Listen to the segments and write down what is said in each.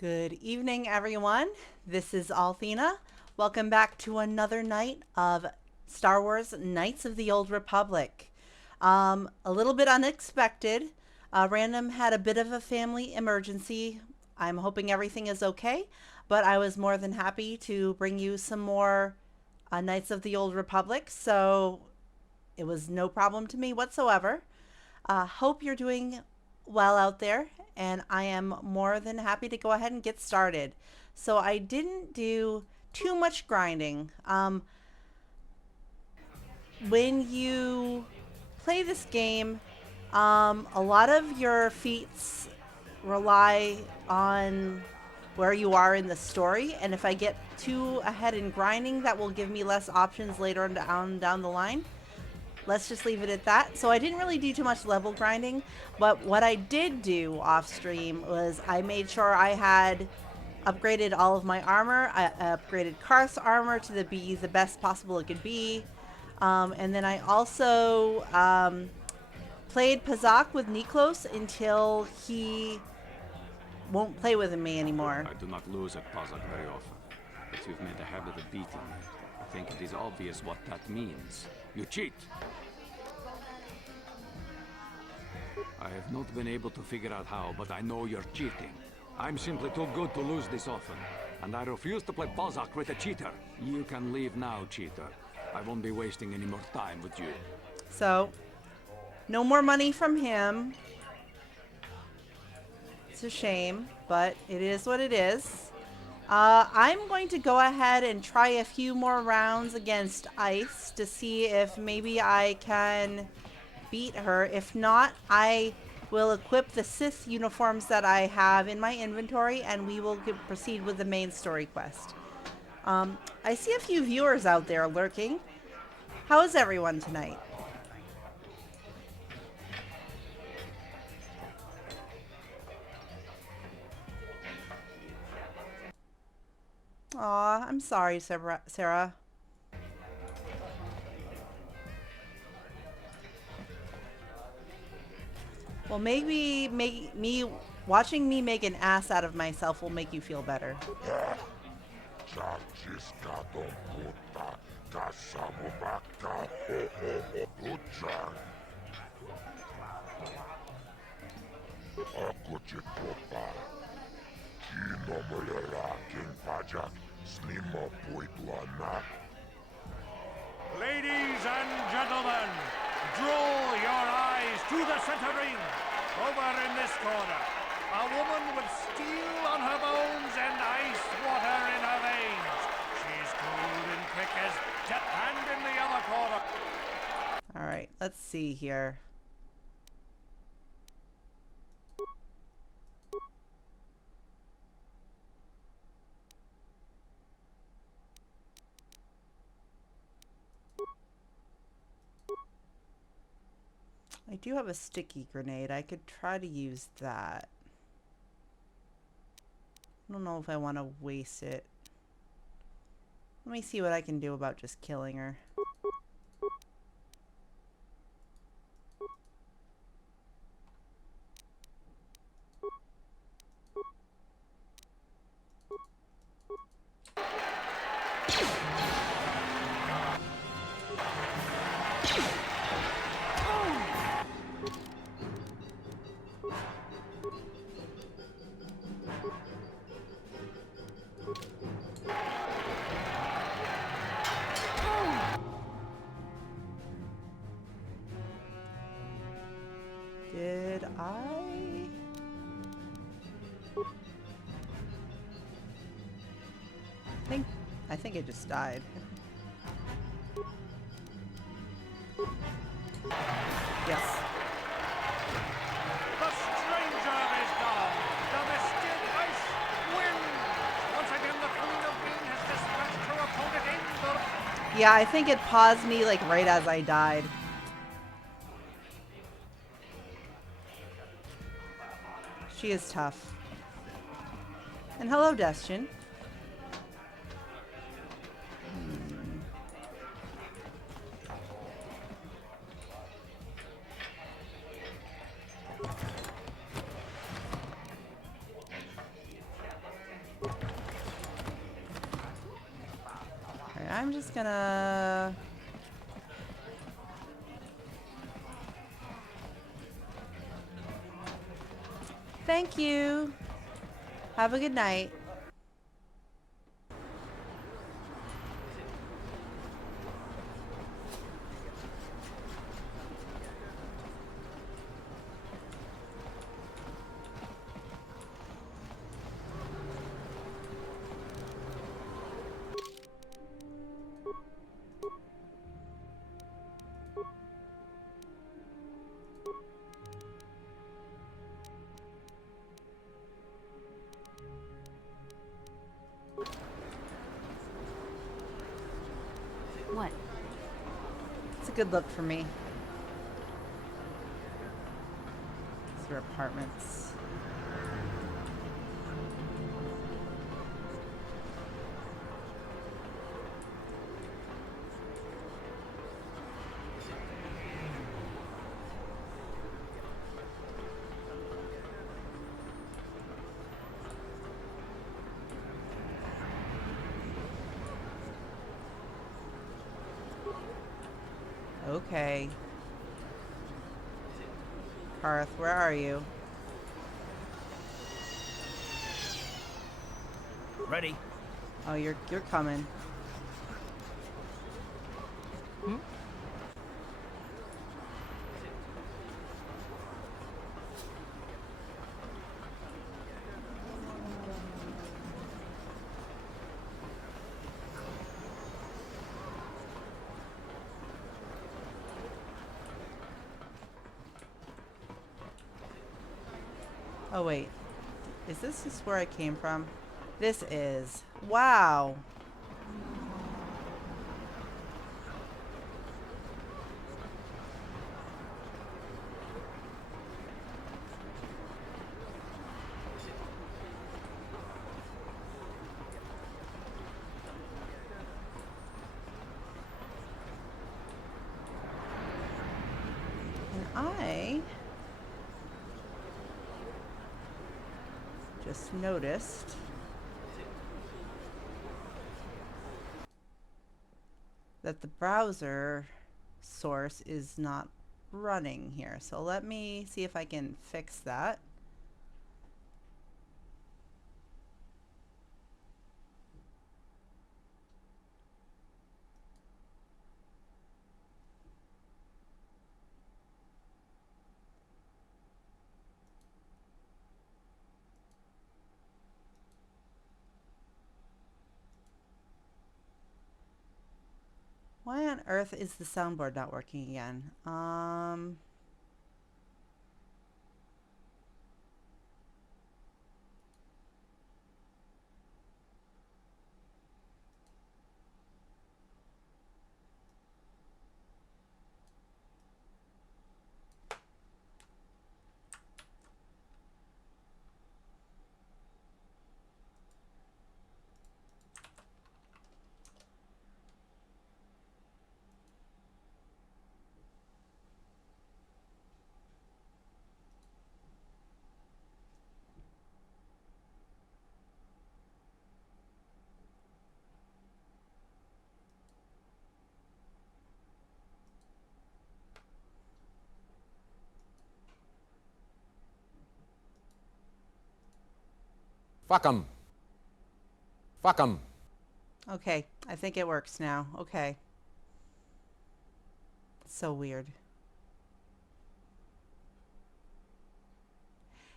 Good evening, everyone. This is Althena. Welcome back to another night of Star Wars Knights of the Old Republic. A little bit unexpected. Random had a bit of a family emergency. I'm hoping everything is okay, but I was more than happy to bring you some more Knights of the Old Republic, so it was no problem to me whatsoever. Hope you're doing well out there, and I am more than happy to go ahead and get started. So I didn't do too much grinding. When you play this game, a lot of your feats rely on where you are in the story, and if I get too ahead in grinding, that will give me less options later on down the line. Let's just leave it at that. So I didn't really do too much level grinding, but what I did do off stream was I made sure I had upgraded all of my armor. I upgraded Karth's armor to be the best possible it could be. And then I also played Pazak with Niklos until he won't play with me anymore. I do not lose at Pazak very often, but you've made a habit of beating me. I think it is obvious what that means. You cheat! I have not been able to figure out how, but I know you're cheating. I'm simply too good to lose this often, and I refuse to play Pazak with a cheater. You can leave now, cheater. I won't be wasting any more time with you. So, no more money from him. It's a shame, but it is what it is. I'm going to go ahead and try a few more rounds against Ice to see if maybe I can beat her. If not, I will equip the Sith uniforms that I have in my inventory, and we will proceed with the main story quest. I see a few viewers out there lurking. How is everyone tonight? Aw, I'm sorry, Sarah. Well, maybe watching me make an ass out of myself will make you feel better. Ladies and gentlemen, draw your eyes to the center ring. Over in this corner, a woman with steel on her bones and ice water in her veins. She's cold and quick as jet, and in the other corner. All right, let's see here. I do have a sticky grenade. I could try to use that. I don't know if I want to waste it. Let me see what I can do about just killing her. Did I think it just died. Yes. The stranger is gone. The mystic ice wins. Once again, the Queen of Bean has dispatched her opponent in the... Yeah, I think it paused me like right as I died. She is tough. And hello, Destin. Alright, I'm just gonna... Thank you. Have a good night. What? It's a good look for me. These are apartments. Okay. Karth, where are you? Ready? Oh, you're coming. Hmm? Oh, wait. Is this just where I came from? This is. Wow. And I just noticed that the browser source is not running here. So let me see if I can fix that. Why on earth is the soundboard not working again? Fuck 'em. Fuck 'em. Okay, I think it works now. Okay. So weird.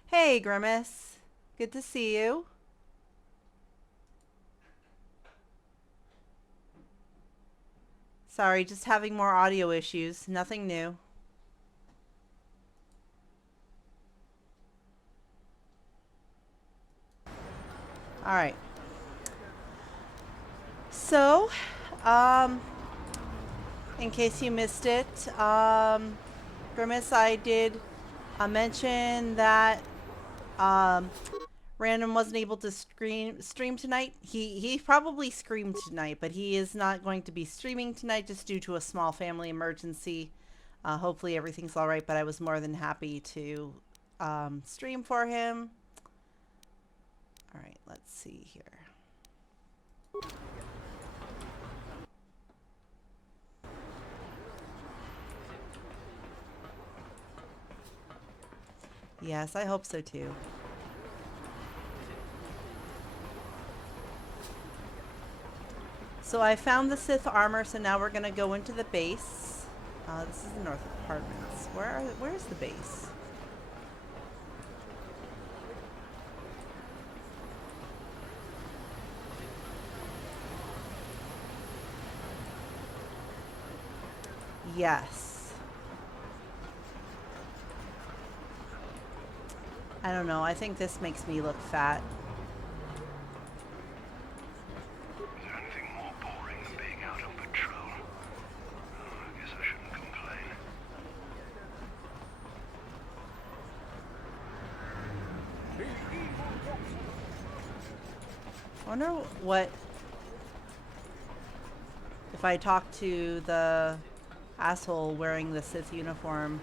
Hey, Grimace. Good to see you. Sorry, just having more audio issues. Nothing new. All right. So, um, in case you missed it, Grimace, I did mention that Random wasn't able to stream tonight. He probably screamed tonight, but he is not going to be streaming tonight just due to a small family emergency. Hopefully everything's all right, but I was more than happy to stream for him. All right, let's see here. Yes, I hope so too. So I found the Sith armor, so now we're gonna go into the base. This is the North Apartments. Where's the base? Yes. I don't know. I think this makes me look fat. Is there anything more boring than being out on patrol? Oh, I guess I shouldn't complain. I wonder what if I talk to the asshole wearing the Sith uniform.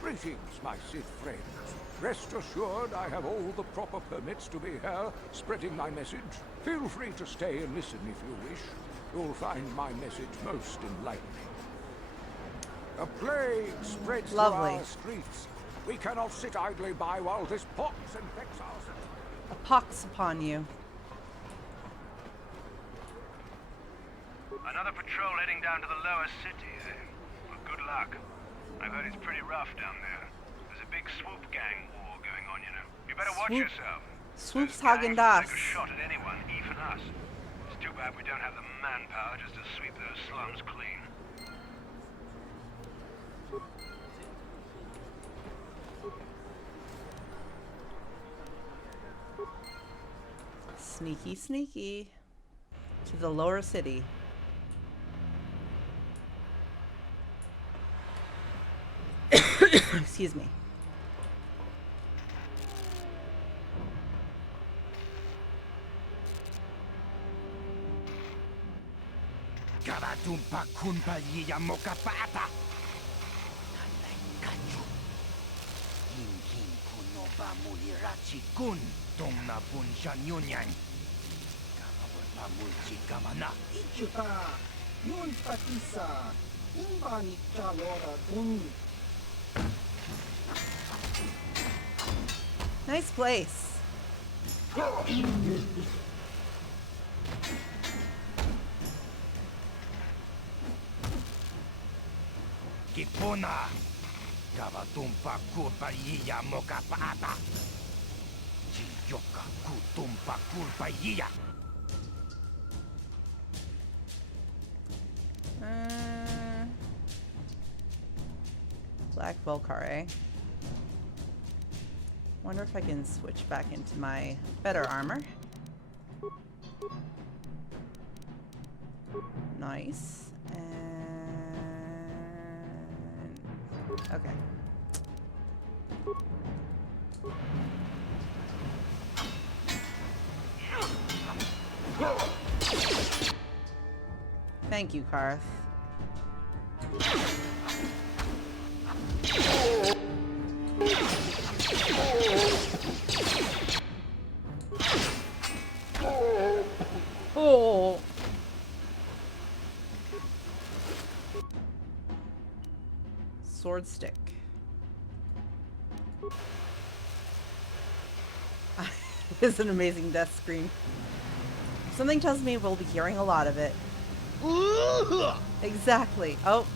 Greetings, my Sith friends. Rest assured I have all the proper permits to be here, spreading my message. Feel free to stay and listen if you wish. You'll find my message most enlightening. A plague spreads through our streets. We cannot sit idly by while this pox infects us. A pox upon you. Another patrol heading down to the lower city, eh? Well, good luck. I've heard it's pretty rough down there. There's a big swoop gang war going on, you know. You better watch Swoop- yourself. Swoops Those gangs will Häagen-Dazs. take a shot at anyone, even us. It's too bad we don't have the manpower just to sweep those slums clean. Sneaky, sneaky. To the lower city. Excuse me. Karatumpa kunpa yiya mokapata. Kanyu. King kunoba mulirachi kun. Tongna pun shanyunyan. Kawapa mulchi kamana. Ichuta, yun patisa, imbani chalora dun. Nice place. Kipuna. Karatumpa kunpa yiya mokapata. Chiyoka kutumpa kunpa yiya. Black Volcare. Wonder if I can switch back into my better armor. Nice. And okay. Thank you, Karth. Oh. Sword stick. It's an amazing death screen. Something tells me we'll be hearing a lot of it. Exactly. Oh.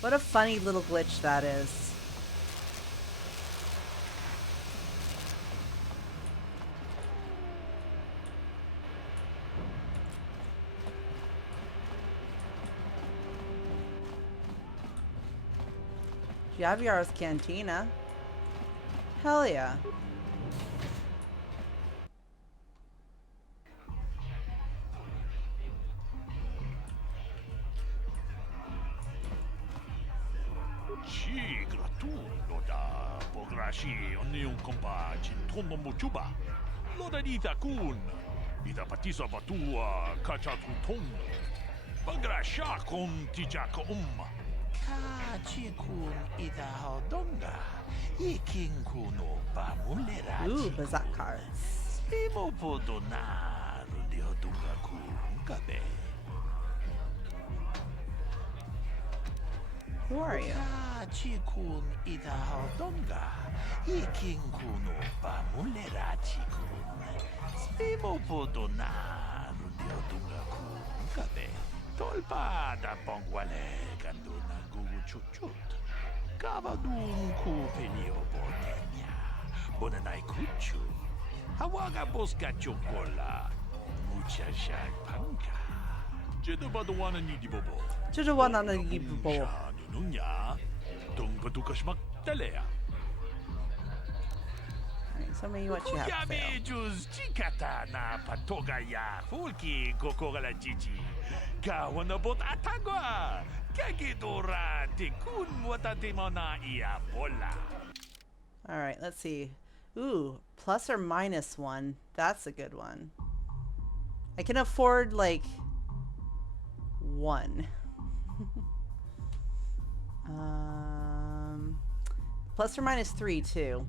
What a funny little glitch that is. Javier's Cantina. Hell yeah. Ci gratulo da pograshi onni un compa cintono muchuba. Lo da dita kun. Ida patisa batua kachatutum. Bagrasha kun tijaka Kachikun ita hodonga. Iking kuno Ooh, pamulerachi. Bazak cards. Imo podona rundi hodonga kunkabe. Who are you? Kachikun ita hodonga. Iking kuno pamulerachi kun. Imo podona rundi hodonga kunkabe. Tolpa da pongwale kanduna gugu chuchut. Kavadun kupelio botenya. Bonanai kuchu. Hawaga boska chokola. Mucha panka. Jedabaduana ni dibobo. 这是万能的一波。 Nunya. Tung patukas magtalea. Alright, so maybe what you have to fail. Kuyami juz chikata na patogaya. Fulki kokogala chichi. Kawanabot atagwa. Kagidora tikun watatimona ia bola. Alright, let's see. Ooh, plus or minus 1. That's a good one. I can afford like 1. Plus or minus 3 too.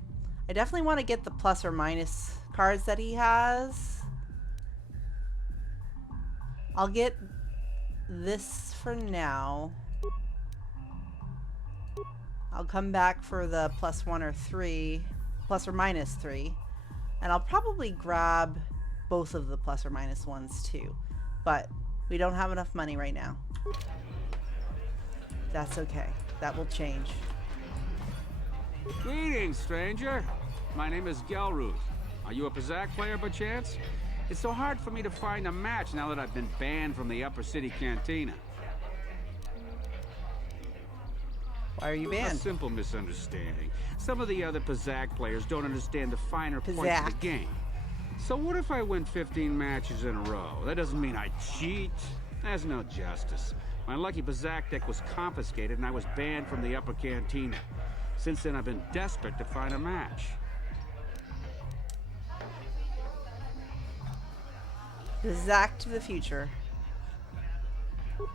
I definitely want to get the plus or minus cards that he has. I'll get this for now. I'll come back for the plus 1 or 3, plus or minus 3, and I'll probably grab both of the plus or minus ones too, but we don't have enough money right now. That's okay. That will change. Greetings, stranger. My name is Gelruth. Are you a Pazak player by chance? It's so hard for me to find a match now that I've been banned from the Upper City Cantina. Why are you A banned? simple misunderstanding. Some of the other Pazak players don't understand the finer points of Pazak. the game. So what if I win 15 matches in a row? That doesn't mean I cheat. That's no justice. My lucky Pazak deck was confiscated and I was banned from the Upper Cantina. Since then, I've been desperate to find a match. The Zack to the future.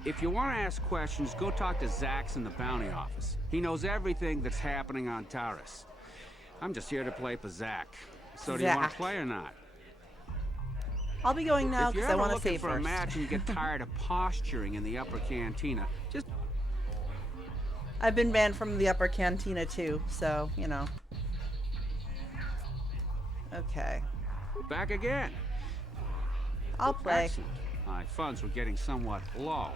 If you want to ask questions, go talk to Zax in the bounty office. He knows everything that's happening on Taurus. I'm just here to play Pazak. So do you want Zack. to play or not? I'll be going now If you're because I ever want to looking save for first. a match and you get tired of posturing in the Upper Cantina, just I've been banned from the Upper Cantina too, so, you know. Okay. back again. I'll play. Excellent. My funds were getting somewhat low.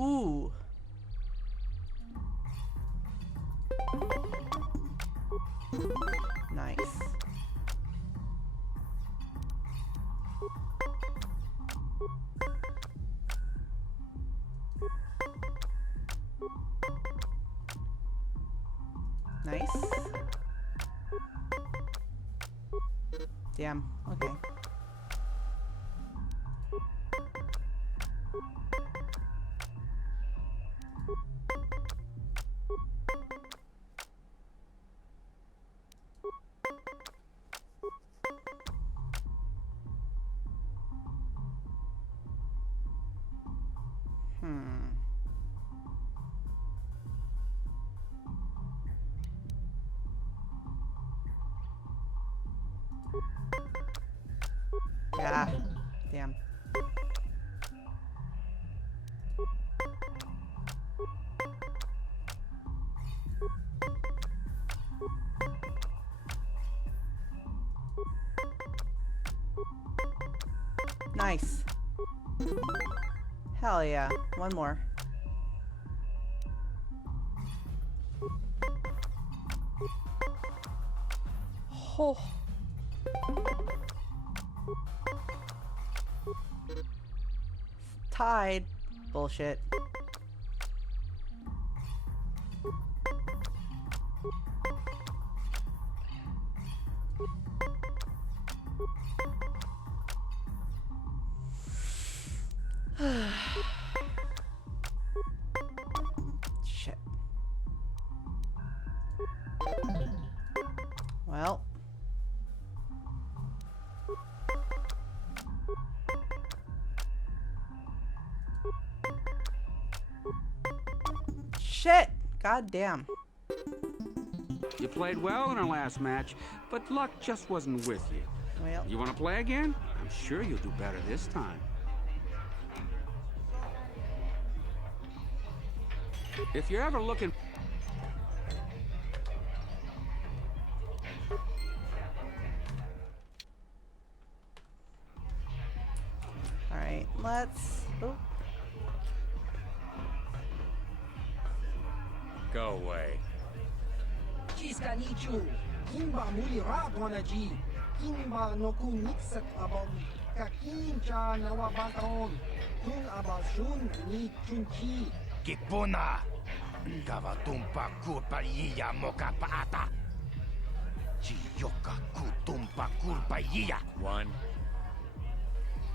Ooh. Nice. Nice. Damn. Okay. Yeah. Damn. Nice. Hell yeah. One more. Oh. tied. Bullshit. Shit. Well. Shit. God damn. You played well in our last match, but luck just wasn't with you. Well. You want to play again? I'm sure you'll do better this time. If you're ever looking... Alright, let's... Oh. Go away. Chiska nichu, kimba muli radwanaji, kimba noku nixat abog, kakincha nawabataon, tun abashun ni chunchi. Kipuna. Kavatumpa kurpaiya moka paata. Chiyoka kutumpa kurpaiya. One.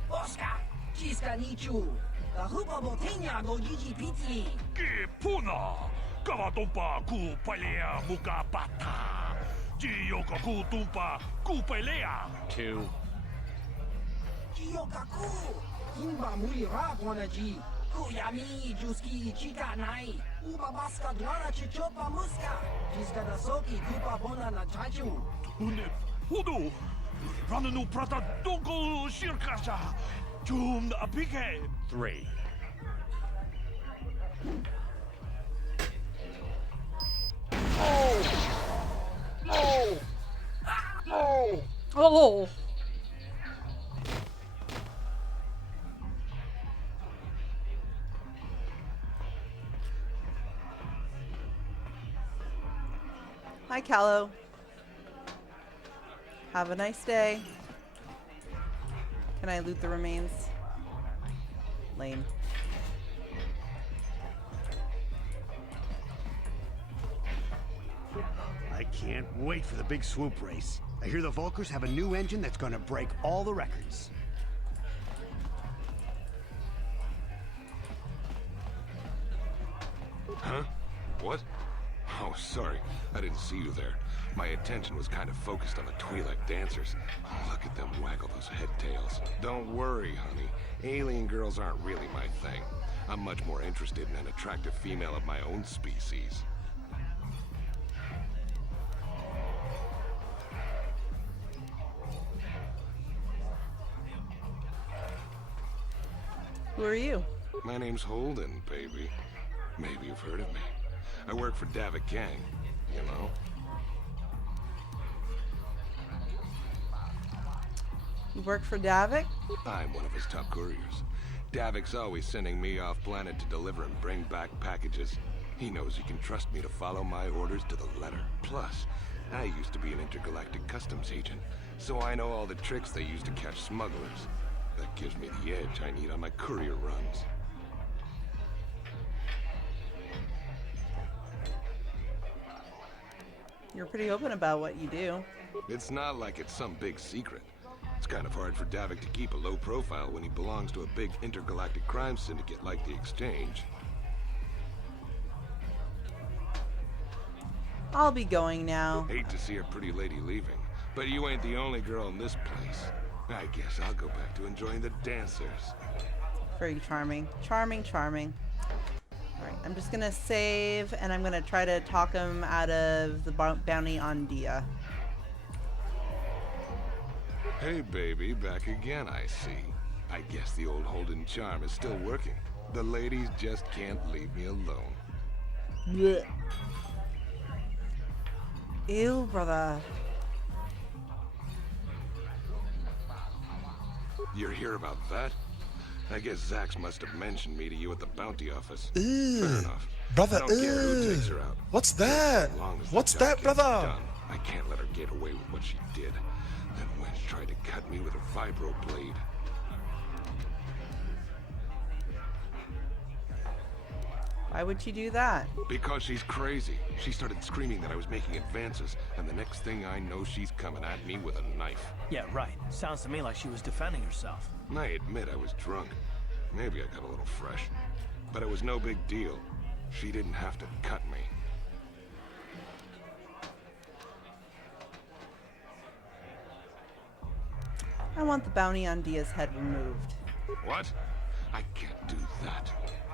Oscar, chiska nichu, the hupa botenya do gigi piti. Kipuna. Kavatumpa kupalea muka pata. Chiyoka kutumpa kupelea. Two. Kiyokaku, kimba muli radwanaji, kuyami juski chika nai, ubabaska dwana chichopa muska, chiska da soki kupa bona na chachu. Une. Hudu. Rananu prata donko shirkasha. Jum apike. Three. Oh! Hi, Callow. Have a nice day. Can I loot the remains? Lame. I can't wait for the big swoop race. I hear the Volkers have a new engine that's gonna break all the records. Huh? What? Oh, sorry. I didn't see you there. My attention was kind of focused on the Twi'lek dancers. Look at them waggle those head tails. Don't worry, honey. Alien girls aren't really my thing. I'm much more interested in an attractive female of my own species. Who are you? My name's Holden, baby. Maybe you've heard of me. I work for Davik Gang, you know? You work for Davik? I'm one of his top couriers. Davik's always sending me off planet to deliver and bring back packages. He knows he can trust me to follow my orders to the letter. Plus, I used to be an intergalactic customs agent, so I know all the tricks they use to catch smugglers. That gives me the edge I need on my courier runs. You're pretty open about what you do. It's not like it's some big secret. It's kind of hard for Davik to keep a low profile when he belongs to a big intergalactic crime syndicate like the Exchange. I'll be going now. Hate to see a pretty lady leaving, but you ain't the only girl in this place. I guess I'll go back to enjoying the dancers. Very charming. Charming, charming. Alright, I'm just gonna save, and I'm gonna try to talk him out of the bounty on Dia. Hey, baby, back again, I see. I guess the old Holden charm is still working. The ladies just can't leave me alone. Blech. Ew, brother. You're here about that? I guess Zax must have mentioned me to you at the bounty office. Ew. Fair enough. Brother, I don't care who takes her out. What's that? As long as the What's job that, gets brother? done, I can't let her get away with what she did. That wench tried to cut me with a vibro blade. Why would you do that? Because she's crazy. She started screaming that I was making advances, and the next thing I know, she's coming at me with a knife. Yeah, right. Sounds to me like she was defending herself. I admit I was drunk. Maybe I got a little fresh. But it was no big deal. She didn't have to cut me. I want the bounty on Dia's head removed. What? I can't do that.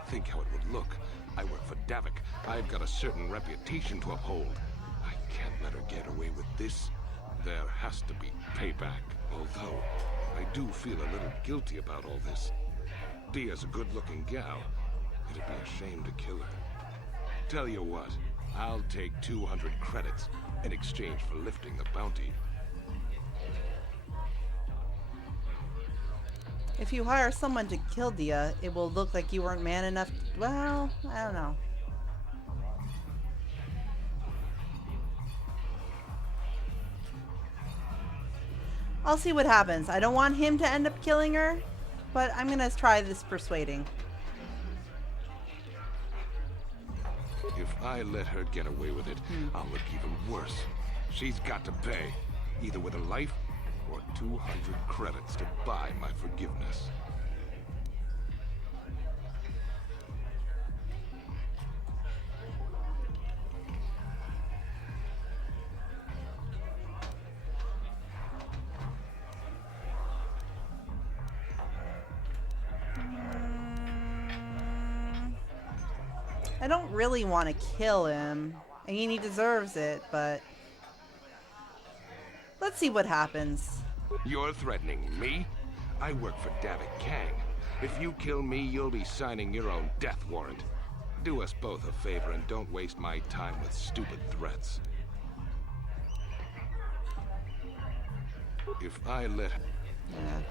Think how it would look. I work for Davik. I've got a certain reputation to uphold. I can't let her get away with this. There has to be payback. Although, I do feel a little guilty about all this. Dia's a good-looking gal. It'd be a shame to kill her. Tell you what, I'll take 200 credits in exchange for lifting the bounty. If you hire someone to kill Dia, it will look like you weren't man enough. Well, I don't know. I'll see what happens. I don't want him to end up killing her, but I'm gonna try this persuading. If I let her get away with it, I'll look even worse. She's got to pay, either with her life or 200 credits to buy my forgiveness. I don't really want to kill him. I mean, he deserves it, but let's see what happens. You're threatening me? I work for Davik Kang. If you kill me, you'll be signing your own death warrant. Do us both a favor and don't waste my time with stupid threats. If I let... Yeah.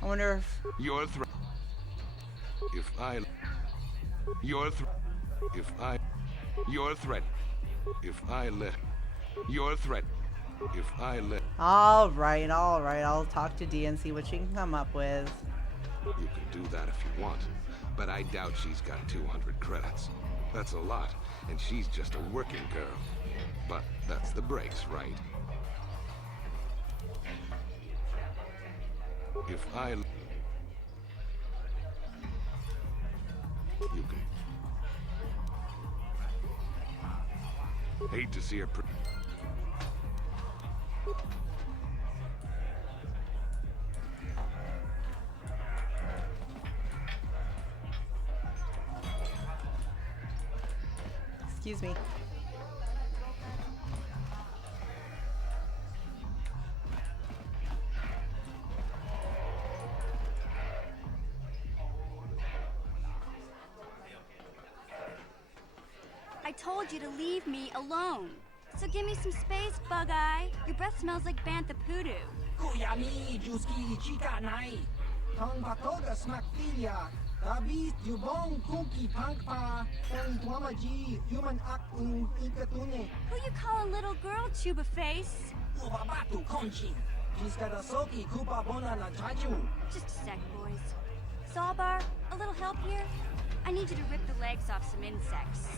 I wonder if... Your threat... If I... Your threat... If I... Your threat... If I let... Your threat... If I let... Alright, I'll talk to Dia and see what she can come up with. You can do that if you want, but I doubt she's got 200 credits. That's a lot, and she's just a working girl. But that's the breaks, right? If I... You can... Hate to see her... Excuse me. I told you to leave me alone. So give me some space, Bug-Eye. Your breath smells like bantha poodoo. Kuyami, Juski, Chika Nai. Tong Patoga Smaktilia. Tabis, Yubong, Kunki, Pankpa. Tong Tuamaji, Human Akun, Ikatune. Who you calling little girl, Chuba Face? Ubabatu Konchi. Jiskadasoki, Kupa Bona na Jaju. Just a sec, boys. Sawbar, a little help here? I need you to rip the legs off some insects.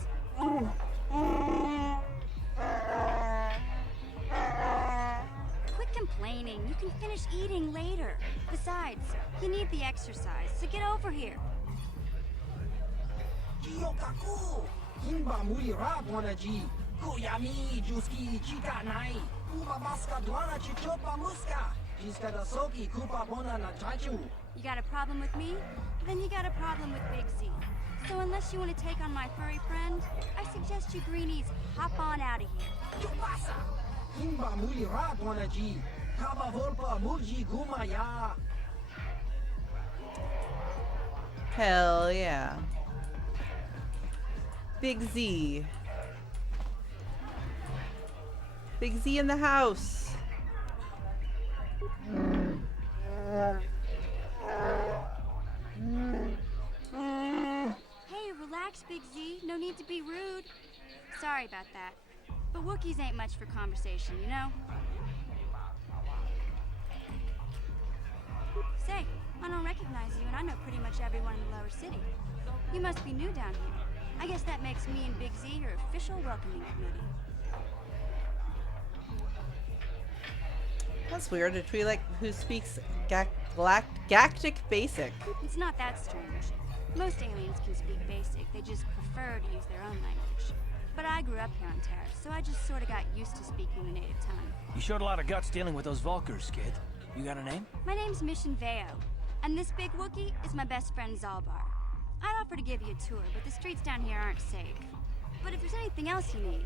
Quit complaining. You can finish eating later. Besides, you need the exercise, so get over here. Kiyokaku. Himba Mui Rabwanaji. Kuyami, Juski, Chika Nai. Ubabaska Dwana Chichopa Muska. Jiskadasoki, Kupa Bona na Jaju. You got a problem with me? Then you got a problem with Big Z. So unless you want to take on my furry friend, I suggest you greenies hop on out of here. Yupasa. Himba Mui Rabwanaji. Kaba Volpa Murji Gumaya. Hell yeah. Big Z. Big Z in the house. Hey, relax, Big Z. No need to be rude. Sorry about that. But Wookiees ain't much for conversation, you know? Say, I don't recognize you, and I know pretty much everyone in the lower city. You must be new down here. I guess that makes me and Big Z your official welcoming committee. That's weird. A Twi'lek who speaks Galactic Basic. It's not that strange. Most aliens can speak Basic, they just prefer to use their own language. But I grew up here on Terra, so I just sort of got used to speaking the native tongue. You showed a lot of guts dealing with those Vulkars, kid. You got a name? My name's Mission Veo, and this big Wookiee is my best friend Zalbar. I'd offer to give you a tour, but the streets down here aren't safe. But if there's anything else you need...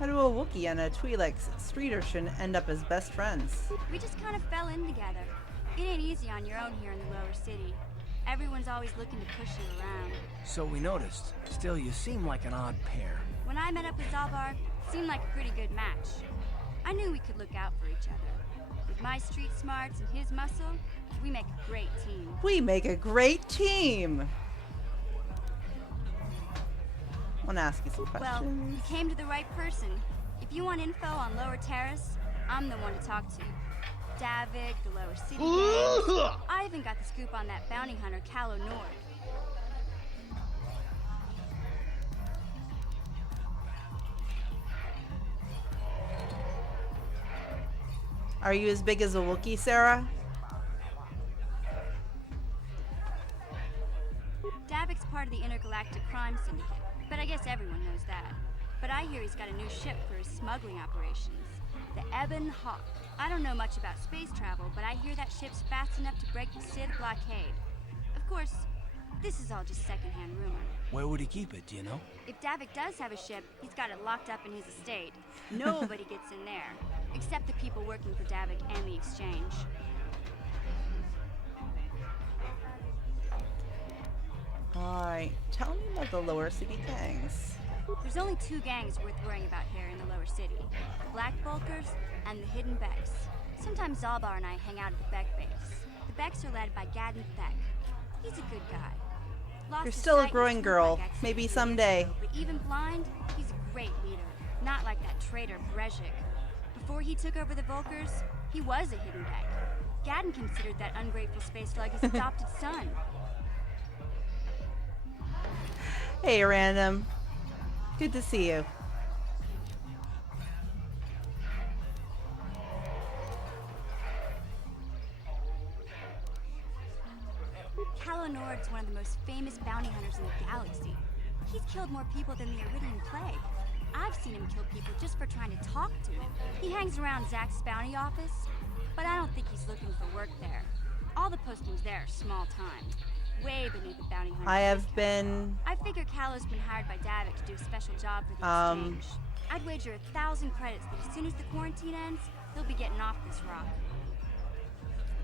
How do a Wookiee and a Twi'lek street urchin end up as best friends? We just kind of fell in together. It ain't easy on your own here in the lower city. Everyone's always looking to push you around. So we noticed. Still, you seem like an odd pair. When I met up with Zalbar, it seemed like a pretty good match. I knew we could look out for each other. With my street smarts and his muscle, we make a great team. We make a great team! I want to ask you some questions. Well, you came to the right person. If you want info on Lower Terrace, I'm the one to talk to. Davik, the Lower City gangs. I even got the scoop on that bounty hunter, Calo Nord. Are you as big as a Wookiee, Sarah? Davik's part of the Intergalactic Crime Syndicate, but I guess everyone knows that. But I hear he's got a new ship for his smuggling operations, the Ebon Hawk. I don't know much about space travel, but I hear that ship's fast enough to break the Sith blockade. Of course, this is all just secondhand rumor. Where would he keep it, do you know? If Davik does have a ship, he's got it locked up in his estate. Nobody gets in there, except the people working for Davik and the Exchange. Alright, tell me about the lower city gangs. There's only two gangs worth worrying about here in the lower city. The Black Vulkars and the Hidden Becks. Sometimes Zalbar and I hang out at the Beck base. The Becks are led by Gadden Theck. He's a good guy. Lost You're his still a sight growing and girl. like Maybe years someday. ago, but even blind, he's a great leader. Not like that traitor Brezhik. Before he took over the Vulkars, he was a Hidden Beck. Gadden considered that ungrateful space slug his adopted son. Hey, Random. Good to see you. Calo Nord's one of the most famous bounty hunters in the galaxy. He's killed more people than the Iridian Plague. I've seen him kill people just for trying to talk to him. He hangs around Zack's bounty office, but I don't think he's looking for work there. All the postings there are small time, way beneath the bounty hunter. I have been... I figure Calo's been hired by Davik to do a special job for the Exchange. I'd wager 1,000 credits that as soon as the quarantine ends, he'll be getting off this rock.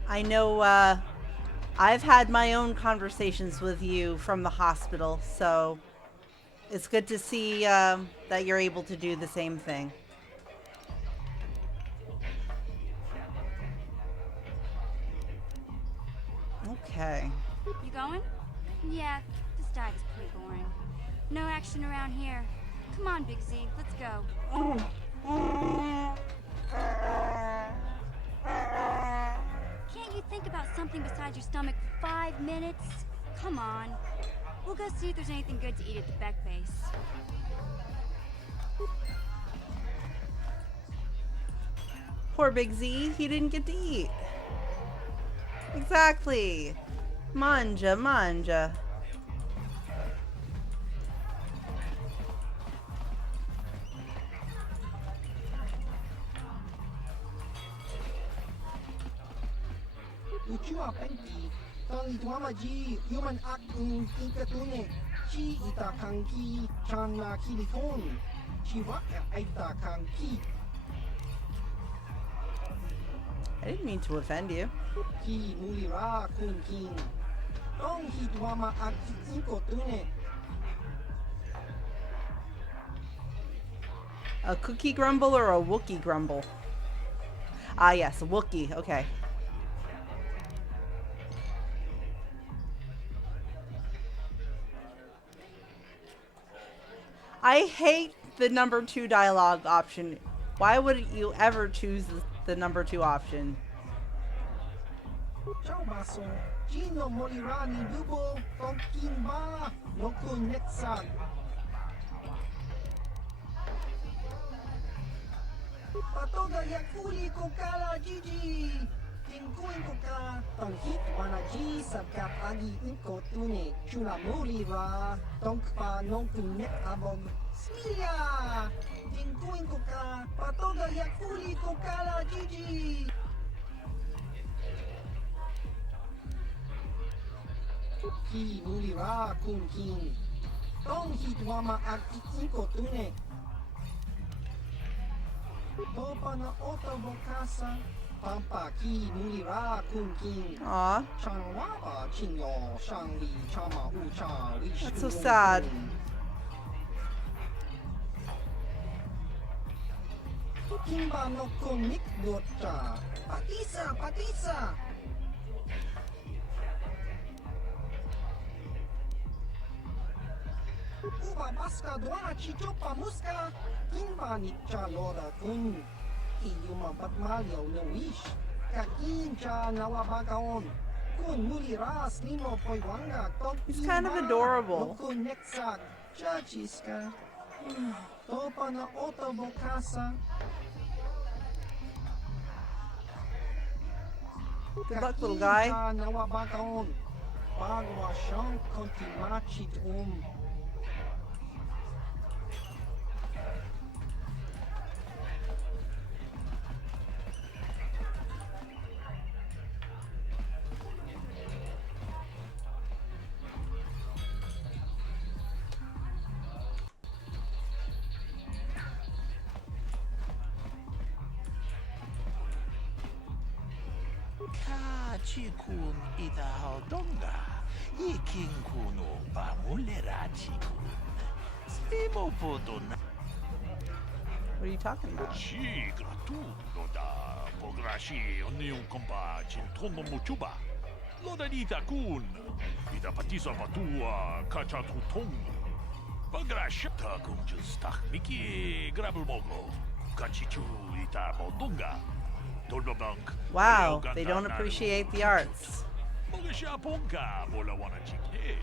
I know, I've had my own conversations with you from the hospital, so it's good to see that you're able to do the same thing. Okay. You going? Yeah, this dive is pretty boring. No action around here. Come on, Big Z, let's go. Can't you think about something besides your stomach for 5 minutes? Come on. We'll go see if there's anything good to eat at the Beck base. Poor Big Z, he didn't get to eat. Exactly. Manja, manja. Uchiwa Penki, Tang Itwamaji, Human Act in Ikatune, Chi Ita Kanki, Chana Kilikon, Chiwaka Aita Kanki, I didn't mean to offend you. Ki Mulira Kun King, Tong Hitwama Act Inkotune, A cookie grumble or a Wookiee grumble? Ah, yes, a Wookiee. Okay. I hate the number 2 dialogue option. Why would you ever choose the number 2 option. Ciao baso, Gino Molirani Dubo, Tonkimba, Loku Nexag. Patoga Yakuli Kokala Gigi. Tingkuin ko ka, tongkit wanaji sabkat agi inko tune, chula mulira, tongpa nongkunet abog, smilia! Tingkuin ko ka, patoga yakuli ko kala Gigi! Ki mulira kun king, tong hitwama agi inko tune. Topa na otobokasa, Pampa ki mulira kun king. Aw, Changwaba chingo shangli chama ucha li that's so sad. Kimba no konik dota. Patisa, patisa. Uba baska dwana chichopa muska. Kimba nicha lora kun. Iyuma batmalyo no wish. Kakincha nawabagaon. Kun muliras limo poiwanga. He's kind of adorable. Kun nexag. Chachiska. Topa na otobokasa. Good luck, little guy. Nawabagaon. Bagwa siyang kontimachit Kachikun idahaldonga. Ikinkunu pamulerachikun. Simopodona. What are you talking about? Chi gratuito da pograshi onion compa cintono muchuba. Loda dita kun. Ida patisa patua kachatutong. Pagrashata kun justach miki grabulmogo. Kachichu ita bodonga. Wow, they don't appreciate the arts. Mogashaponka bola wana chikne.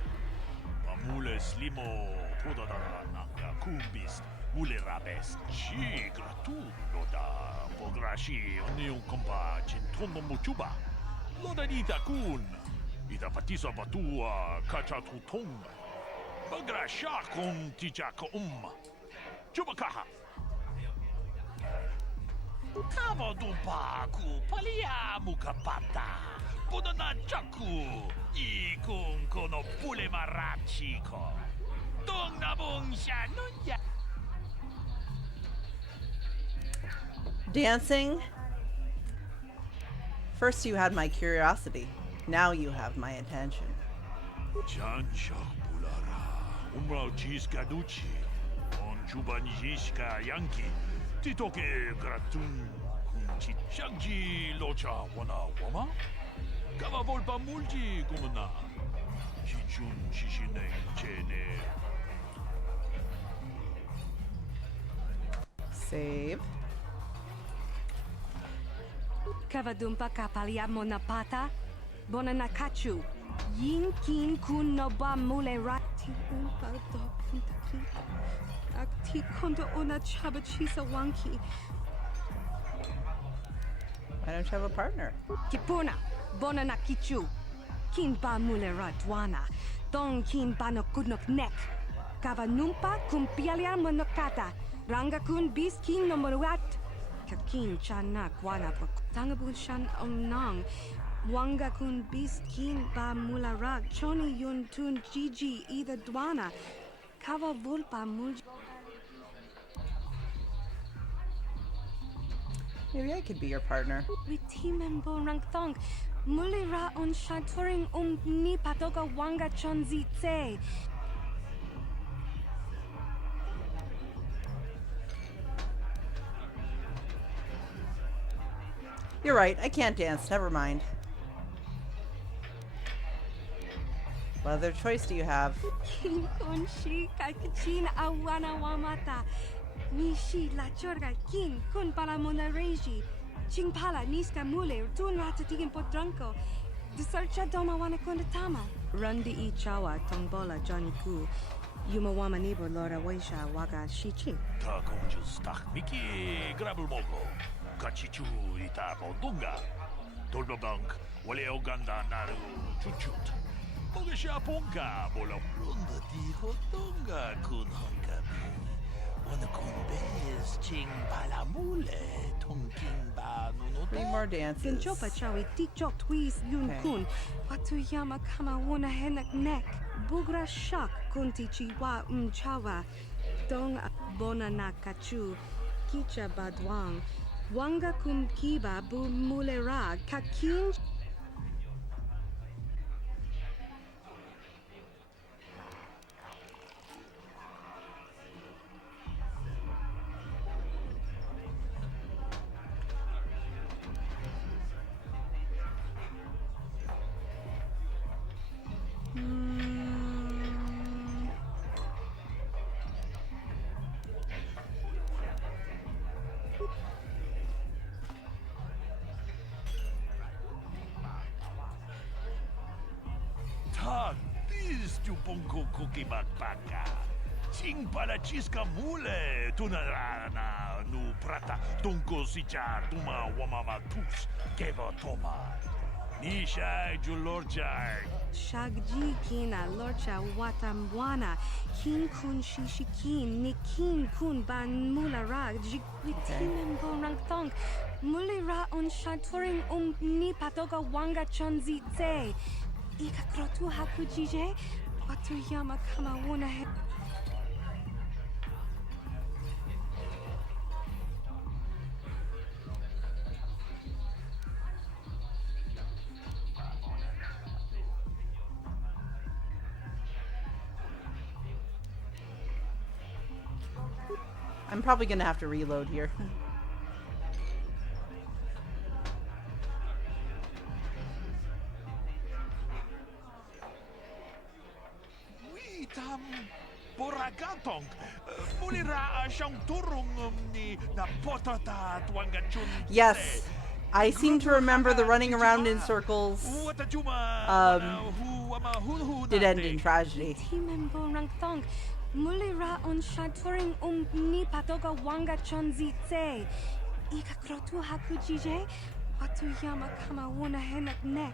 Pamule slimo podadara nanga kumbis. Mule rabes chi gratuito da pograshi onion compa cintono muchuba. Loda dita kun. Ida patisa batua kachatutong. Pagrasha kun tichaka Chubakaha. Kava dupaku palia mukapata. Podana chaku. Ikun kono pule marachiko. Dong nabong shanunya. Dancing? First you had my curiosity. Now you have my attention. Janshak bulara. Umrao chiska duchi. On chubanjishka yanki. Titoke gratun. Kunchi shagji locha wana wama. Kava volpa multi kumana. Chichun shishine chene. Save. Kavadumpa kapalia monapata. Bonanakachu. Yin kin kun no ba mule rati umpa do puntaki. Akti kondo ona chabachisa wanki. Why don't you have a partner? Kipuna. Bonanakichu. Kin ba mule ratwana. Don kin ba no kudnok nek. Kavanumpa kumpialia monokata. Ranga kun bis kin no moruat. Kakin chana kwana tangabun shan omnang. Wanga kun bis kin ba mularak. Choni yun tun gigi either dwana. Kava vulpa mulj. Maybe I could be your partner. Ritimembo rangthong. Mulira on shaturing ni patoka wanga chonzi tse. You're right, I can't dance. Never mind. What other choice do you have? Kun shi kakachin awana wamata. Nishi la chorga kin kun para monareji. Chingpala niska mule tun rata tigin potranko. The searcha doma wana tama. Rundi I chawa tongbola Johnny Ku. Yumawama neighbor Lora Waisha Waga Shichi. Ta konjus tak miki grabul moko. Kachichu ita bodunga. Dolbabank wale oganda naru chuchut. Mogesha ponka bola runda di hotunga kun hongabi. Wana kun bez ching palamule tongking ba nuno. 3 more dances. Genchopa chawi tikchok twis yun kun. Watuyama kama wona henak nek. Bugra shak kunti chiwa chawa. Dong bona na kachu. Kicha badwang. Wanga kum kiba bu mulera kakin. Tak, bis tu ponko cookie bakbaka. Sing pala chiska mule tunarana nu prata tunko sijar tuma wamama tus keva toma. Nisha julorjai. Shagji kina lorcha watambwana. Kin kun shishikin. Nikin kun ban mulara. Jikwitimen borang tong. Mulira on shaturing ni patoga wanga chonzi tse. Ika krotu hakujije. Watuyama kama wuna he. I'm probably gonna have to reload here. Tam Boragatong Mulira siyang turong ni na potata tuangachun. Yes, I seem to remember the running around in circles did end in tragedy. Mulira on shaturing ni patoga wanga chonzi tse. Ika krotu hakujije. Watuyama kama wuna henak nek.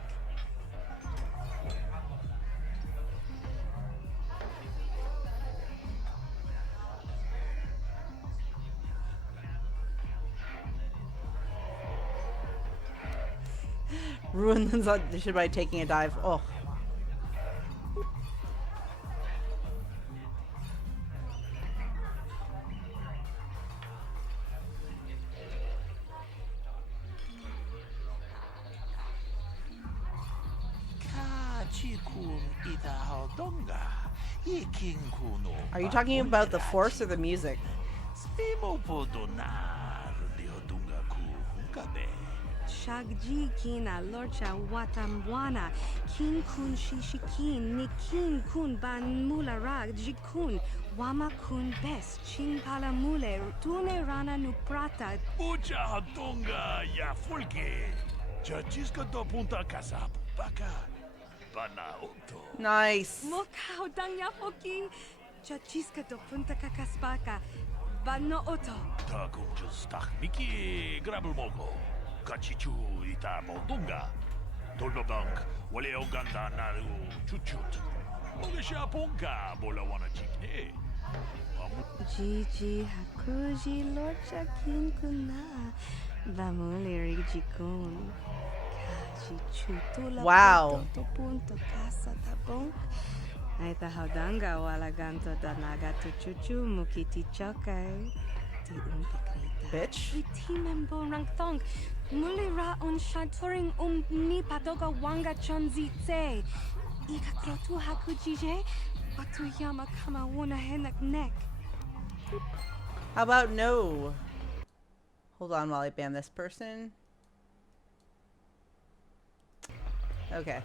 Ruin the audition by taking a dive. Oh. Are you talking about the force or the music? Shagji kina lorcha watambwana. Kin kun shishikin. Nikin kun ban mulara jikun. Wama kun bes. Ching pala mule. Tune rana nu prata. Ucha hatunga ya fulke. Chachiska do punta casa baka. Banauto. Nice. Mokao dang yafoki. Chachiska do punta kakaspaka. Banauto. Ta kunjus tak miki grabul moko. Kachichu ita bodunga. Dolbabank wale oganda naru chuchut. Mogesha ponka bola wana chikne. Gigi hakuji lorcha kin kuna. Bamuleri jikun. Kaji chutula. Wow. Punto casa tabong. Aita haudanga wala ganto danaga tu chuchu mukiti chokai. Ti umpikrita. Bitch. Iti membo rangtong. Mulira on shaturing ni patoga wanga chonzi tse. Ika krotu hakujije. Watuyama kama wuna henak nek. How about no? Hold on while I ban this person. Okay.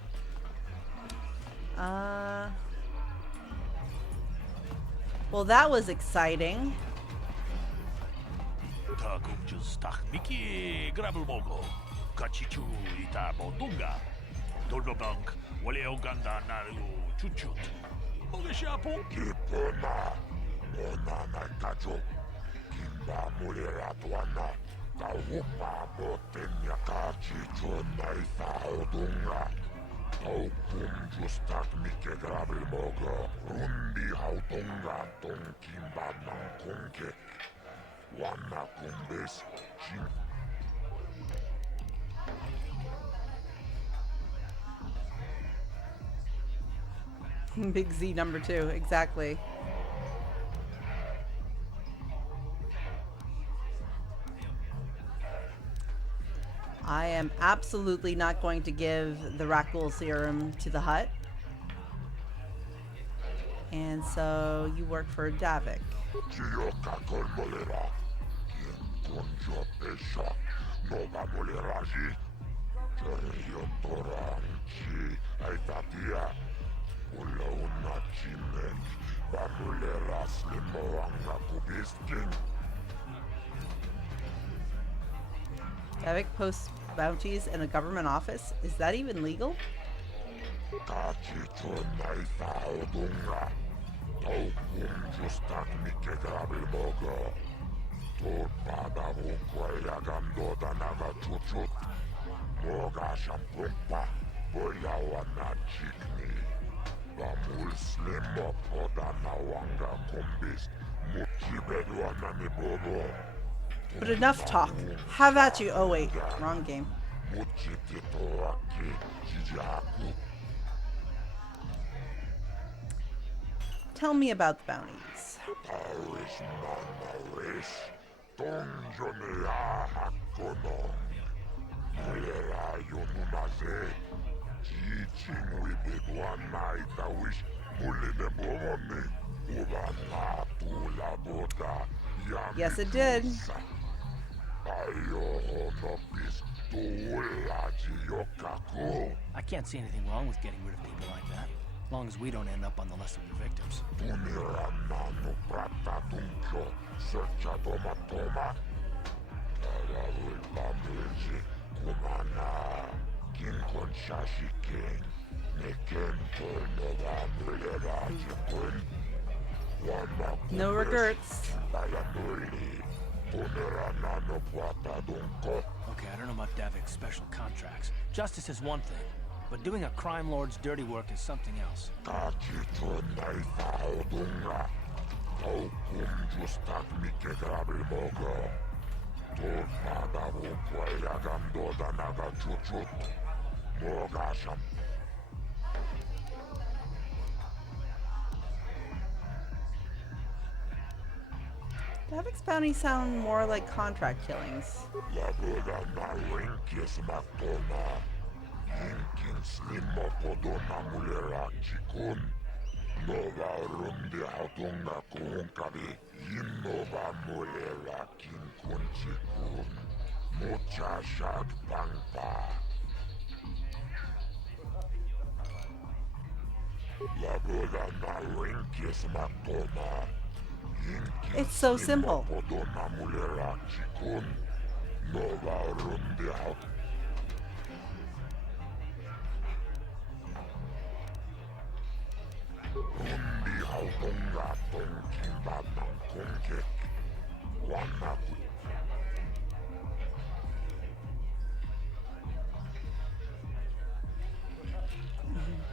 Well, that was exciting. Ta kumjus tak Miki grabul mogo. Kachichu ita bondunga. Dolnobank wale oganda naru chuchut. Mogesha pon. Kipona. Onana kacho. Kimba mulera tuana. Kaupa botenya kachichu naisa odunga. Taukum justak Miki grabul mogo. Rundi hautunga ton kimba mankonke. Wana kumbes. Big Z number 2, exactly. I am absolutely not going to give the Rakul serum to the hut. And so you work for Davik. Davik posts bounties in a government office? Is that even legal? But enough talk. How about you? Oh wait, wrong game. Tell me about the bounties. Yes, it did. I can't see anything wrong with getting rid of people like that, as long as we don't end up on the list of the victims. No regrets. Okay, I don't know about Davik's special contracts. Justice is one thing, but doing a crime lord's dirty work is something else. Davik's bounties sound more like contract killings. It's so simple.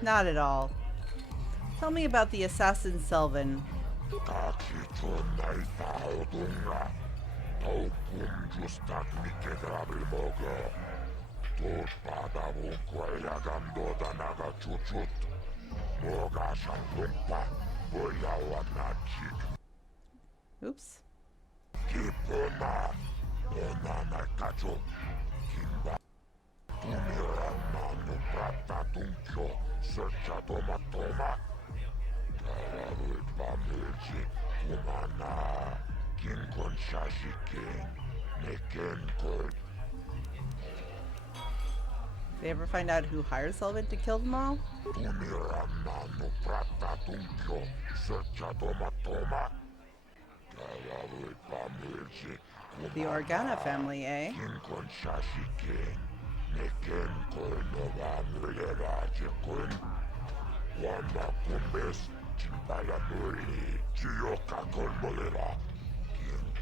Not at all. Tell me about the assassin Selvin. Oops. They ever find out who hired Selvin to kill them all? The Organa family, eh? Kinkon Shashikin, Nikin Kolnova Mulera Jikun, Wama Kumbes, Chimpala Muri, Chioka Kolmolera,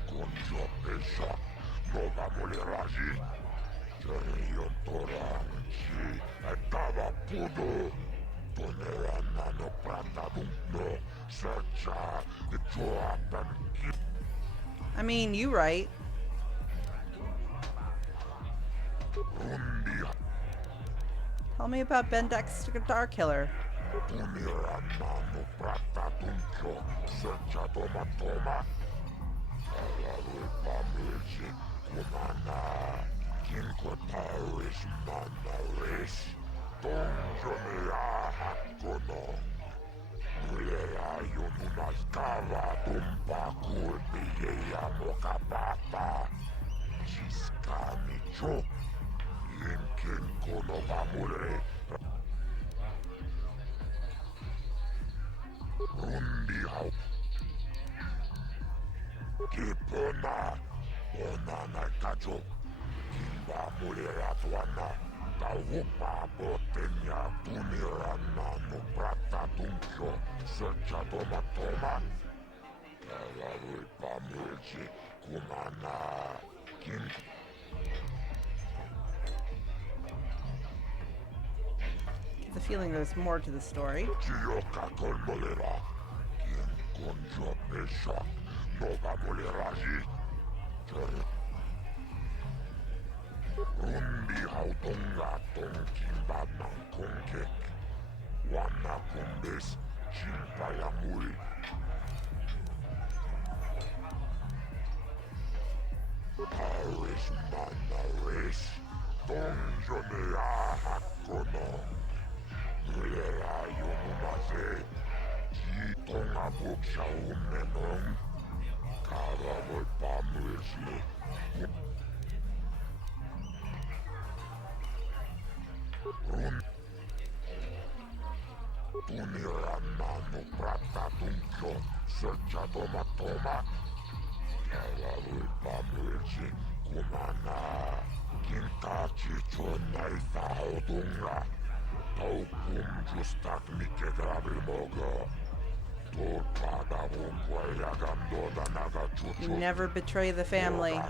Kinkon Jopesha, Nova Muleraji, Jerion Toran, Chi, Atava Pudo, Tonera Nano Prata Dumpno, Searcha, Itoapan. I mean, you right. Tell me about Bendek's Guitar Killer. Kipona, Onana Kacho, Kimba Mulera Tuana, Taupa Botenia, Tunirana, no Prata Tuncho, Searcha Toma Toma, Kalawipa Mulchi, Kumana, Kin. Get the feeling there's more to the story. Chioka Kolmolera, Kin Konjo Pesha. Nova Muleraji. Rundi Hautonga Tonkimba Nankonke. Wana Kumbes, Chimpayamuri. Paris Manares, Donjonea Hakono. Mulera Yomumaze, Chitonga Buksha Umenon. Karavol Pamulsli. Tunirannano Prata Tuncho, Searcha Toma Toma. Karavol Pamulsli, Kumana. Kintachi Chonai Faudunga. Taukum Justak Mike Gravilmoga. Never betray the family.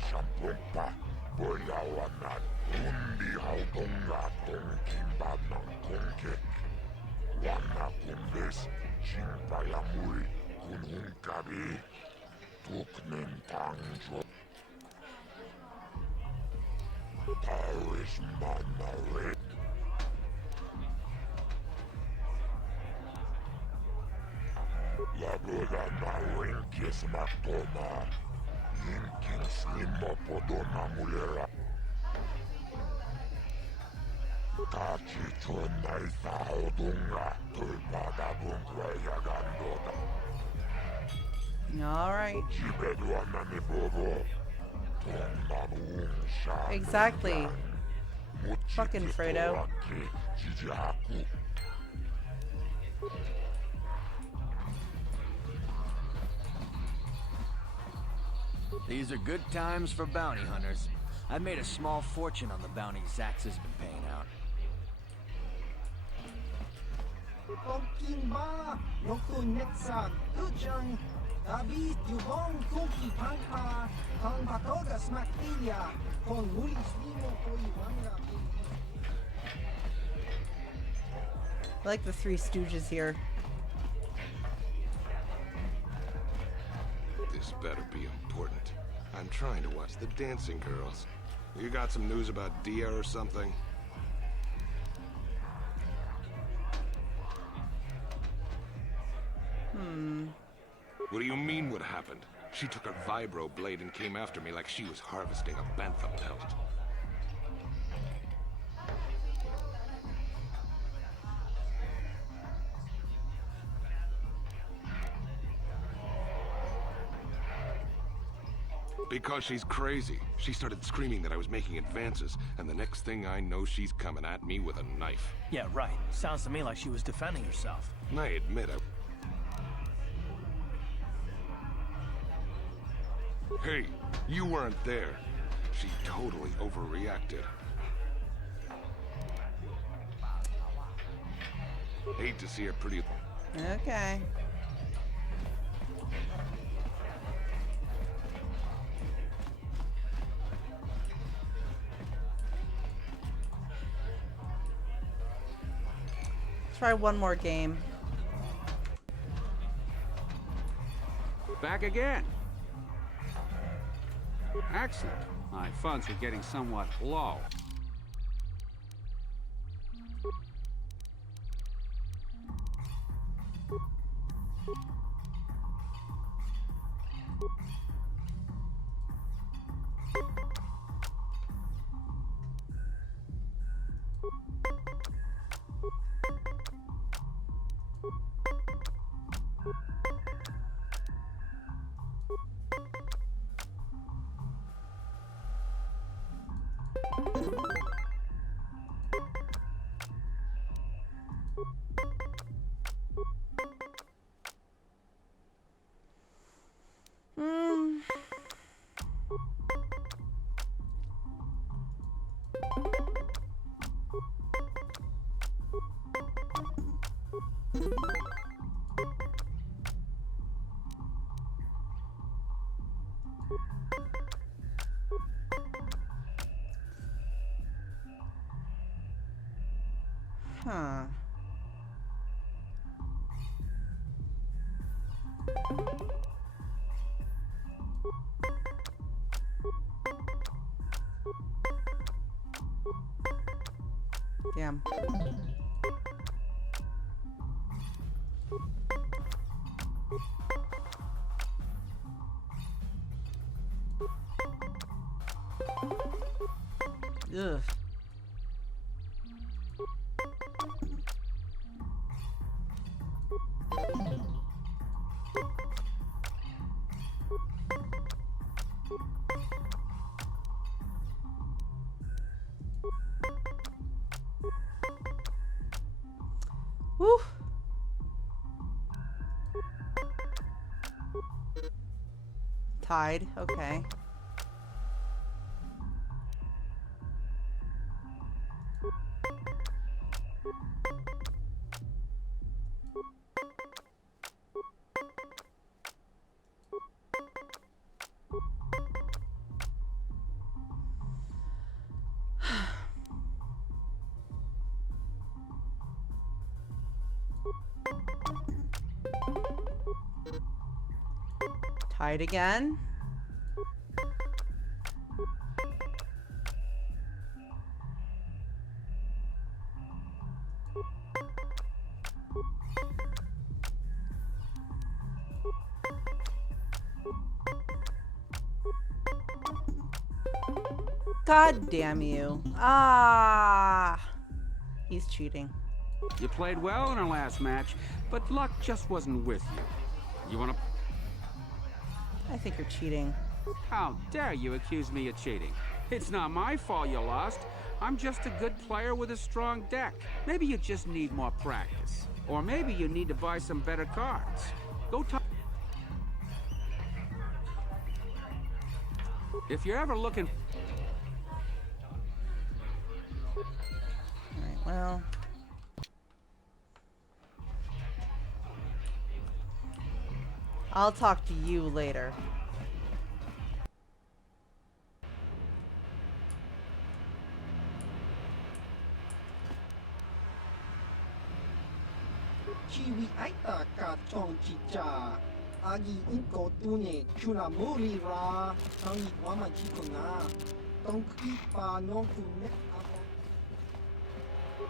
La boda na Winkis Matoma, Yinkin Slimo Podona Mulera. Tachi Chonai Faudunga, Tulpada Bunkwa Yagandoda. All right. Chibedwana ni Bobo, Exactly. Fucking Fredo. These are good times for bounty hunters. I've made a small fortune on the bounty Zax has been paying out. Kimba, Yokunetsa, Ujan, David, Yubong, Kuki, Panka, Kang Batoga, Smaktilia, Kon Mulis Limo, Koiwanga. I like the Three Stooges here. This better be important. I'm trying to watch the dancing girls. You got some news about Dia or something? What do you mean what happened? She took her vibro blade and came after me like she was harvesting a bantha pelt. Because she's crazy. She started screaming that I was making advances, and the next thing I know, she's coming at me with a knife. Yeah, right. Sounds to me like she was defending herself. I admit Hey, you weren't there. She totally overreacted. Hate to see her pretty... Okay. Try one more game. Back again. Excellent. My funds are getting somewhat low. Huh. Damn. Ugh. Woo. Tied. Okay. Tied again. God damn you. Ah. He's cheating. You played well in our last match, but luck just wasn't with you. You wanna... I think you're cheating. How dare you accuse me of cheating? It's not my fault you lost. I'm just a good player with a strong deck. Maybe you just need more practice. Or maybe you need to buy some better cards. Go talk... If you're ever looking... Alright, well... I'll talk to you later. Chiwi aita ka tong chicha. Agi inko tune chula muri ra. Tangi wama chikuna. Tong kipa non kune.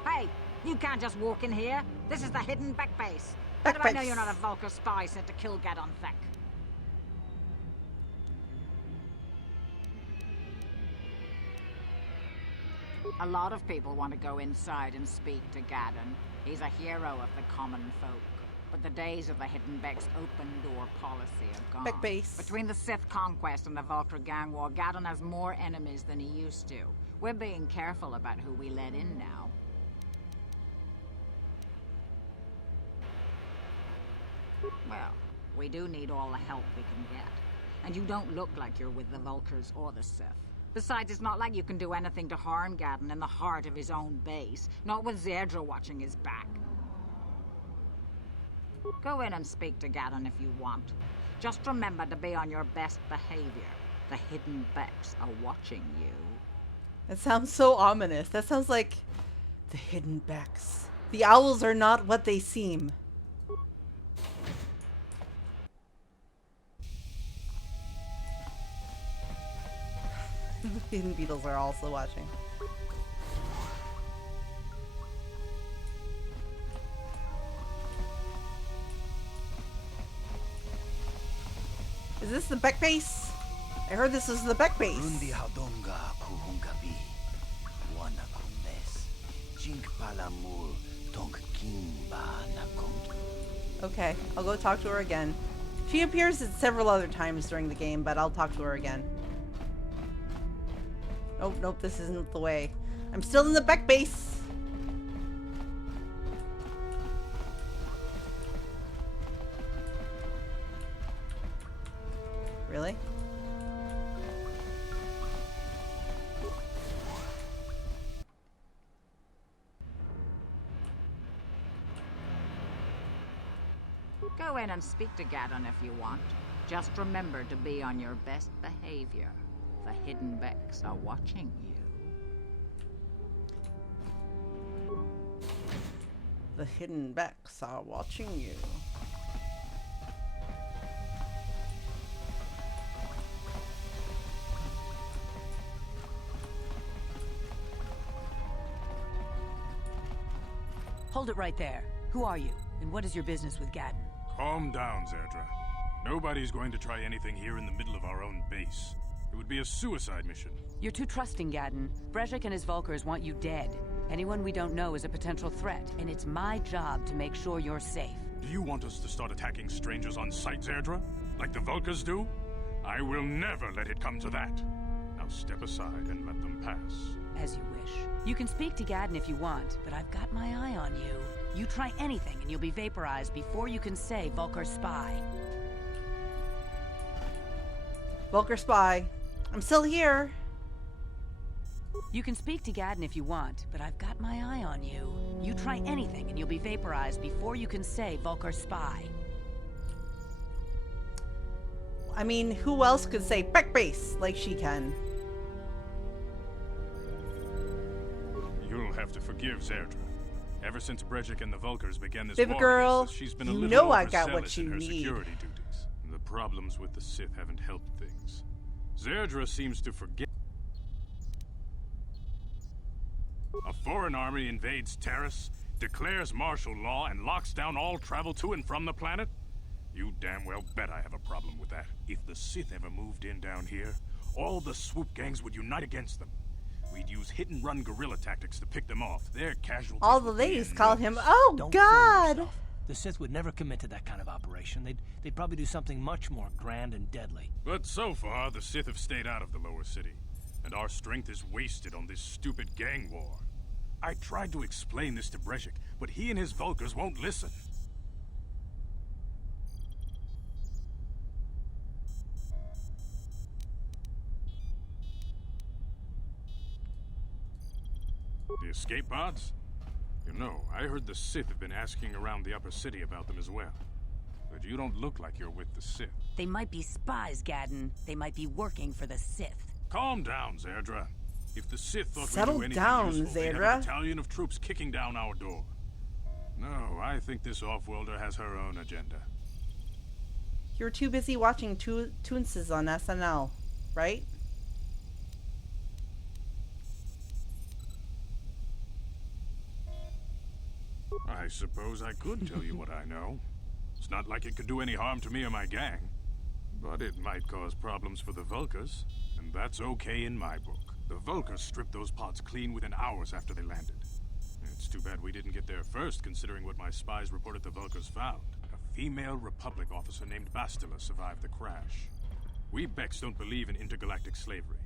Hey, you can't just walk in here. This is the hidden back base. How do I know you're not a Vulcar spy sent to kill Gadon Thek? A lot of people want to go inside and speak to Gadon. He's a hero of the common folk. But the days of the hidden Beck's open door policy are gone. Beck base. Between the Sith conquest and the Vulcar gang war, Gadon has more enemies than he used to. We're being careful about who we let in now. Well, we do need all the help we can get. And you don't look like you're with the Vulkars or the Sith. Besides, it's not like you can do anything to harm Gadon in the heart of his own base. Not with Zerdra watching his back. Go in and speak to Gadon if you want. Just remember to be on your best behavior. The hidden Becks are watching you. That sounds so ominous. That sounds like the hidden Becks. The owls are not what they seem. The hidden beetles are also watching. Is this the Beck base? I heard this is the Beck base. Okay, I'll go talk to her again. She appears at several other times during the game, but I'll talk to her again. Oh, nope, this isn't the way. I'm still in the Beck base. Really? Go in and speak to Gadon if you want. Just remember to be on your best behavior. The hidden Becks are watching you. The hidden Becks are watching you. Hold it right there. Who are you? And what is your business with Gadon? Calm down, Zerdra. Nobody's going to try anything here in the middle of our own base. It would be a suicide mission. You're too trusting, Gadon. Brezhik and his Vulkars want you dead. Anyone we don't know is a potential threat, and it's my job to make sure you're safe. Do you want us to start attacking strangers on sight, Zerdra? Like the Vulkars do? I will never let it come to that. Now step aside and let them pass. As you wish. You can speak to Gadon if you want, but I've got my eye on you. You try anything and you'll be vaporized before you can say Vulkar spy. Vulkar spy. I'm still here. You can speak to Gadon if you want, but I've got my eye on you. You try anything and you'll be vaporized before you can say Vulkar spy. I mean, who else could say Beck base like she can? You'll have to forgive Zerdra. Ever since Brezhik and the Vulkars began this Baby war girl, against us, she's been a you little know I got what overzealous you in her need. security duties. The problems with the Sith haven't helped things. Zerdra seems to forget. A foreign army invades Terrace, declares martial law, and locks down all travel to and from the planet? You damn well bet I have a problem with that. If the Sith ever moved in down here, all the swoop gangs would unite against them. We'd use hit-and-run guerrilla tactics to pick them off. Their casualties. All the ladies call him, oh Don't God! fool yourself. The Sith would never commit to that kind of operation. They'd probably do something much more grand and deadly. But so far, the Sith have stayed out of the lower city, and our strength is wasted on this stupid gang war. I tried to explain this to Brezhik, but he and his Vulkars won't listen. The escape pods? You know, I heard the Sith have been asking around the upper city about them as well. But you don't look like you're with the Sith. They might be spies, Gadon. They might be working for the Sith. Calm down, Zerdra. If the Sith thought Settle we'd do anything down, useful, they'd have Zerdra. a battalion of troops kicking down our door. No, I think this off-worlder has her own agenda. You're too busy watching Toonses on SNL, right? I suppose I could tell you what I know. It's not like it could do any harm to me or my gang. But it might cause problems for the Vulkars, and that's okay in my book. The Vulkars stripped those pods clean within hours after they landed. It's too bad we didn't get there first, considering what my spies reported the Vulkars found. A female Republic officer named Bastila survived the crash. We Becks don't believe in intergalactic slavery,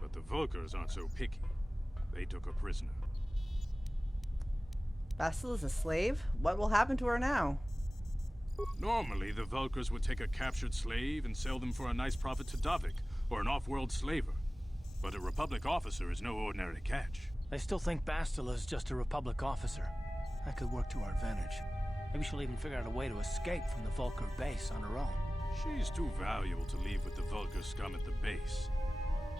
but the Vulkars aren't so picky. They took her prisoner. Bastil is a slave? What will happen to her now? Normally, the Vulkars would take a captured slave and sell them for a nice profit to Davik, or an off-world slaver. But a Republic officer is no ordinary catch. They still think Bastila is just a Republic officer. That could work to our advantage. Maybe she'll even figure out a way to escape from the Vulkar base on her own. She's too valuable to leave with the Vulkar scum at the base.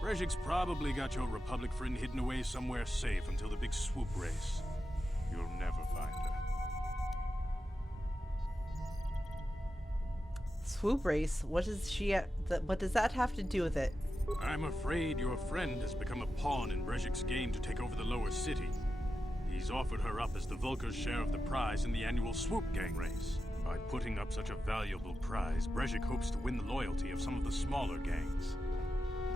Brejik's probably got your Republic friend hidden away somewhere safe until the big swoop race. You'll never find her. Swoop race? What does what does that have to do with it? I'm afraid your friend has become a pawn in Brejik's game to take over the lower city. He's offered her up as the Vulkar's share of the prize in the annual swoop gang race. By putting up such a valuable prize, Brejik hopes to win the loyalty of some of the smaller gangs.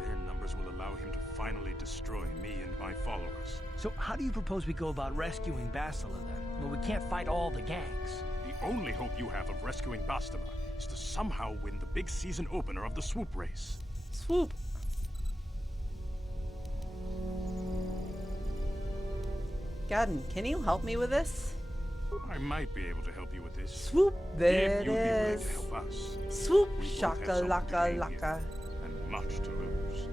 Their numbers will allow him to finally destroy me and my followers. So how do you propose we go about rescuing Bastila then? Well, we can't fight all the gangs. The only hope you have of rescuing Bastila is to somehow win the big season opener of the swoop race. Swoop. Gadden, can you help me with this? I might be able to help you with this. Swoop, there if it you'd be willing is. to help us. Swoop, We both have shaka something to laka gain laka. here, and much to lose.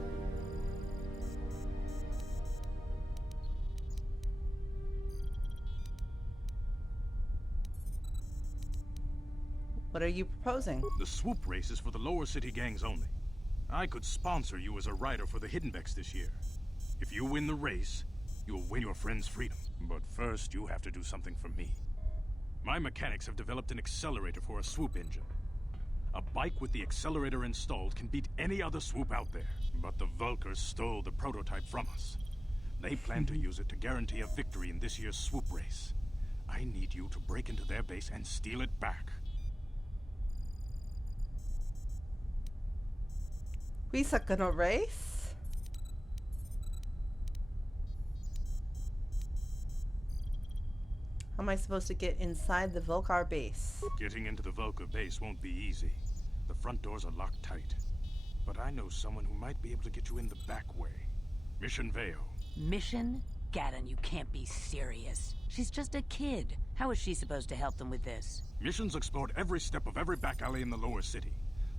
What are you proposing? The swoop race is for the lower city gangs only. I could sponsor you as a rider for the Hiddenbecks this year. If you win the race, you'll win your friend's freedom. But first, you have to do something for me. My mechanics have developed an accelerator for a swoop engine. A bike with the accelerator installed can beat any other swoop out there. But the Vulkars stole the prototype from us. They plan to use it to guarantee a victory in this year's swoop race. I need you to break into their base and steal it back. We suck on a race? How am I supposed to get inside the Vulkar base? Getting into the Vulkar base won't be easy. The front doors are locked tight. But I know someone who might be able to get you in the back way. Mission Veo. Mission? Gadden, you can't be serious. She's just a kid. How is she supposed to help them with this? Mission's explored every step of every back alley in the lower city.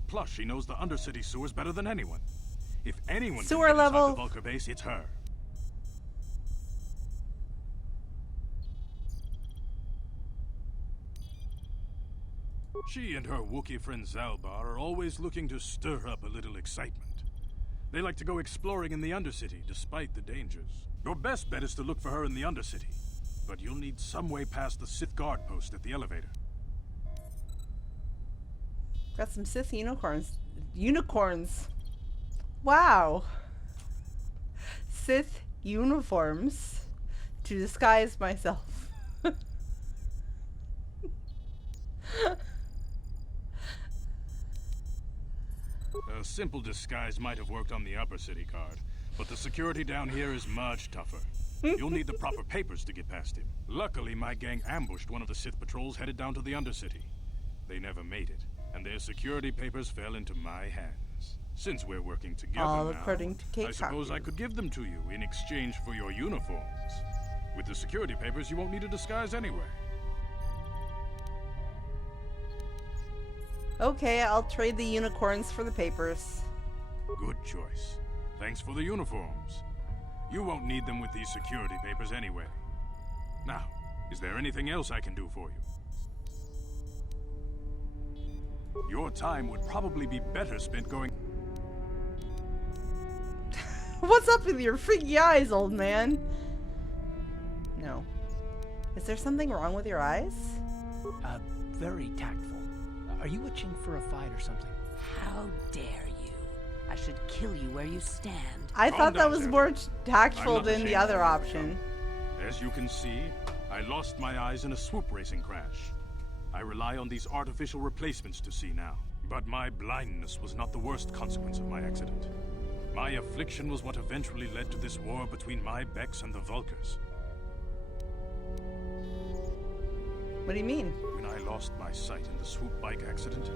Plus, she knows the undercity sewers better than anyone. If anyone Sewer can get level. inside the Vulkar base, it's her. She and her Wookiee friend Zalbar are always looking to stir up a little excitement. They like to go exploring in the Undercity, despite the dangers. Your best bet is to look for her in the Undercity. But you'll need some way past the Sith guard post at the elevator. Got some Sith unicorns. Unicorns. Wow. Sith uniforms to disguise myself. A simple disguise might have worked on the upper city guard, but the security down here is much tougher. You'll need the proper papers to get past him. Luckily, my gang ambushed one of the Sith patrols headed down to the Undercity. They never made it, and their security papers fell into my hands. Since we're working together All now, according to Kate I suppose Cochran. I could give them to you in exchange for your uniforms. With the security papers, you won't need a disguise anyway. Okay, I'll trade the unicorns for the papers. Good choice. Thanks for the uniforms. You won't need them with these security papers anyway. Now, is there anything else I can do for you? Your time would probably be better spent going... What's up with your freaky eyes, old man? No. Is there something wrong with your eyes? Very tactful. Are you itching for a fight or something? How dare you? I should kill you where you stand. I Calm thought that down, was Devin. more I'm tactful not than ashamed the of other my option. As you can see, I lost my eyes in a swoop racing crash. I rely on these artificial replacements to see now. But my blindness was not the worst consequence of my accident. My affliction was what eventually led to this war between my Becks and the Vulkars. What do you mean? When I lost my sight in the swoop bike accident,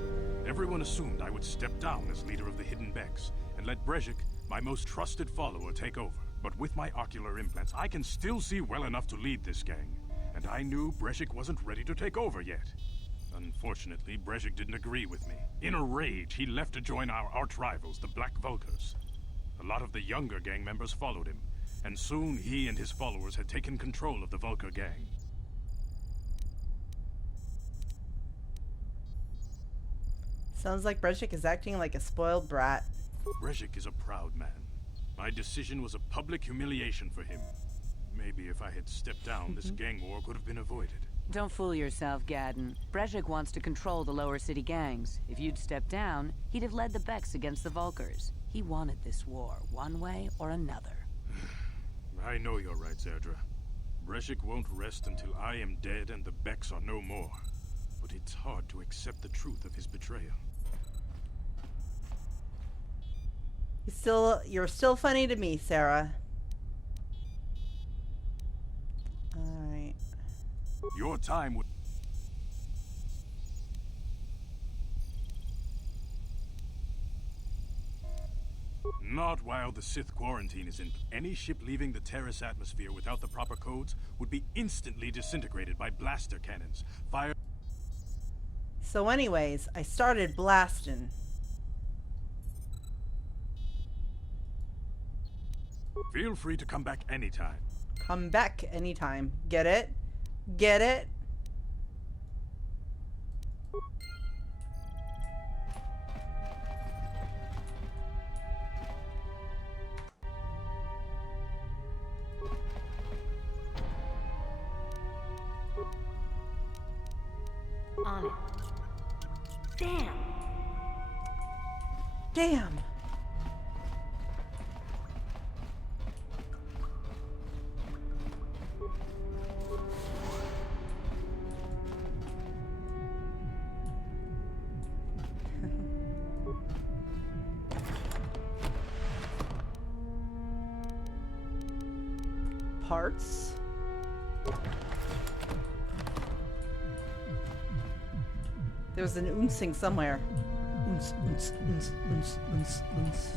everyone assumed I would step down as leader of the Hidden Becks and let Brejik, my most trusted follower, take over. But with my ocular implants, I can still see well enough to lead this gang, and I knew Brejik wasn't ready to take over yet. Unfortunately, Brezhik didn't agree with me. In a rage, he left to join our arch-rivals, the Black Vulkars. A lot of the younger gang members followed him, and soon he and his followers had taken control of the Vulkar gang. Sounds like Brezhik is acting like a spoiled brat. Brezhik is a proud man. My decision was a public humiliation for him. Maybe if I had stepped down, this gang war could have been avoided. Don't fool yourself, Gadden. Brezhik wants to control the lower city gangs. If you'd stepped down, he'd have led the Beks against the Vulkars. He wanted this war, one way or another. I know you're right, Zerdra. Brezhik won't rest until I am dead and the Beks are no more. But it's hard to accept the truth of his betrayal. You're still funny to me, Sarah. Alright. Your time would... Not while the Sith quarantine is in. Any ship leaving the Terrace atmosphere without the proper codes would be instantly disintegrated by blaster cannons. Fire... So anyways, I started blasting. Feel free to come back anytime. Come back anytime. Get it? Get it? On it. Damn. Damn. Parts. There's an unsing somewhere. Uns, uns, uns, uns, uns, uns.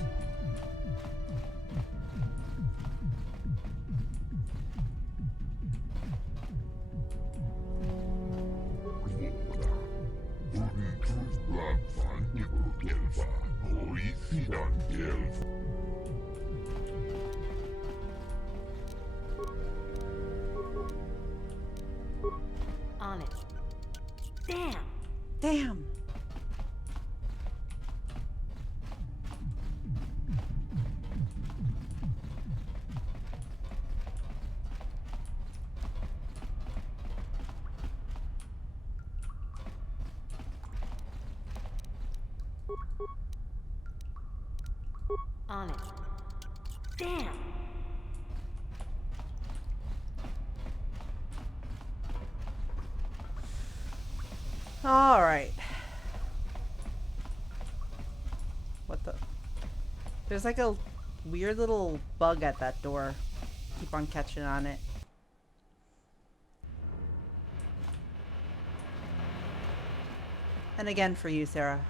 On it. Damn. Damn. On it. Damn. All right. What the? There's like a weird little bug at that door. Keep on catching on it. And again for you, Sarah.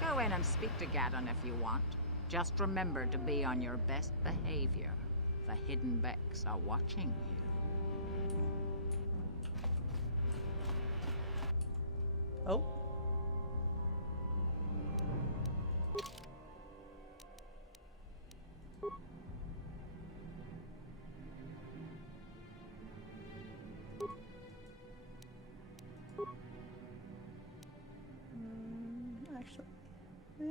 Go in and speak to Gadon if you want. Just remember to be on your best behavior. The hidden Beks are watching you. Oh. Actually, yeah.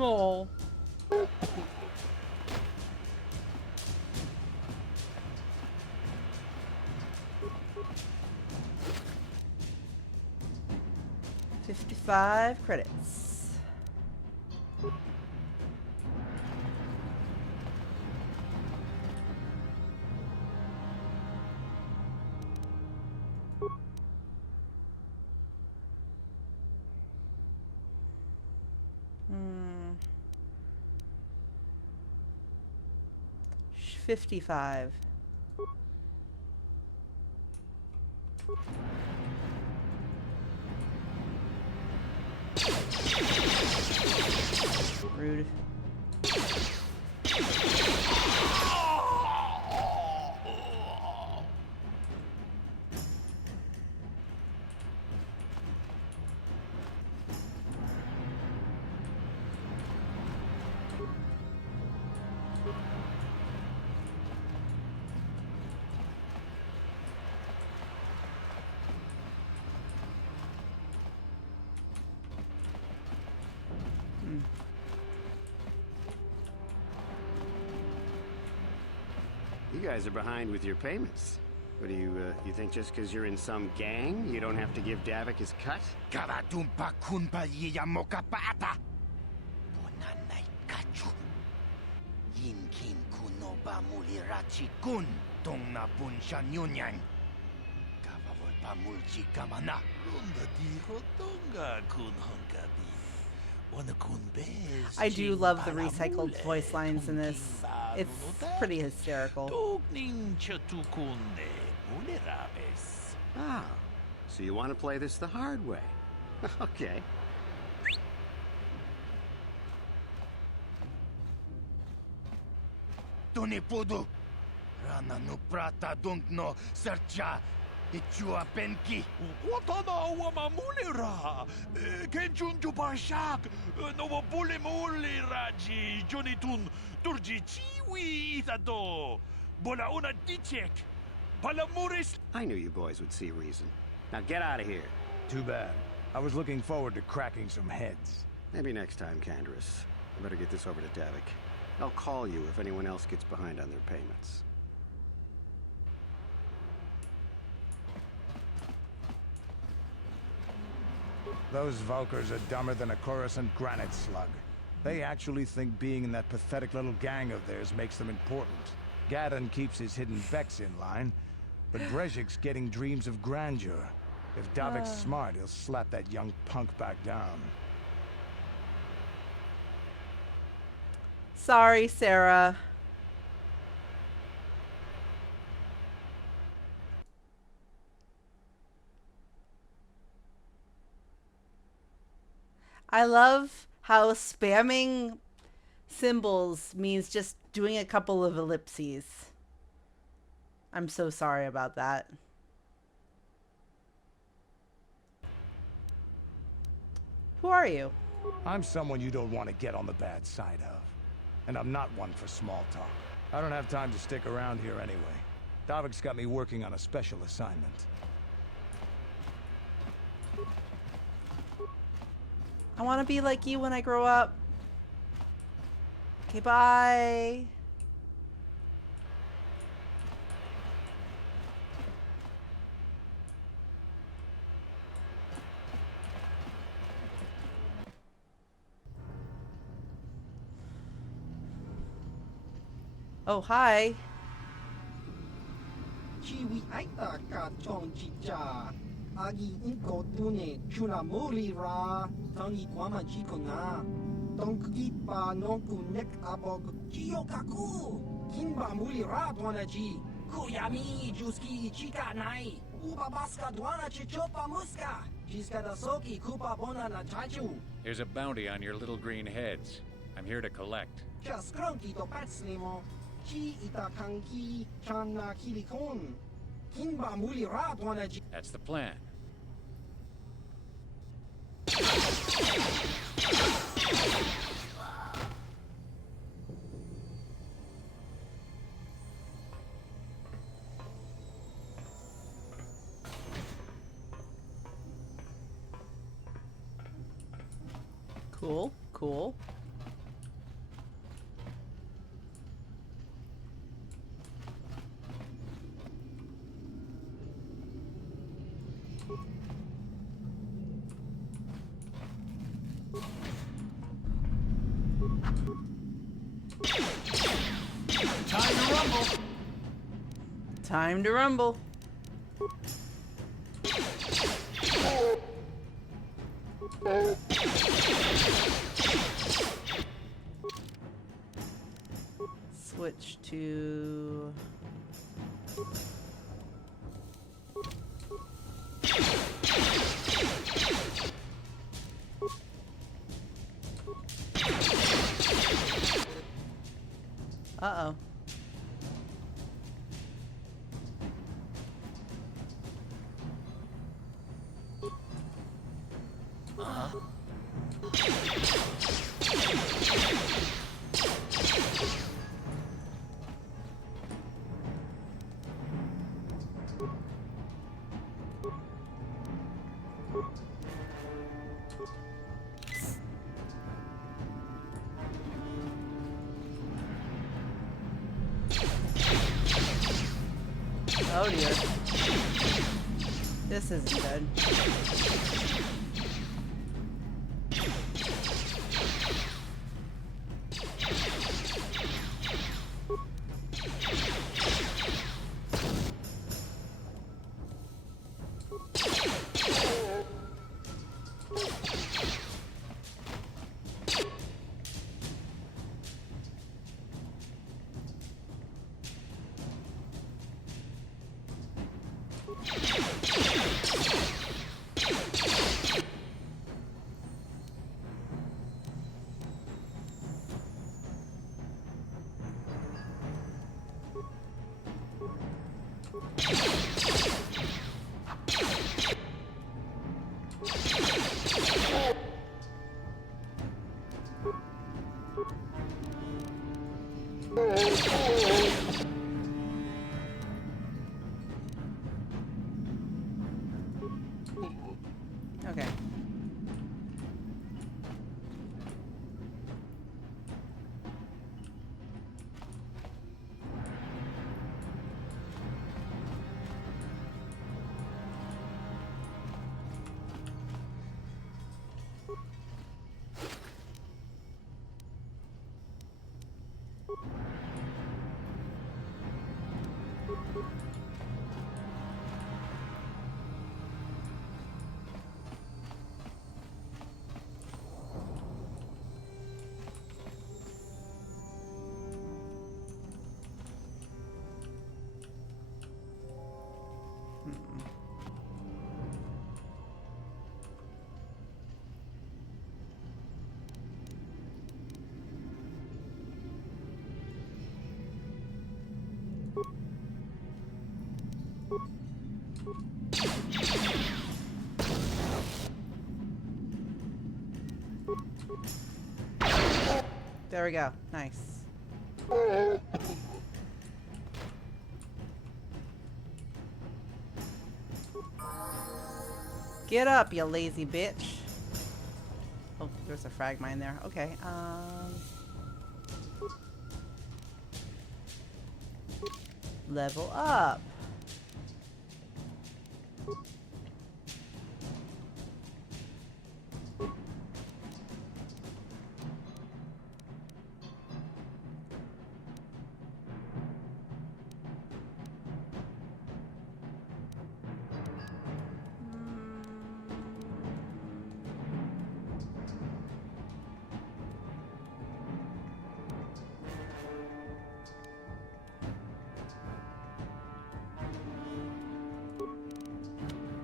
Oh. $55 credits. Hmm. 55. Rude. You guys are behind with your payments. What do you think just because you're in some gang, you don't have to give Davik his cut? Karatumpa kunpa yiyamokapata. Bonanay kachu. Yinkin kunoba mulirachi kun. Tong na bunsha nyunyang. Kavavol pamulchi kamana. Runda dijo tonga kun honkabi. I do love the recycled voice lines in this. It's pretty hysterical. Ah, so you want to play this the hard way. Okay. Tunipudu. Rana no prata dunkno sercha. Ichua penki. Watana wama mulira. Kenjunju barshak. No bule muli raji. Jonitun turji chiwi itado. Bola una dichek. Balamuris. I knew you boys would see reason. Now get out of here. Too bad. I was looking forward to cracking some heads. Maybe next time, Canderous. I better get this over to Davik. I'll call you if anyone else gets behind on their payments. Those Vulkars are dumber than a Coruscant granite slug. They actually think being in that pathetic little gang of theirs makes them important. Gadon keeps his hidden Vex in line, but Brejik's getting dreams of grandeur. If Davik's smart, he'll slap that young punk back down. Sorry, Sarah. I love how spamming symbols means just doing a couple of ellipses. I'm so sorry about that. Who are you? I'm someone you don't want to get on the bad side of. And I'm not one for small talk. I don't have time to stick around here anyway. Davik's got me working on a special assignment. I want to be like you when I grow up. Okay, bye. Oh, hi. Chiwi aita ka chong chicha. Agi inko tune chuna muli ra. Tangi kwama chiko na. Tonk ipa nonku nek abog. Chiyo kaku. Kimba muli ra dwana ji. Kuyami juski chika nai. Uba baska dwana chichopa muska. Jiska da soki kupa bona na chachu. There's a bounty on your little green heads. I'm here to collect. Just grunky to patslimo. Chi ita kanki chana kilikon. Kimba muli ra dwana ji. That's the plan. Cool, cool. Time to rumble. Time to rumble. switch to... Uh-oh. Oh dear. This isn't good. Okay. There we go. Nice. Get up, you lazy bitch. Oh, there's a frag mine there. Okay, level up.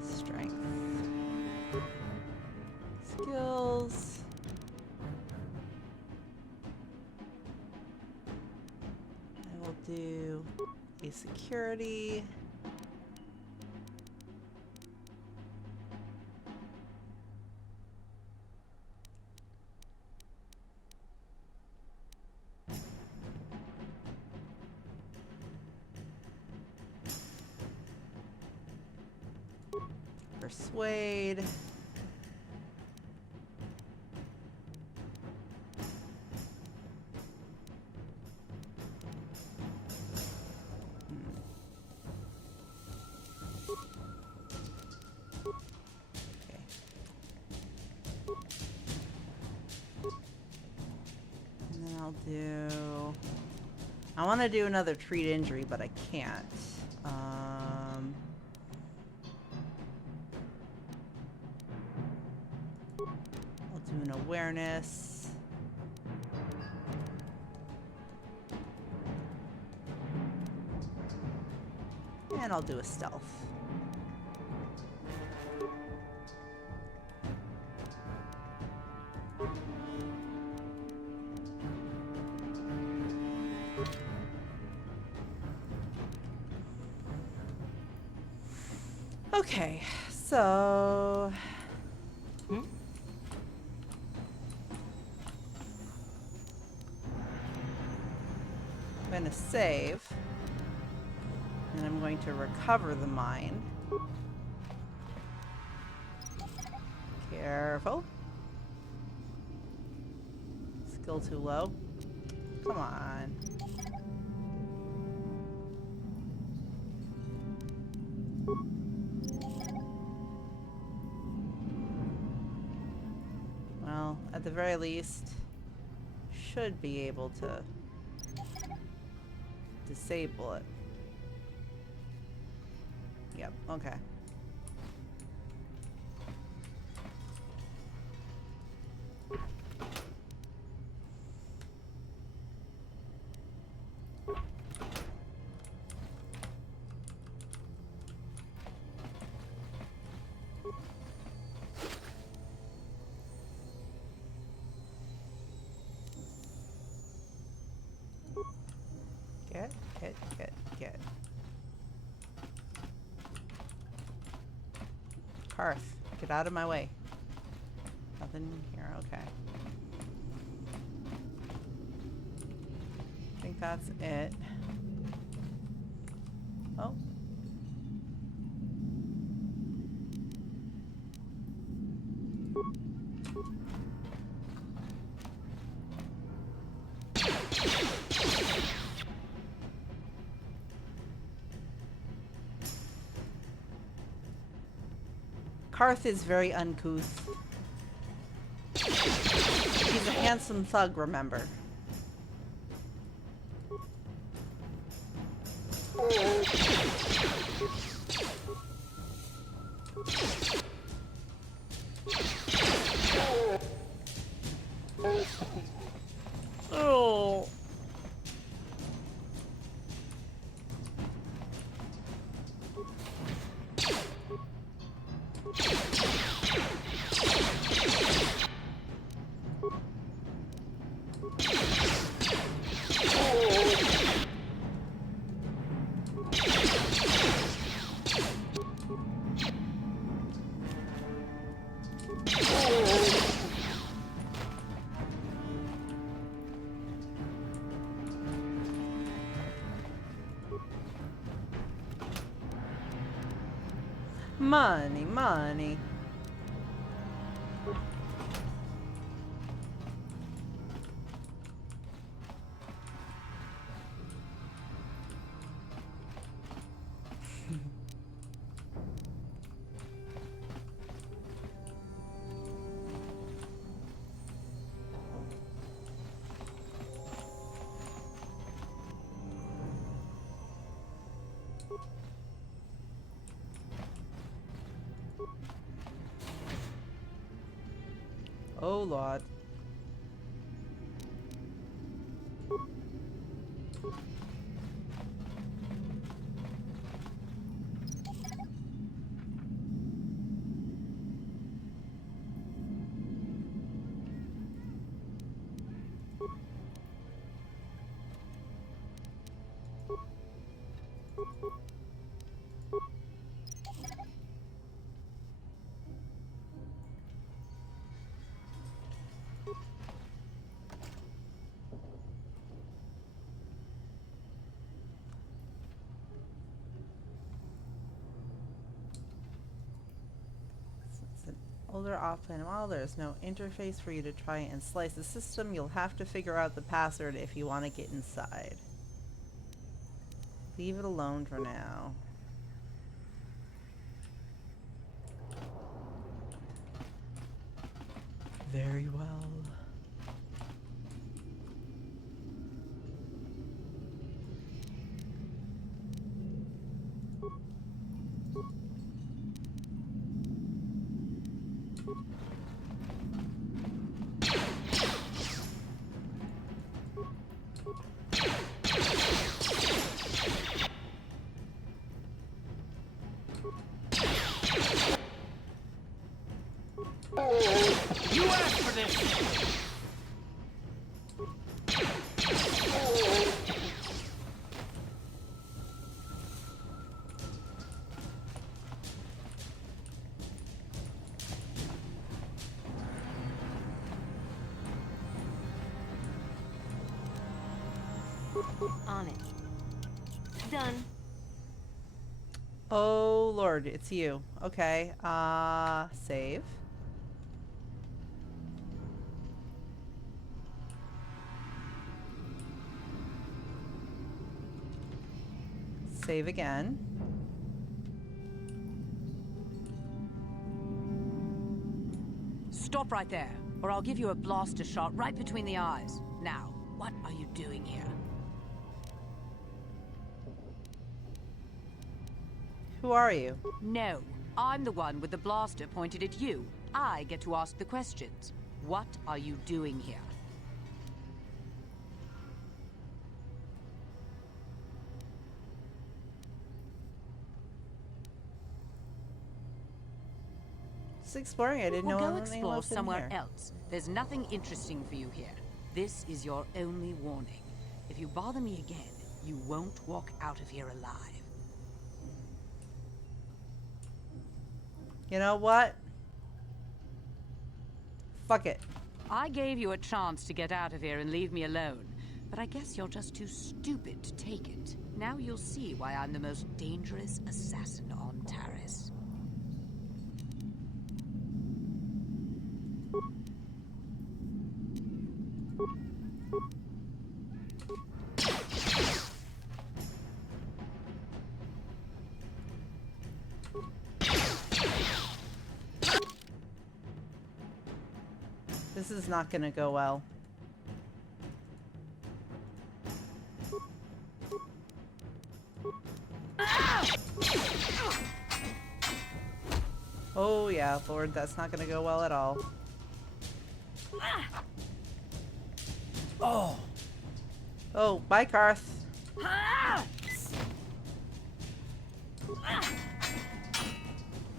Strength. Skills. I will do a security. Persuade. Okay. And then I'll do... I want to do another treat injury, but I can't. I'll do an awareness. And I'll do a stealth. Okay, so I'm going to save, and I'm going to recover the mine. Careful. Skill too low. Come on. Well, at the very least, should be able to disable it. Yep, okay. Get. Karth, get out of my way. Nothing here, okay. I think that's it. Oh. Karth is very uncouth. He's a handsome thug, remember. Oh. Money, money. Oh, Lord. Older off-plan model, there's no interface for you to try and slice the system. You'll have to figure out the password if you want to get inside. Leave it alone for now. Very well. On it. Done. Oh, Lord, it's you. Okay, save. Save again. Stop right there, or I'll give you a blaster shot right between the eyes. Now, what are you doing here? Who are you? No, I'm the one with the blaster pointed at you. I get to ask the questions. What are you doing here? Just exploring. I didn't know Well, go anything explore was in somewhere here. else. There's nothing interesting for you here. This is your only warning. If you bother me again, you won't walk out of here alive. You know what? Fuck it. I gave you a chance to get out of here and leave me alone, but I guess you're just too stupid to take it. Now you'll see why I'm the most dangerous assassin on Taris. This is not gonna go well. Oh yeah, Lord, that's not gonna go well at all. Oh. Oh, bye, Karth.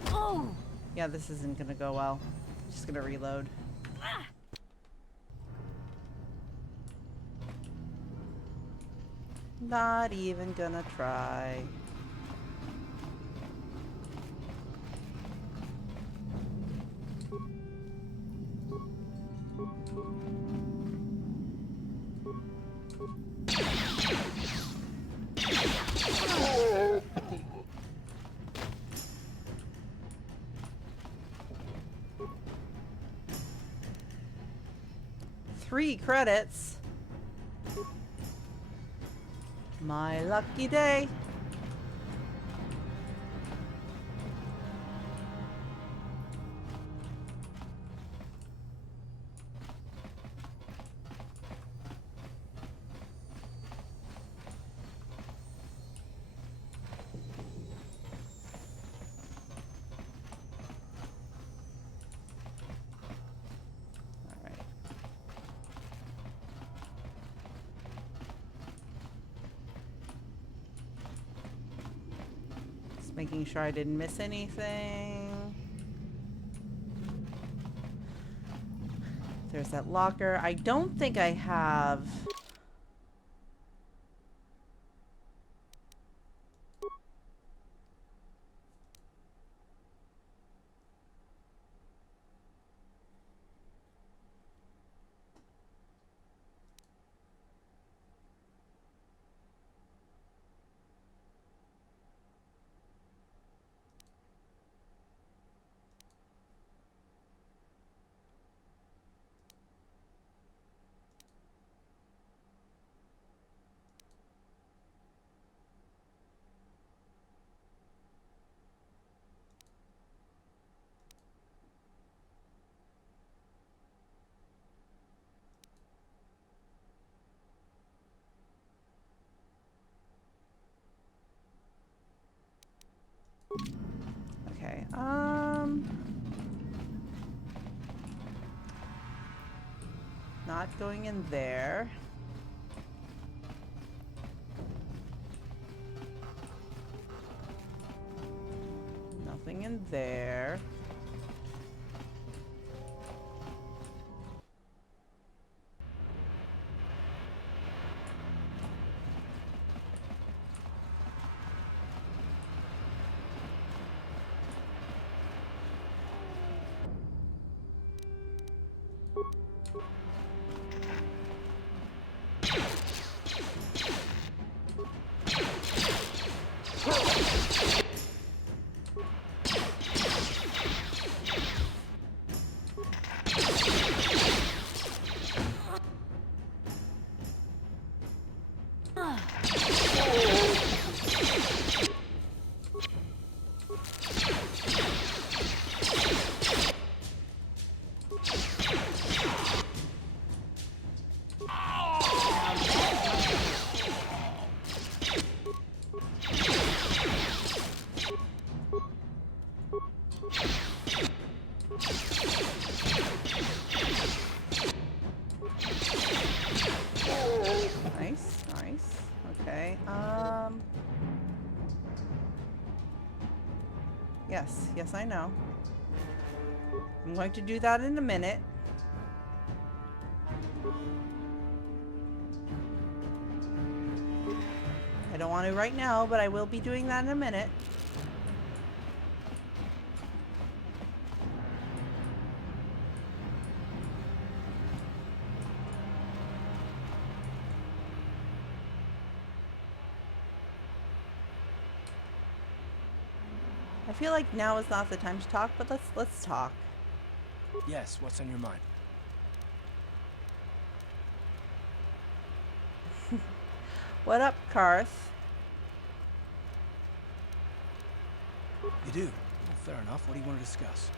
Oh. Yeah, this isn't gonna go well. Just gonna reload. Not even gonna try. Three credits. My lucky day. Making sure I didn't miss anything. There's that locker. I don't think I have... Okay, not going in there. Nothing in there. Nice. Okay. Yes. Yes, I know. I'm going to do that in a minute. I don't want to right now, but I will be doing that in a minute. I feel like now is not the time to talk, but let's talk. Yes, what's on your mind? What up, Karth? You do? Well, fair enough. What do you want to discuss?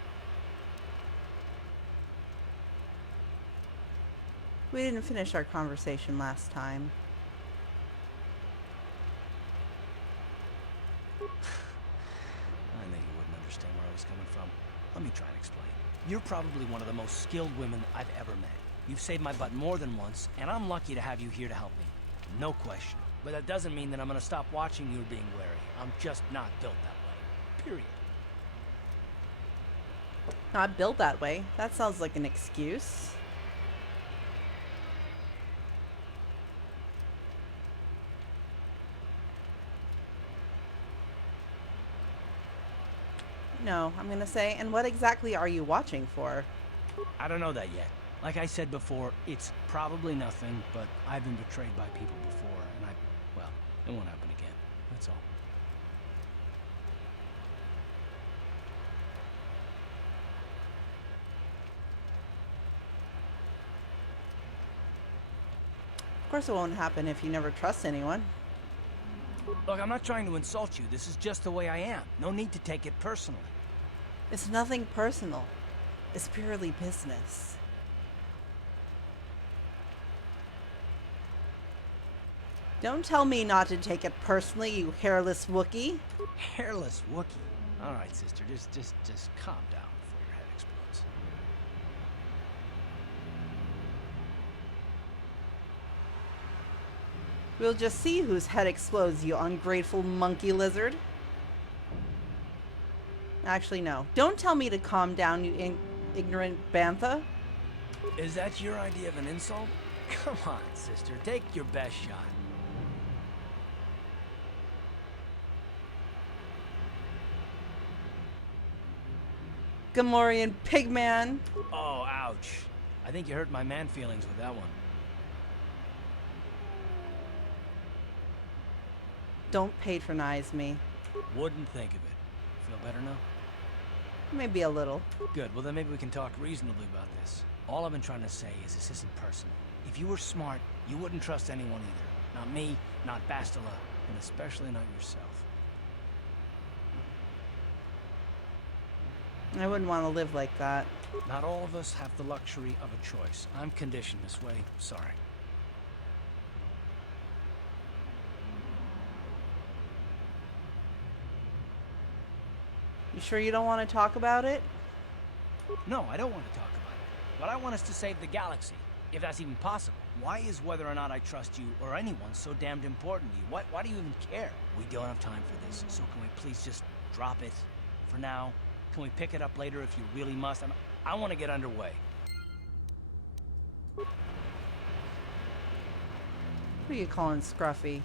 We didn't finish our conversation last time. I knew you wouldn't understand where I was coming from. Let me try and explain. You're probably one of the most skilled women I've ever met. You've saved my butt more than once, and I'm lucky to have you here to help me. No question. But that doesn't mean that I'm gonna stop watching you being wary. I'm just not built that way. Period. Not built that way. That sounds like an excuse. No, I'm gonna say, and what exactly are you watching for? I don't know that yet. Like I said before, it's probably nothing, but I've been betrayed by people before, and well, it won't happen again. That's all. Of course it won't happen if you never trust anyone. Look, I'm not trying to insult you. This is just the way I am. No need to take it personally. It's nothing personal. It's purely business. Don't tell me not to take it personally, you hairless Wookiee. Hairless Wookiee? All right, sister, just calm down before your head explodes. We'll just see whose head explodes, you ungrateful monkey lizard. Actually, no. Don't tell me to calm down, you ignorant bantha. Is that your idea of an insult? Come on, sister, take your best shot. Gamorrean pigman. Oh, ouch. I think you hurt my man feelings with that one. Don't patronize me. Wouldn't think of it. Feel better now? Maybe a little. Good, well then maybe we can talk reasonably about this. All I've been trying to say is this isn't personal. If you were smart, you wouldn't trust anyone either. Not me, not Bastila, and especially not yourself. I wouldn't want to live like that. Not all of us have the luxury of a choice. I'm conditioned this way. Sorry. You sure you don't want to talk about it? No, I don't want to talk about it. But I want us to save the galaxy, if that's even possible. Why is whether or not I trust you or anyone so damned important to you? Why do you even care? We don't have time for this, so can we please just drop it for now? Can we pick it up later if you really must? I want to get underway. Who are you calling Scruffy?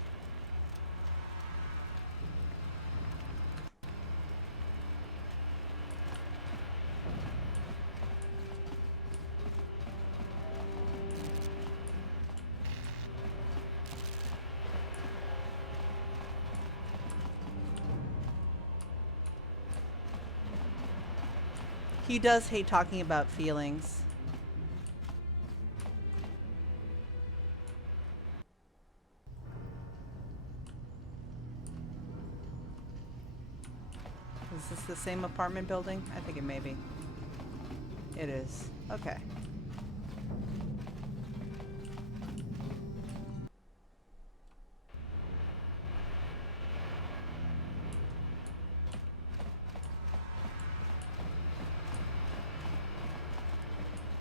He does hate talking about feelings. Is this the same apartment building? I think it may be. It is. Okay.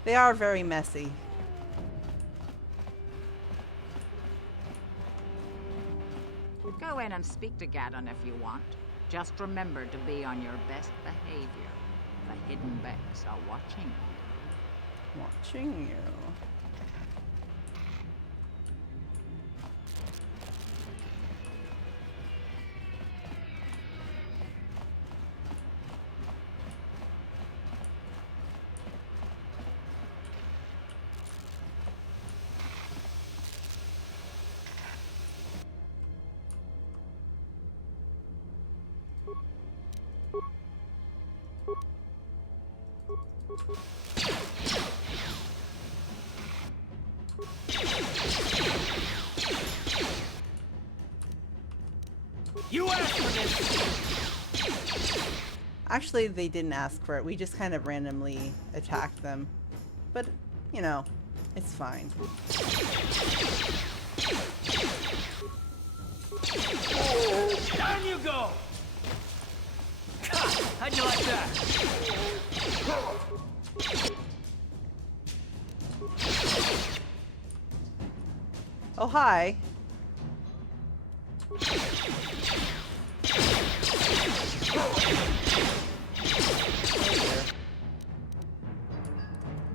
They are very messy. Go in and speak to Gaddon if you want. Just remember to be on your best behavior. The hidden Becks are watching you. Watching you. You asked for this! Actually, they didn't ask for it. We just kind of randomly attacked them. But, you know, it's fine. Down you go! How'd you like that? Oh, hi.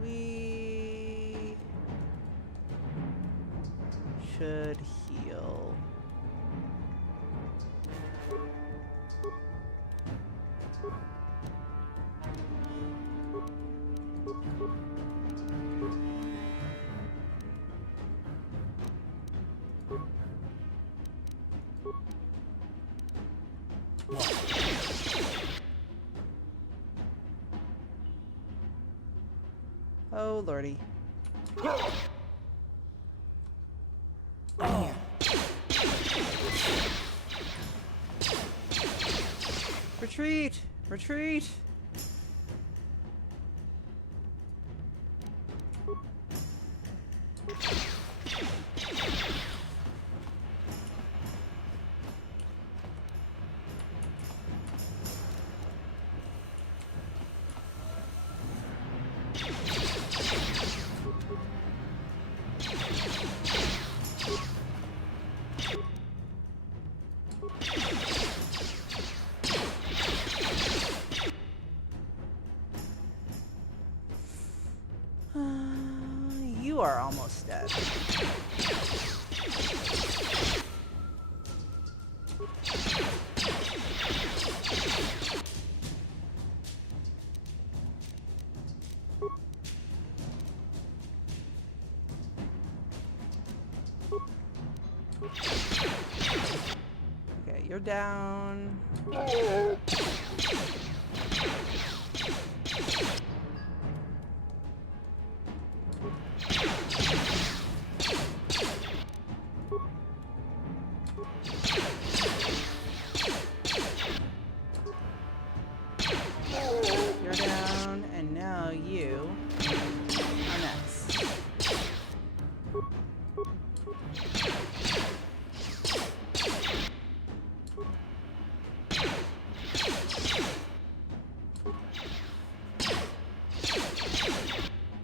We should heal. Oh, lordy. Oh. Retreat! Retreat! You are almost dead. Okay, you're down. You're down, and now you are next.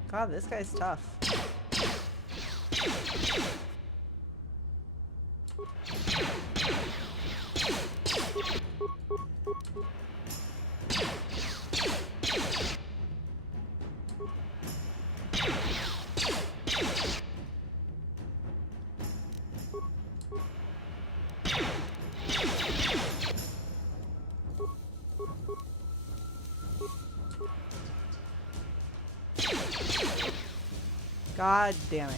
God, this guy's tough. God damn it.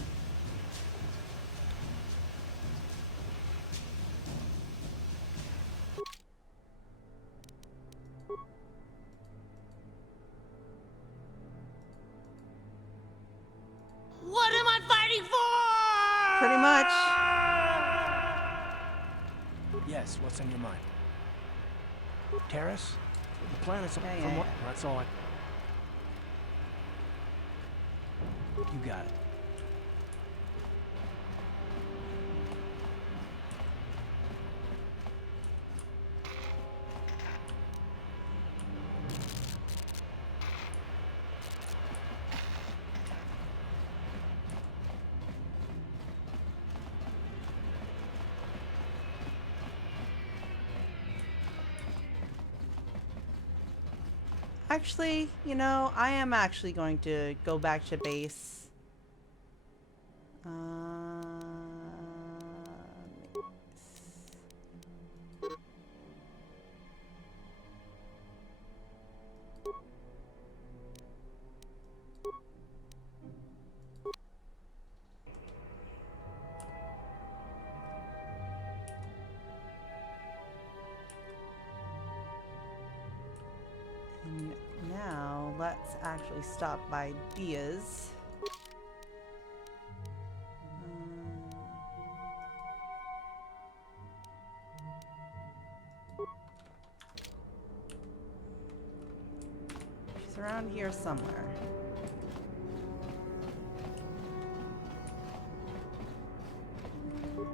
What am I fighting for? Pretty much. Yes, what's on your mind? Terrace? The planet's Yeah, from what? yeah. That's all I... You got it. Actually, you know, I am actually going to go back to base. And now let's actually stop by Diaz. She's around here somewhere.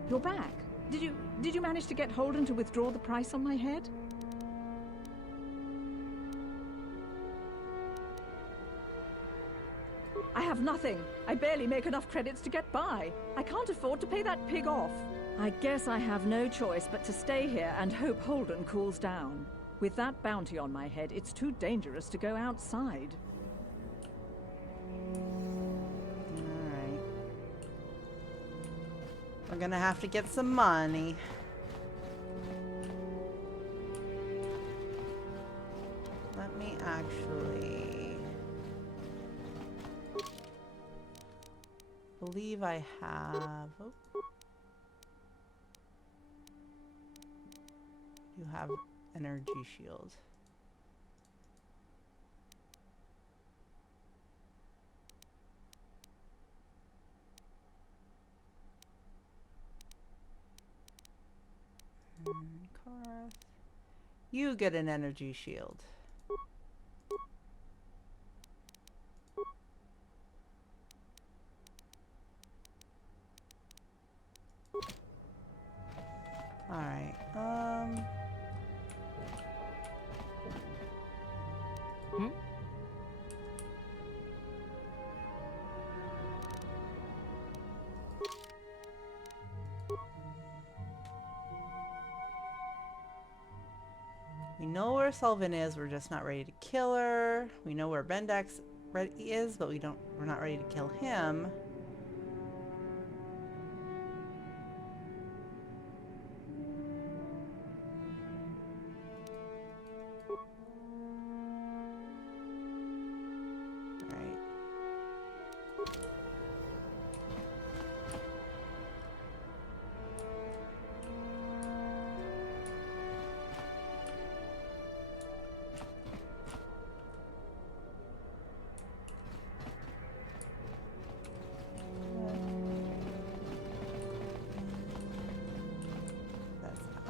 You're back. Did you manage to get Holden to withdraw the price on my head? I have nothing. I barely make enough credits to get by. I can't afford to pay that pig off. I guess I have no choice but to stay here and hope Holden cools down. With that bounty on my head, it's too dangerous to go outside. Alright. We're gonna have to get some money. Let me actually... believe I have... Oh. You have energy shield. Karth. You get an energy shield. Alright, we know where Sullivan is, we're just not ready to kill her. We know where Bendax is, but we're not ready to kill him.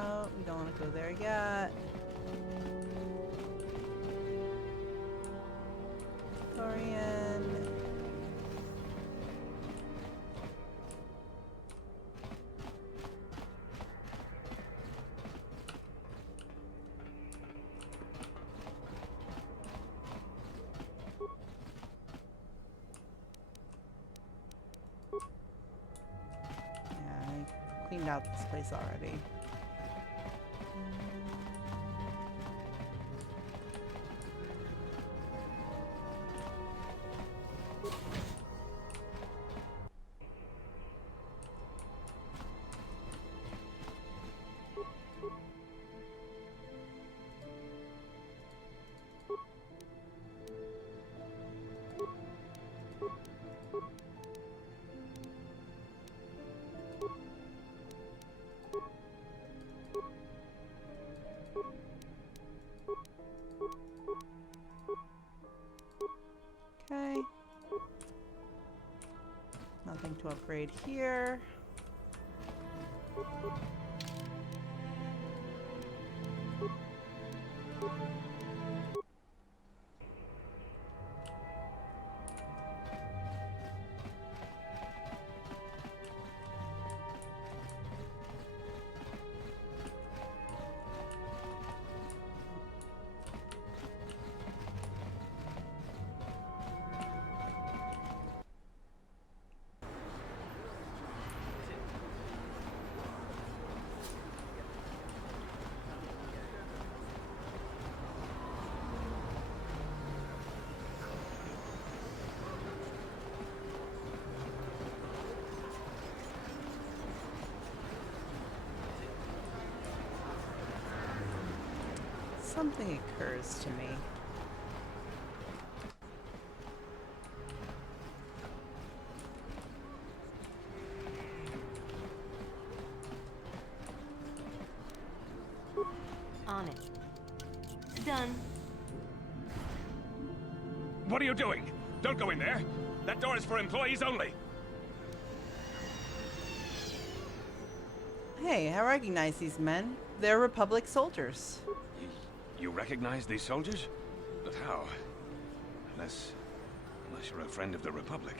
Oh, we don't want to go there yet. Dorian. Yeah, I cleaned out this place already. Okay. Nothing to upgrade here. Something occurs to me. On it. Done. What are you doing? Don't go in there. That door is for employees only. Hey, I recognize these men. They're Republic soldiers. You recognize these soldiers? But how? Unless you're a friend of the Republic.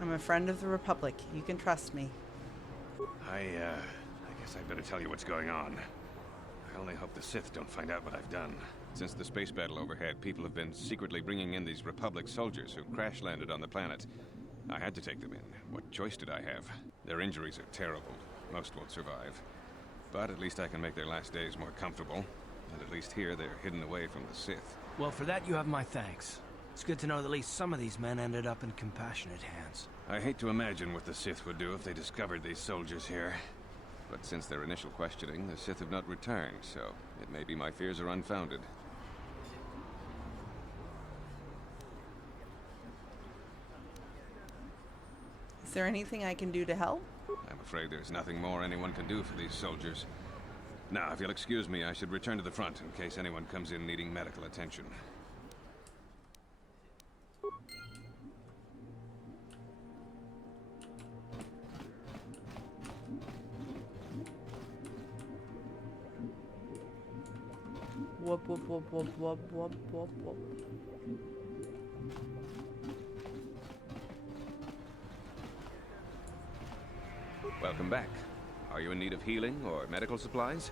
I'm a friend of the Republic. You can trust me. I guess I'd better tell you what's going on. I only hope the Sith don't find out what I've done. Since the space battle overhead, people have been secretly bringing in these Republic soldiers who crash-landed on the planet. I had to take them in. What choice did I have? Their injuries are terrible. Most won't survive. But at least I can make their last days more comfortable. And at least here, they're hidden away from the Sith. Well, for that you have my thanks. It's good to know that at least some of these men ended up in compassionate hands. I hate to imagine what the Sith would do if they discovered these soldiers here. But since their initial questioning, the Sith have not returned, so it may be my fears are unfounded. Is there anything I can do to help? I'm afraid there's nothing more anyone can do for these soldiers. Now, if you'll excuse me, I should return to the front in case anyone comes in needing medical attention. Whoop, whoop, whoop, whoop, whoop, whoop, whoop, whoop. Welcome back. Are you in need of healing or medical supplies?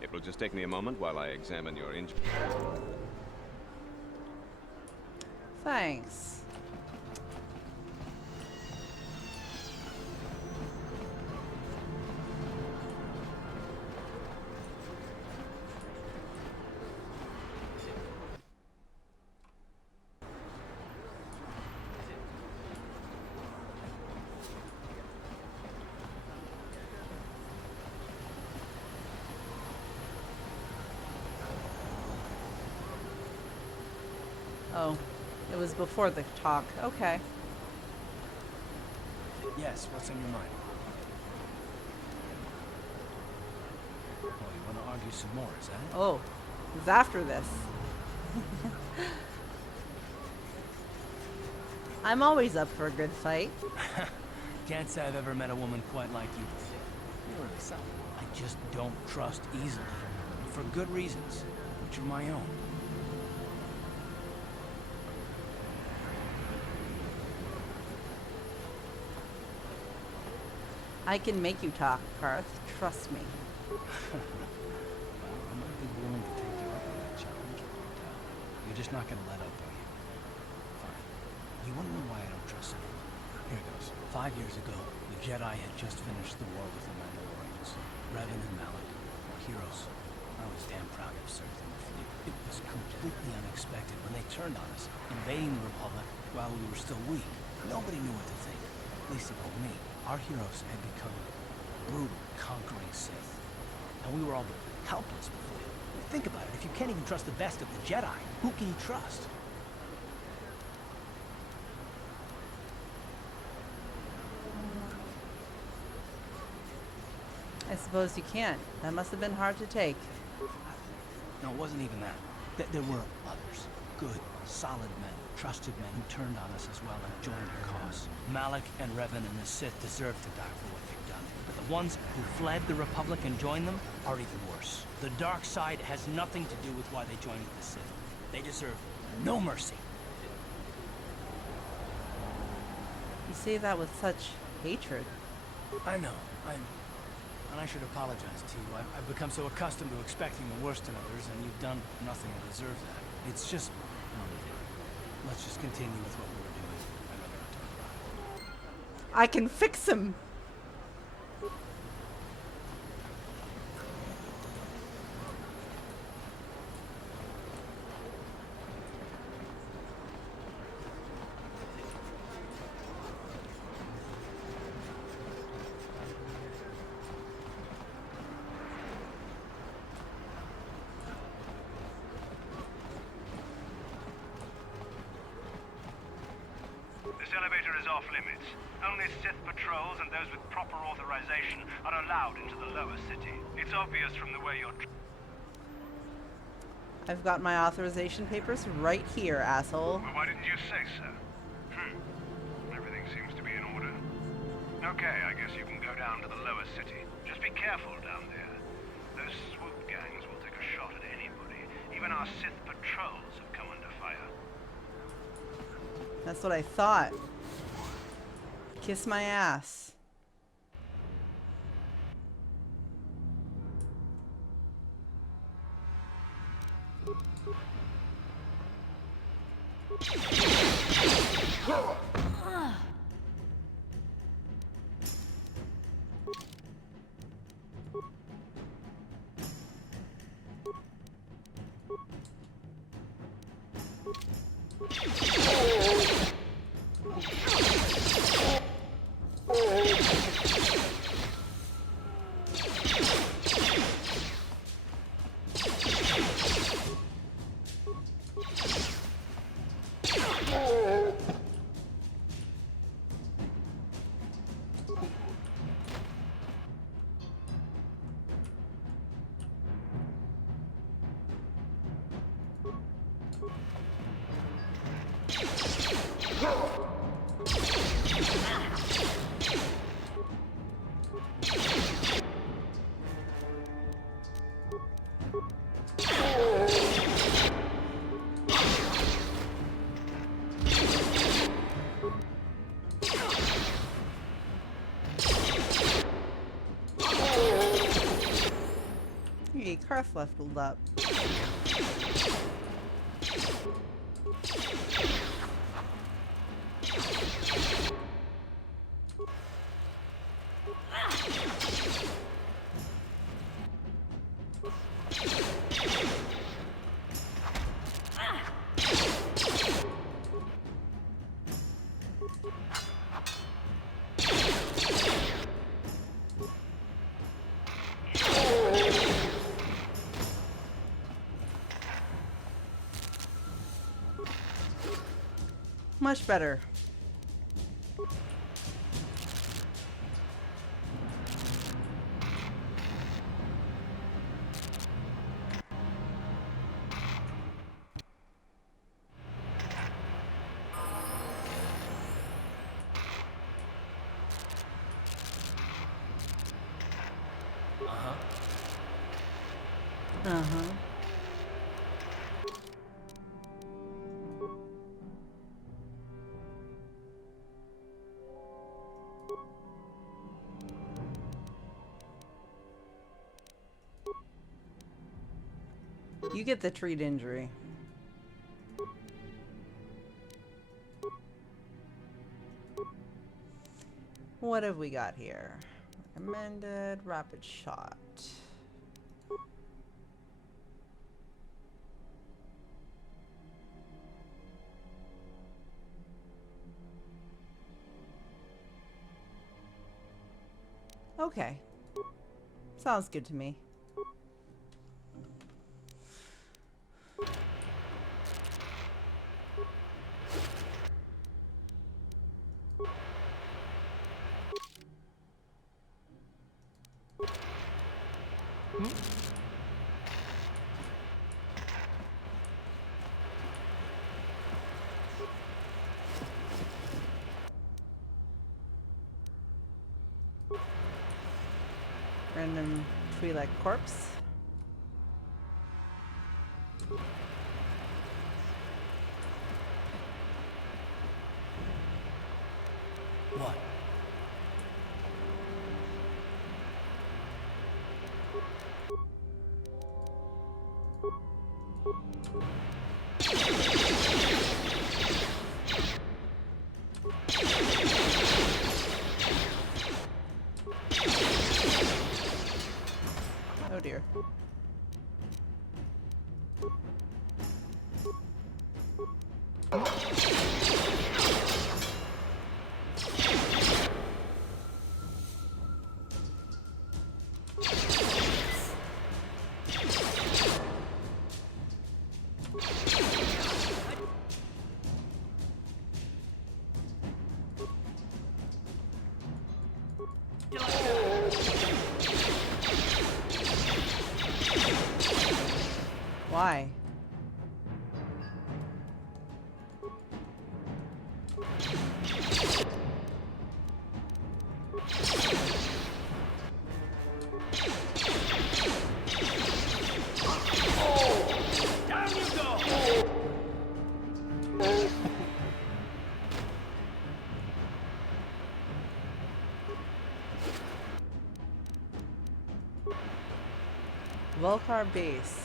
It will just take me a moment while I examine your injury. Thanks. Oh, it was before the talk. Okay. Yes, what's on your mind? Oh, you want to argue some more, is that it? Oh, it's after this. I'm always up for a good fight. Can't say I've ever met a woman quite like you before. You're really something. I just don't trust easily. And for good reasons, which are my own. I can make you talk, Karth. Trust me. Well, I might be willing to take you up on that challenge, but you're just not gonna let up, are you? Fine. You wanna know why I don't trust anyone? Here goes. 5 years ago, the Jedi had just finished the war with the Mandalorians. Revan and Malik were heroes. I was damn proud to have served in the fleet. It was completely unexpected when they turned on us, invading the Republic while we were still weak. Nobody knew what to think. At least about me. Our heroes had become brutal, conquering Sith. And we were all helpless before them. Think about it. If you can't even trust the best of the Jedi, who can you trust? I suppose you can't. That must have been hard to take. No, it wasn't even that. There were others. Good, solid men, trusted men who turned on us as well and joined our cause. Malik and Revan and the Sith deserve to die for what they've done. But the ones who fled the Republic and joined them are even worse. The dark side has nothing to do with why they joined the Sith. They deserve no mercy. You say that with such hatred. I know. And I should apologize to you. I've become so accustomed to expecting the worst in others, and you've done nothing to deserve that. It's just... let's just continue with what we were doing. I'd rather not talk about it. I can fix him. This elevator is off limits. Only Sith patrols and those with proper authorization are allowed into the lower city. It's obvious from the way you're... I've got my authorization papers right here, asshole. Well, why didn't you say so? Everything seems to be in order. Okay, I guess you can go down to the lower city. Just be careful down there. Those swoop gangs will take a shot at anybody. Even our Sith patrols have come under fire. That's what I thought. Kiss my ass. Hey, car leveled up. Much better. Uh-huh. You get the treat injury. What have we got here? Recommended rapid shot. Okay. Sounds good to me. Random Twi'lek corpse. What? Oh dear. Why? Down you go! Volcar base.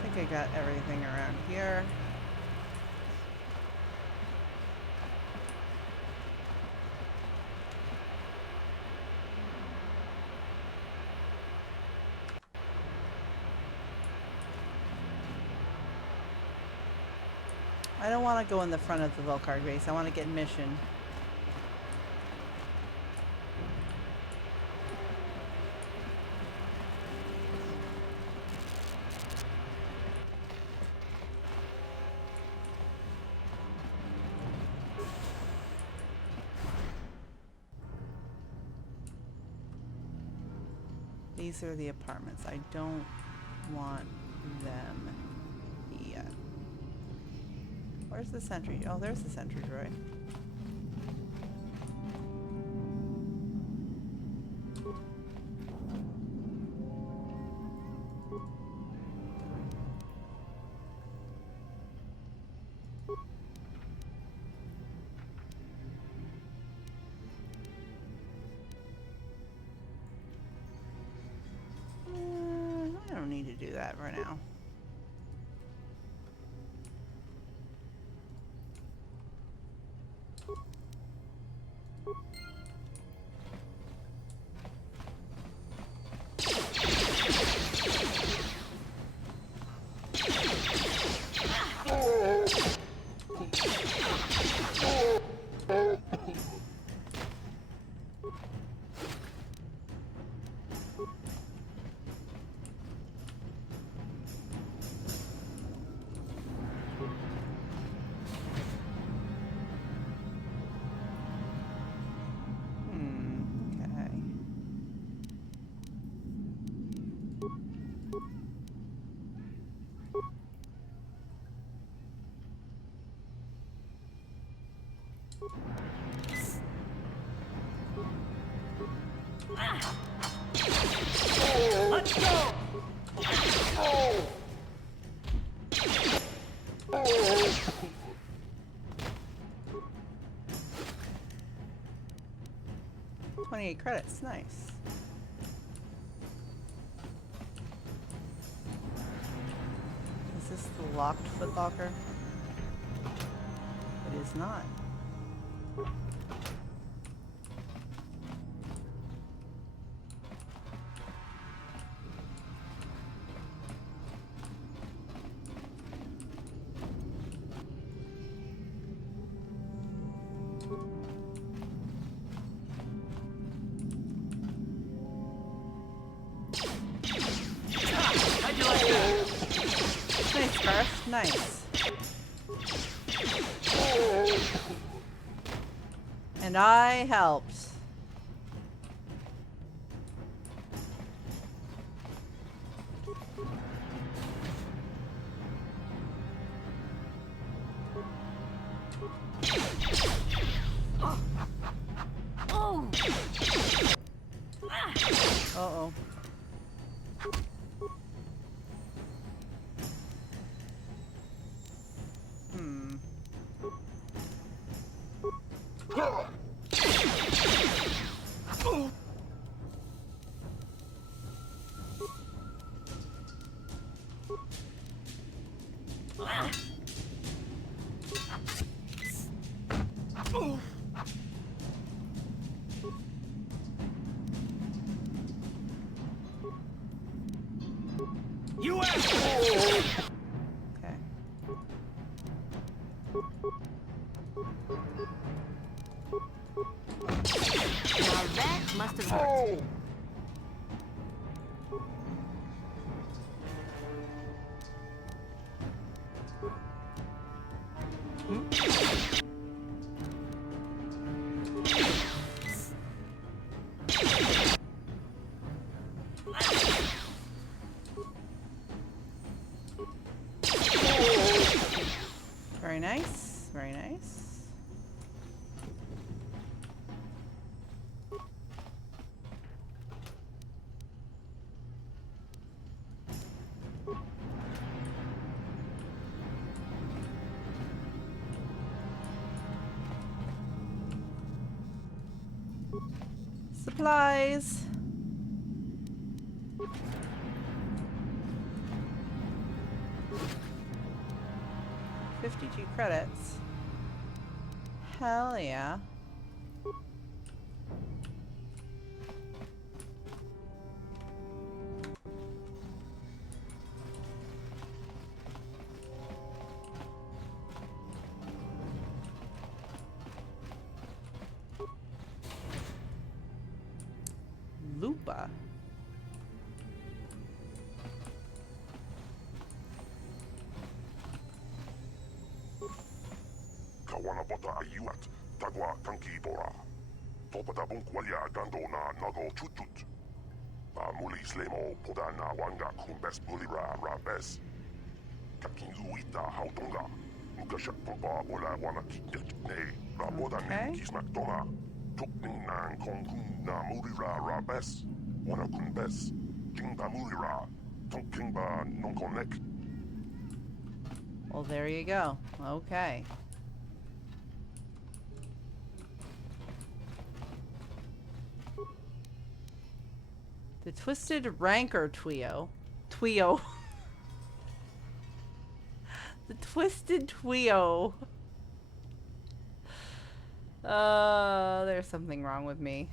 I think I got everything around here. I don't want to go in the front of the Volcar base. I want to get mission. These are the apartments. I don't want them yet. Where's the sentry? Oh, there's the sentry droid. I don't need to do that right now. Let's go! 28 credits, nice. Is this the locked footlocker? It is not. Nice, Garth. Nice. And I helped. Uh-oh. You asshole! Okay. Now that must have hurt. supplies. $52 credits. Hell yeah. Lupa. Kawana bota ayuat, tagwa tanki bora. Topata bunkwalia gando na nago chutut. Ba muli slemo poda na wanga kumbes mulira rabes. Kakin uita hautonga. Mukashat pompa bola wana kitnet ne. La boda ne kismak tonga. Tukning na kongkun na mulira rabes. Wana kumbes. Jingba mulira. Tonking ba non connect. Well, there you go. Okay. The Twisted Rancor Twio. Twio. The Twisted Twio. There's something wrong with me.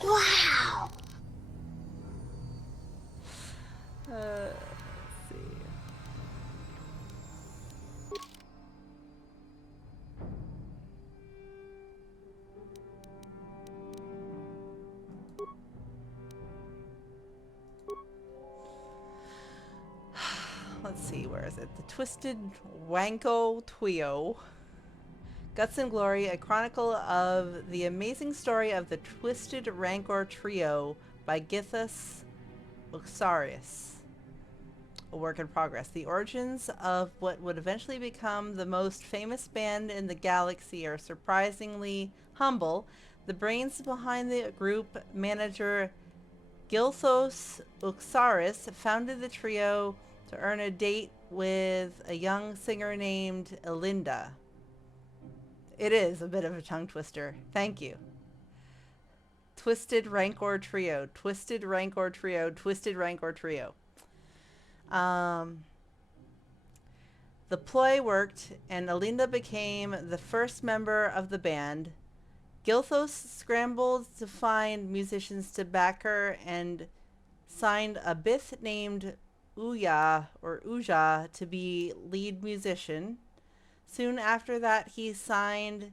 Wow! Let's see. Let's see, where is it? The Twisted Wanko Twio. Guts and Glory, a chronicle of the amazing story of the Twisted Rancor Trio by Githus Uxarius. A work in progress. The origins of what would eventually become the most famous band in the galaxy are surprisingly humble. The brains behind the group, manager Gilthos Uxaris, founded the trio to earn a date with a young singer named Elinda. It is a bit of a tongue twister. Thank you. Twisted Rancor Trio. Twisted Rancor Trio. Twisted Rancor Trio. The ploy worked, and Elinda became the first member of the band. Gilthos scrambled to find musicians to back her and signed a Bith named Uya or Uja to be lead musician. Soon after that, he signed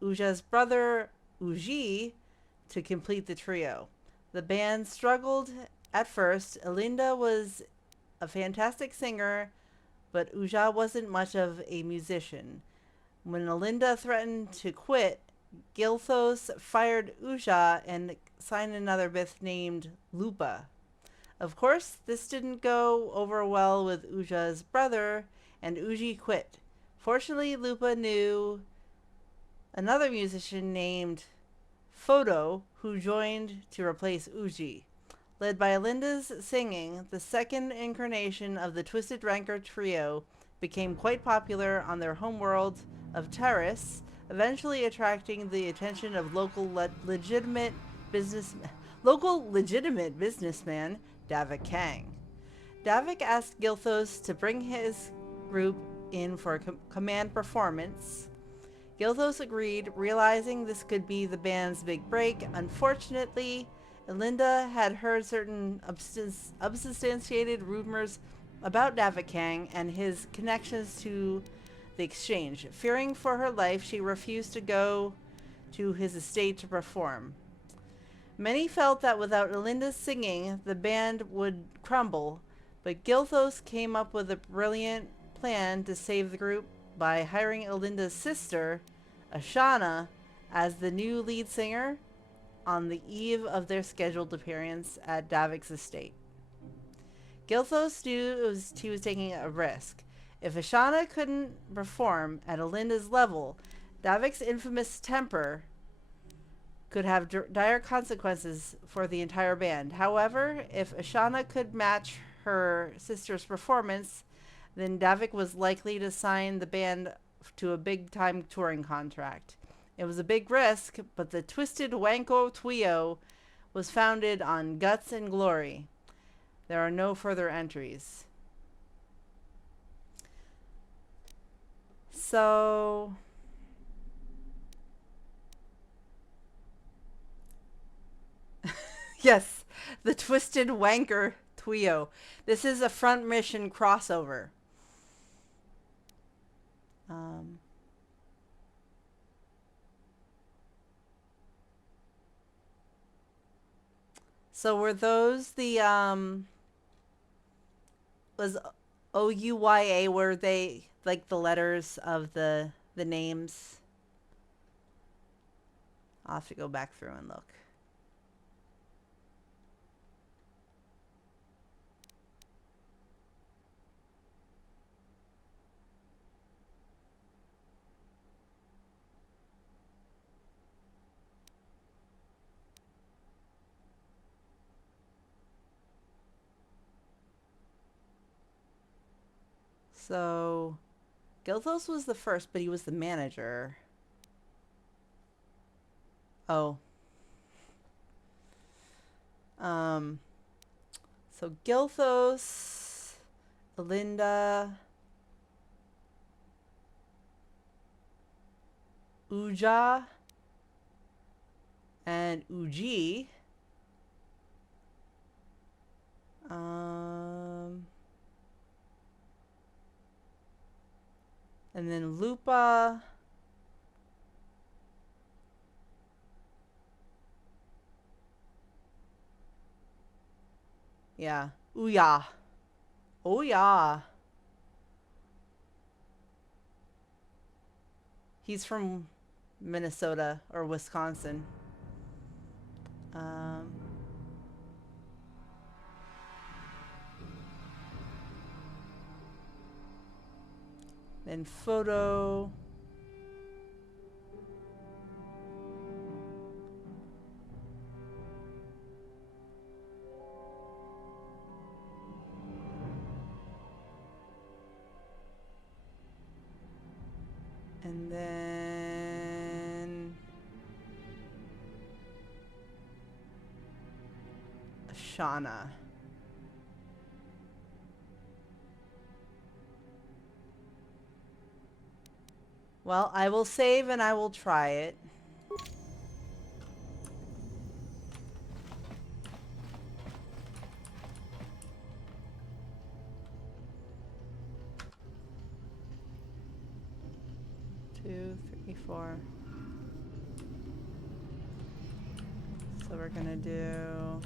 Uja's brother Uji to complete the trio. The band struggled at first. Elinda was a fantastic singer, but Uja wasn't much of a musician. When Elinda threatened to quit, Gilthos fired Uja and signed another Bith named Lupa. Of course, this didn't go over well with Uja's brother, and Uji quit. Fortunately, Lupa knew another musician named Photo, who joined to replace Uji. Led by Elinda's singing, the second incarnation of the Twisted Rancor Trio became quite popular on their homeworld of Terrace, eventually attracting the attention of local legitimate businessman Davik Kang. Davik asked Gilthos to bring his group in for a command performance. Gilthos agreed, realizing this could be the band's big break. Unfortunately, Elinda had heard certain unsubstantiated rumors about Davik Kang and his connections to the exchange. Fearing for her life, she refused to go to his estate to perform. Many felt that without Elinda's singing, the band would crumble, but Gilthos came up with a brilliant plan to save the group by hiring Elinda's sister, Ashana, as the new lead singer on the eve of their scheduled appearance at Davik's estate. Gilthos knew he was taking a risk. If Ashana couldn't perform at Elinda's level, Davik's infamous temper could have dire consequences for the entire band. However, if Ashana could match her sister's performance, then Davik was likely to sign the band to a big-time touring contract. It was a big risk, but the Twisted Wanko Twio was founded on guts and glory. There are no further entries. So... yes, the Twisted Wanker Twio. This is a front mission crossover. So were those the was OUYA, were they like the letters of the names? I'll have to go back through and look. So, Gilthos was the first, but he was the manager. Oh. So Gilthos, Elinda, Uja, and Uji. And then Lupa. Yeah. Ouya. Oh yeah. He's from Minnesota or Wisconsin. Then photo. And then Shauna. Well, I will save and I will try it. Two, three, four. So we're gonna do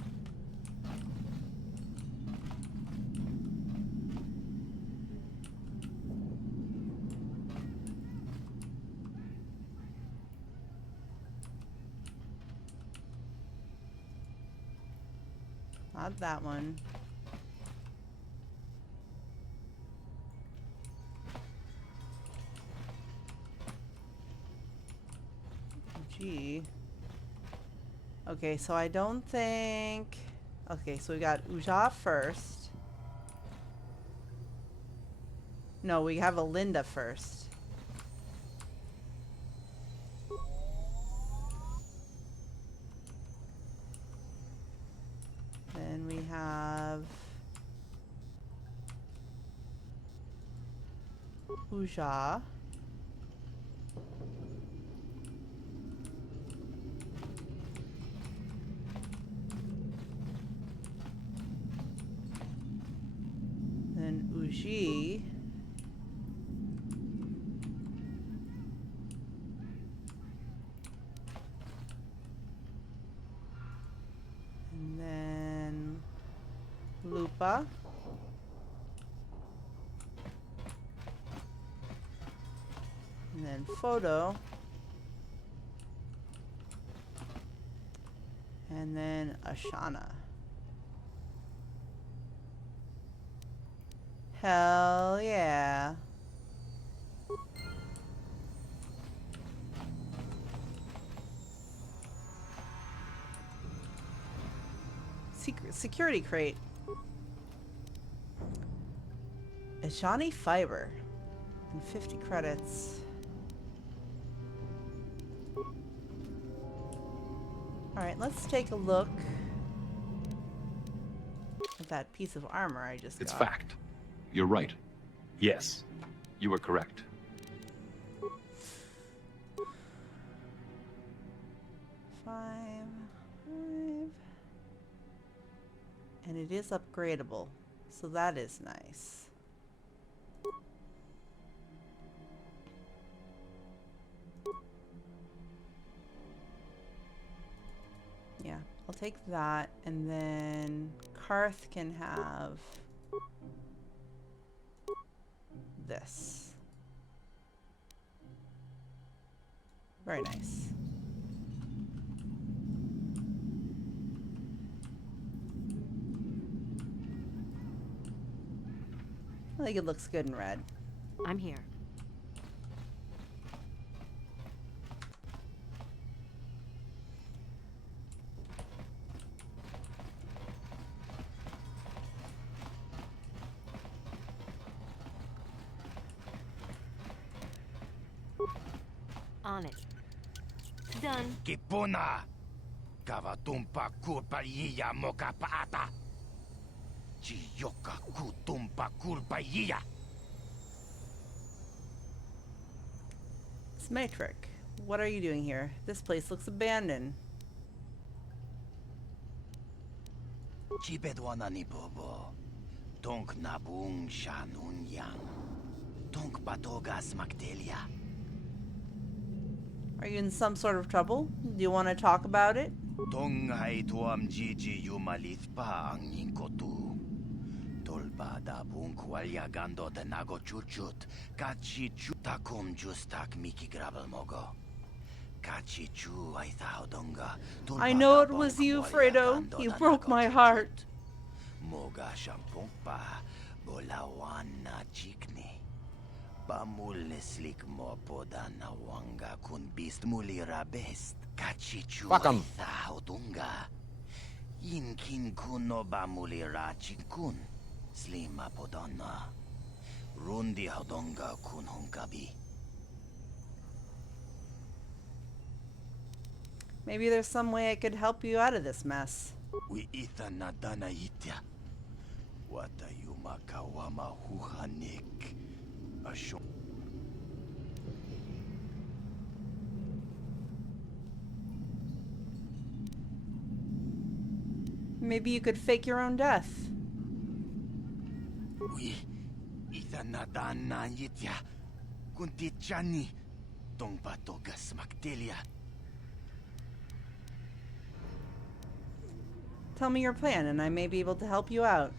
not that one. G. Okay, so I don't think... Okay, so we got Uja first. No, we have Elinda first. Then we have Uja. Then Uji. And then Lupa. And then Photo. And then Ashana. Hell yeah. Security crate. Ashani fiber. And 50 credits. Alright, let's take a look at that piece of armor I just got. It's fact. You're right. Yes, you were correct. Five. And it is upgradable, so that is nice. Yeah, I'll take that, and then Karth can have this. Very nice. I think it looks good in red. I'm here. On it. Done. Kipuna! Kavatumpa kulpa yiya mokapaata! Chiyoka kutumpa kulpa yiya! Symmetric, what are you doing here? This place looks abandoned. Chibedwana ni bobo. Tonk nabung shanun yang. Tonk batogas magdelia. Are you in some sort of trouble? Do you want to talk about it? Tong hai tuam jiji yumalit pa ang yingkotu. Tolba da bung kwalya gando de nago chuchut. Kachi chu takum justak miki grabel mogo. Kachi chu ay donga. I know it was you, Fredo. You broke my heart. Moga shampong pa. Bolawan na chikni. Pamulislik mo po na wanga kun bist mulira best. Kachichu Fuck 'em. dunga. Inkin kuno ba mulira chinkun. Slima podonna. Rundi hodonga kun hunkabi. Maybe there's some way I could help you out of this mess. We ita nadana itya. Wata yumakawama huhanik. Maybe you could fake your own death. We itanadana yitya kunti chani tong patogas magdelia. Tell me your plan and I may be able to help you out.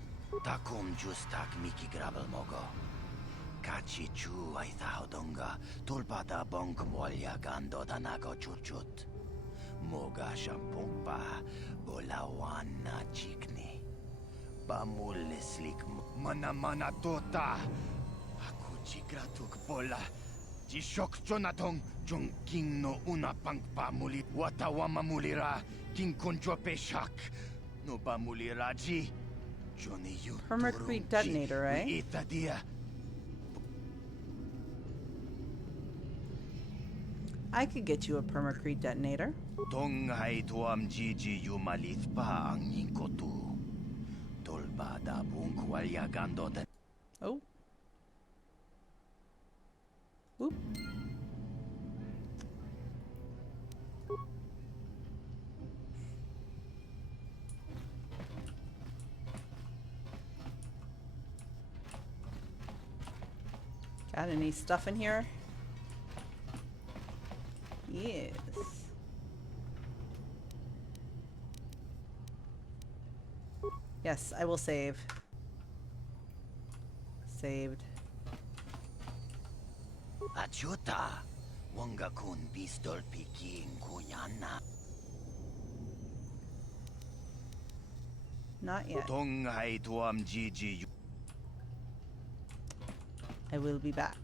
Takum justak miki grabel mogo. Kachi chu ay donga tulpada bong kumwalya gando danago chuchut. Moga shampong pa bolawan na chikni. Pamulislik mana tota. Aku chigratuk bola. Jishok jonatong jong king no una pang pamulit. Watawama mulira king konjo peshak. No pamulira ji. Johnny yu. Permacrete detonator, right? Itadia. I could get you a permacrete detonator. Tong hai tuam jiji yumalit pa ang yingkotu. Tolba da bung kwalya gando de. Oh. Oop. Got any stuff in here? Yes. Yes, I will save. Saved. Achuta. Wanga kun pistol piking kuyana. Not yet. Tong hai tuam jiji. I will be back.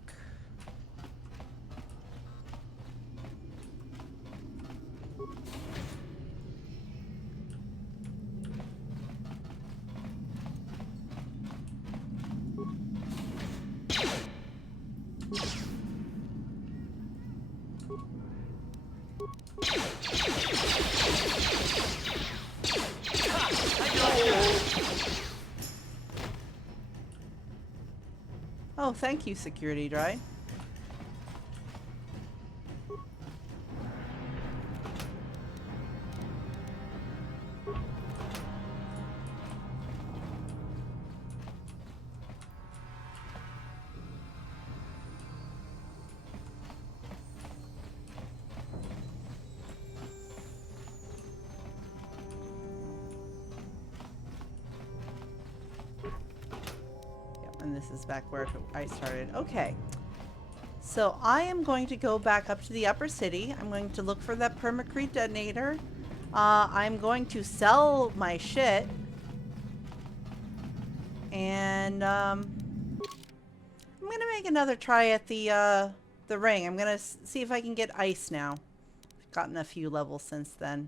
Oh, thank you, security droid. And this is back where I started. Okay. So I am going to go back up to the upper city. I'm going to look for that permacrete detonator. I'm going to sell my shit. And I'm going to make another try at the ring. I'm going to see if I can get ice now. I've gotten a few levels since then.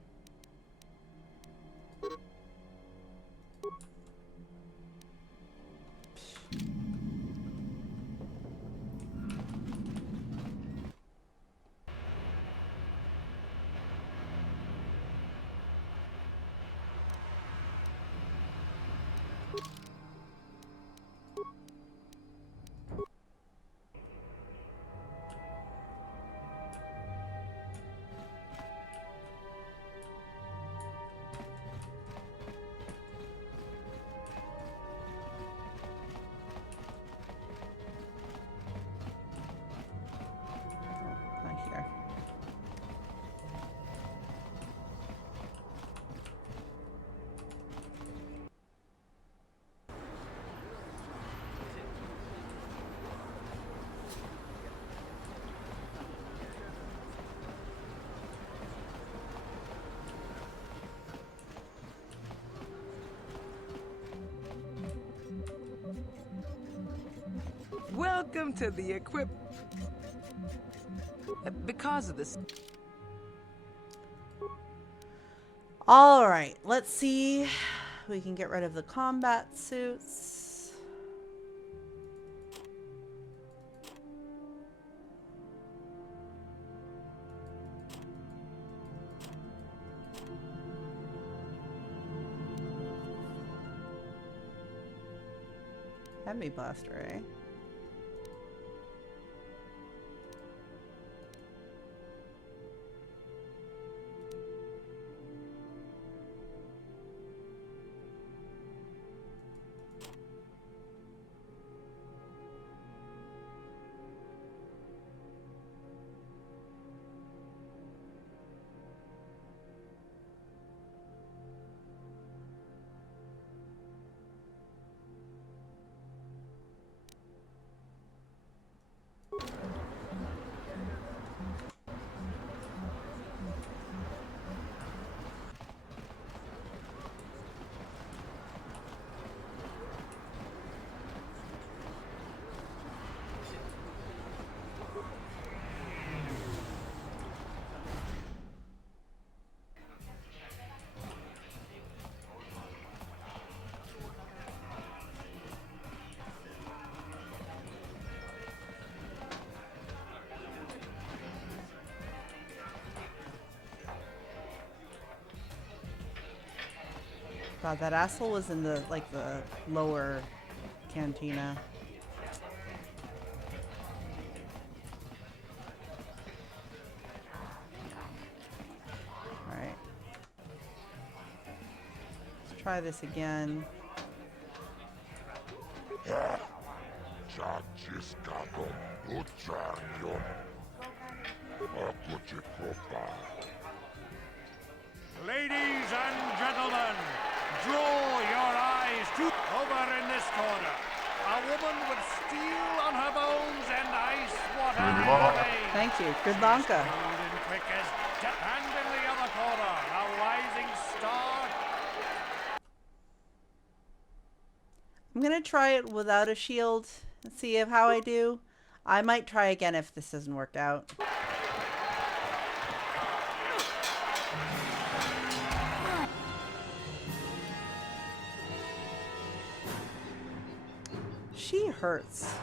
Not here. Welcome to the because of this. All right, let's see. We can get rid of the combat suits. Heavy blaster, eh? God, that asshole was in the, like, the lower cantina. Alright. Let's try this again. Ladies and gentlemen, draw your eyes to over in this corner. A woman with steel on her bones and ice water in her veins. Thank you. Good Lanka. Smooth and quick as death. And in the other corner, a rising star. I'm gonna try it without a shield and see how I do. I might try again if this doesn't work out. She hurts.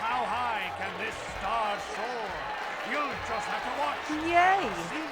how high can this star soar? You'll just have to watch. Yay! And see.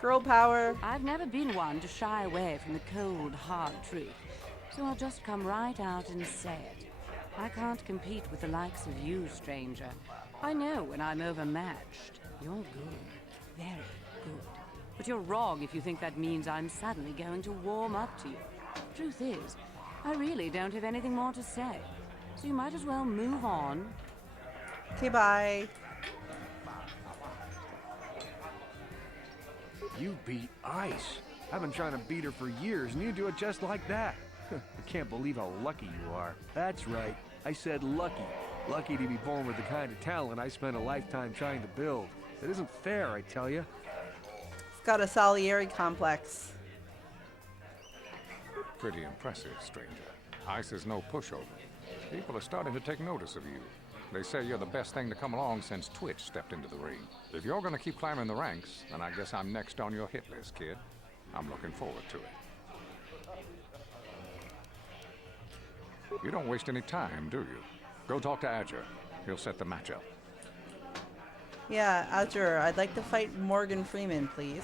Girl power. I've never been one to shy away from the cold, hard truth, so I'll just come right out and say it. I can't compete with the likes of you, stranger. I know when I'm overmatched. You're good. Very good. But you're wrong if you think that means I'm suddenly going to warm up to you. Truth is, I really don't have anything more to say. So you might as well move on. Okay, bye. You beat Ice. I've been trying to beat her for years, and you do it just like that. I can't believe how lucky you are. That's right. I said lucky. Lucky to be born with the kind of talent I spent a lifetime trying to build. It isn't fair, I tell you. It's got a Salieri complex. Pretty impressive, stranger. Ice is no pushover. People are starting to take notice of you. They say you're the best thing to come along since Twitch stepped into the ring. If you're going to keep climbing the ranks, then I guess I'm next on your hit list, kid. I'm looking forward to it. You don't waste any time, do you? Go talk to Azure. He'll set the match up. Yeah, Azure, I'd like to fight Morgan Freeman, please.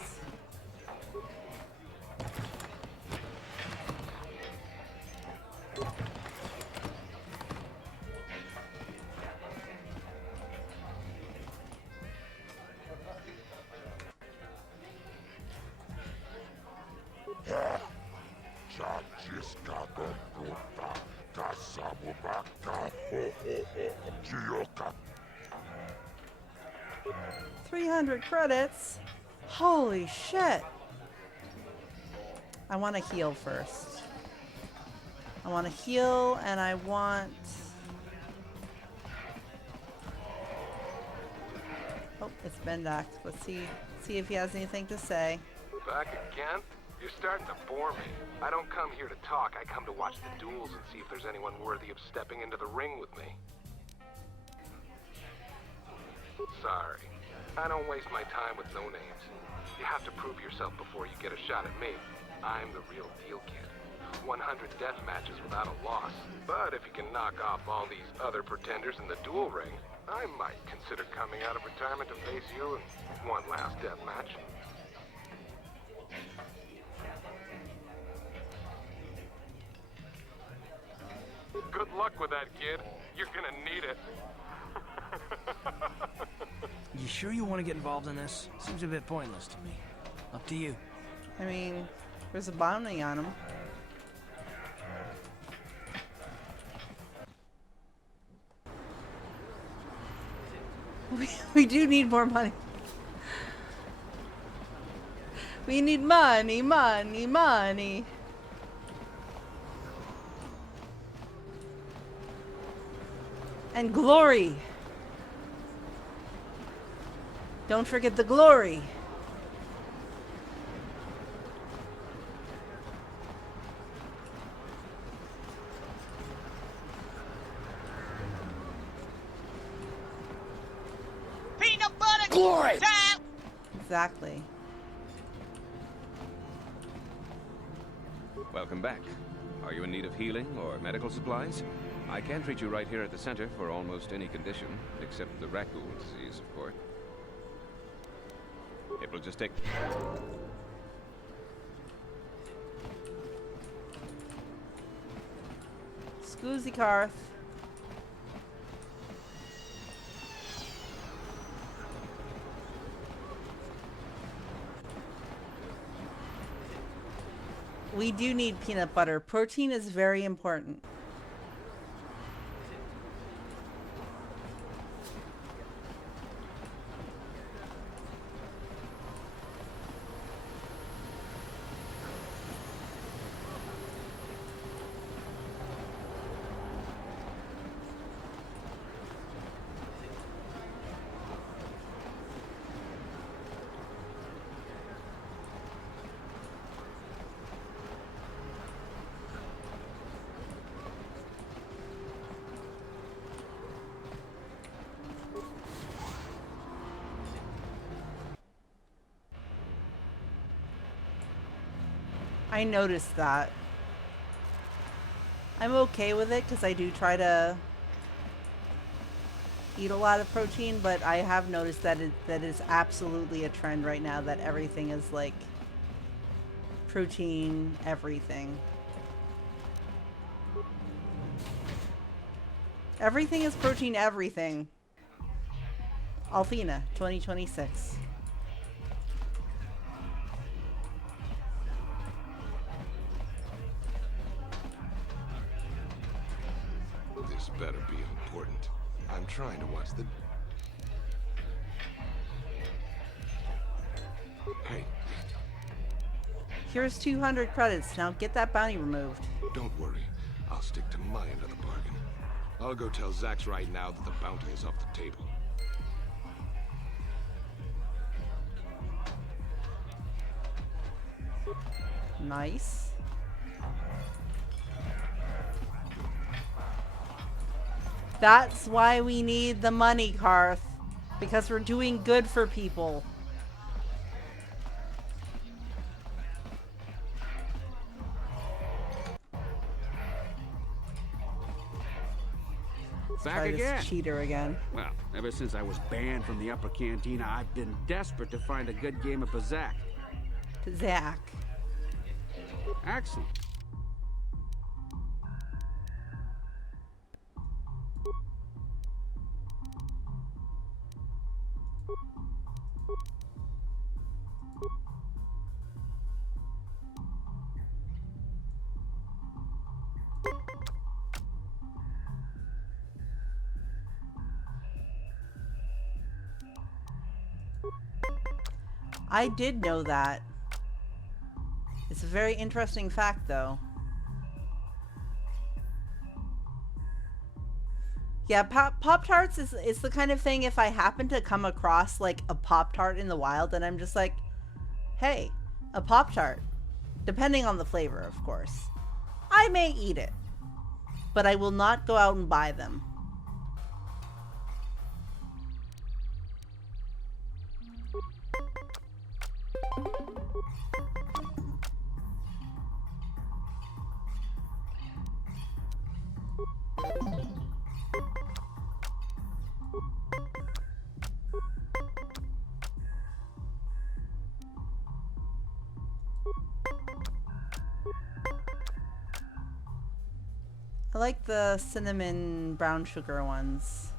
Gioka. 300 credits? Holy shit. I want to heal first. I want to heal, and I want... Oh, it's Bendak. Let's see if he has anything to say. Back again? You're starting to bore me. I don't come here to talk, I come to watch the duels and see if there's anyone worthy of stepping into the ring with me. Sorry. I don't waste my time with no names. You have to prove yourself before you get a shot at me. I'm the real deal, kid. 100 death matches without a loss. But if you can knock off all these other pretenders in the duel ring, I might consider coming out of retirement to face you in one last death match. Good luck with that, kid. You're gonna need it. You sure you want to get involved in this? Seems a bit pointless to me. Up to you. I mean, there's a bounty on him. We do need more money. We need money, money, money. And glory. Don't forget the glory. Peanut butter glory. Time. Exactly. Welcome back. Are you in need of healing or medical supplies? I can treat you right here at the center for almost any condition, except the raccoon disease, of course. It will just take... Scoozy Karth. We do need peanut butter. Protein is very important. I noticed that. I'm okay with it because I do try to eat a lot of protein, but I have noticed that that is absolutely a trend right now, that everything is like protein everything. Everything is protein everything. Althena, 2026. This better be important. I'm trying to watch the... Hey. Here's 200 credits. Now get that bounty removed. Don't worry. I'll stick to my end of the bargain. I'll go tell Zax right now that the bounty is off the table. Nice. That's why we need the money, Karth. Because we're doing good for people. Back Try again. this cheater again. Well, ever since I was banned from the upper cantina, I've been desperate to find a good game of Pazak. Pazak. Excellent. I did know that. It's a very interesting fact, though. Yeah, Pop-Tarts is the kind of thing, if I happen to come across, like, a Pop-Tart in the wild, then I'm just like, hey, a Pop-Tart. Depending on the flavor, of course. I may eat it, but I will not go out and buy them. I like the cinnamon brown sugar ones.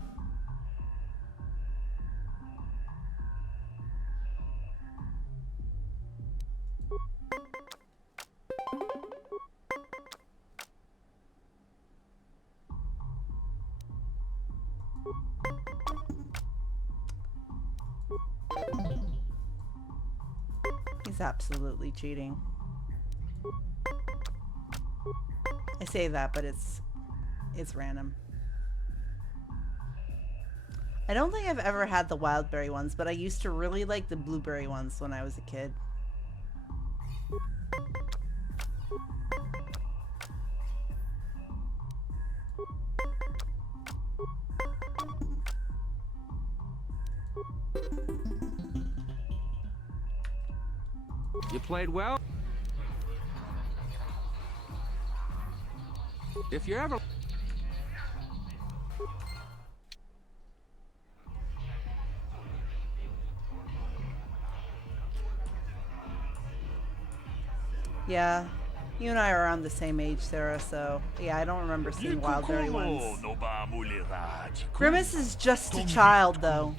He's absolutely cheating. I say that, but it's random. I don't think I've ever had the wildberry ones, but I used to really like the blueberry ones when I was a kid. You played well? If you're ever... Yeah, you and I are around the same age, Sarah, so yeah, I don't remember seeing wildberry ones. Grimace is just a child, though.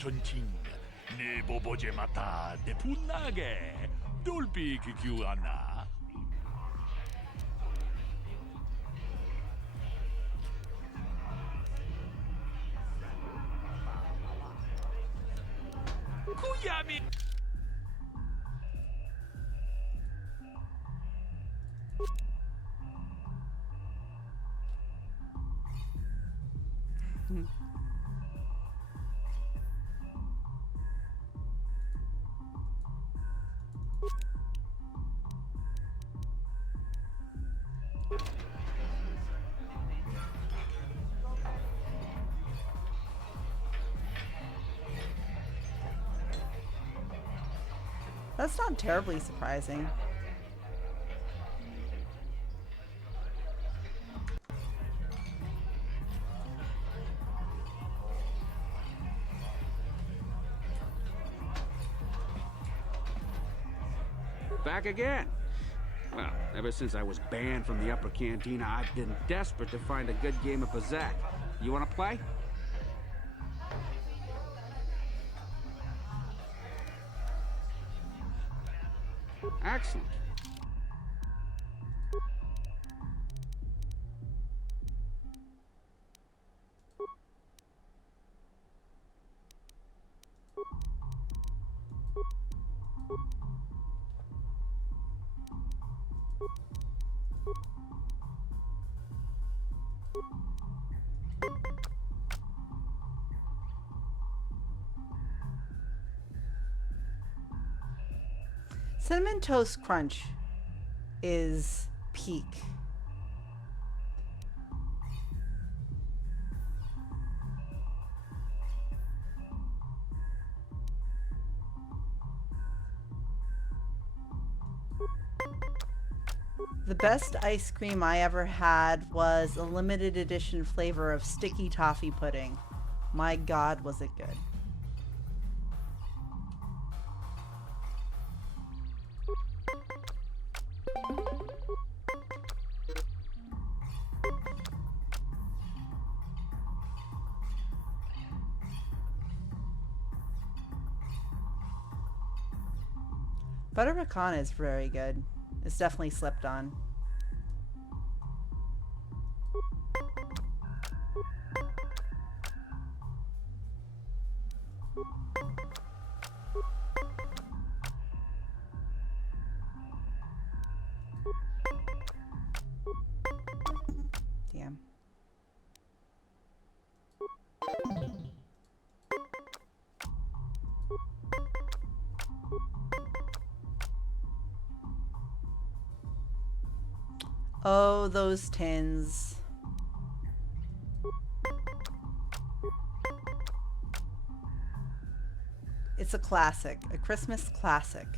That's not terribly surprising. Back again. Well, ever since I was banned from the upper cantina, I've been desperate to find a good game of Bazak. You want to play? Excellent. Cinnamon Toast Crunch is peak. The best ice cream I ever had was a limited edition flavor of sticky toffee pudding. My God, was it good. Butter pecan is very good. It's definitely slept on. Damn. Oh, those tins. It's a classic, a Christmas classic.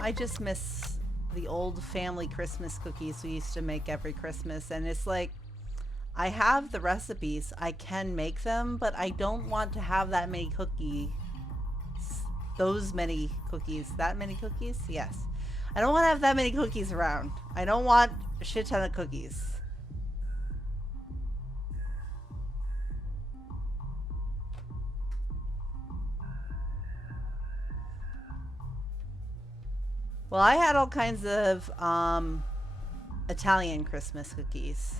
I just miss the old family Christmas cookies we used to make every Christmas, and it's like, I have the recipes, I can make them, but I don't want to have that many cookies. Those many cookies. That many cookies? Yes. I don't want to have that many cookies around. I don't want a shit ton of cookies. Well, I had all kinds of Italian Christmas cookies.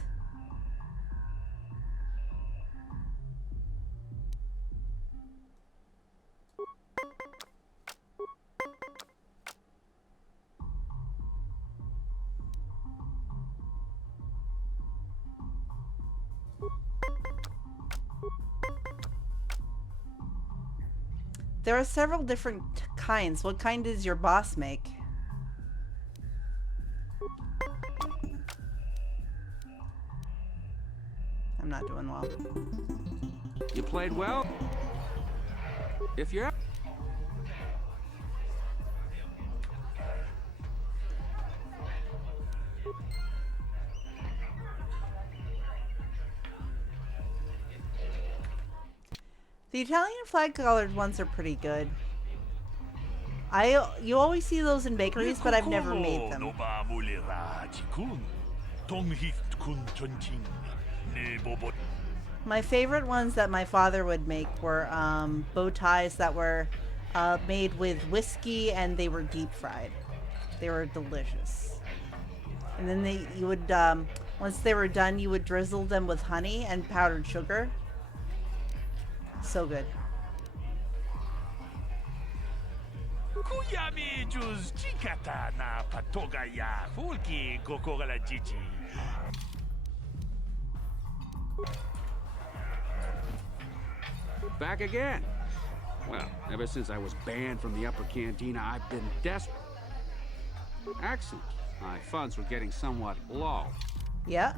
There are several different kinds. What kind does your boss make? I'm not doing well. You played well? If you're... The Italian flag colored ones are pretty good. You always see those in bakeries, but I've never made them. My favorite ones that my father would make were bow ties that were made with whiskey, and they were deep fried. They were delicious. And then you would once they were done, you would drizzle them with honey and powdered sugar. So good. Back again. Well, ever since I was banned from the upper cantina, I've been desperate. Excellent. My funds were getting somewhat low. Yeah.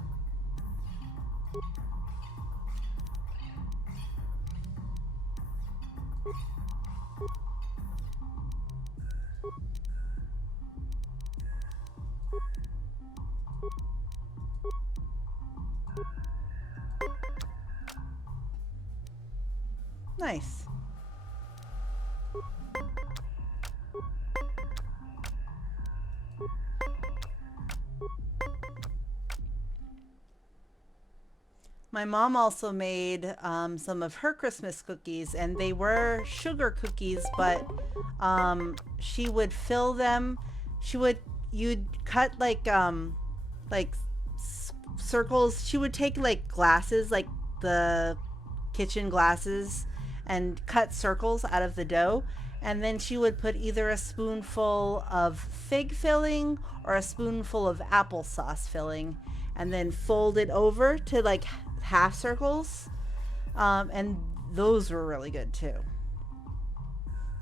Nice. My mom also made some of her Christmas cookies, and they were sugar cookies, but she would fill them. You'd cut like circles. She would take like glasses, like the kitchen glasses, and cut circles out of the dough. And then she would put either a spoonful of fig filling or a spoonful of applesauce filling, and then fold it over to like half circles. And those were really good too.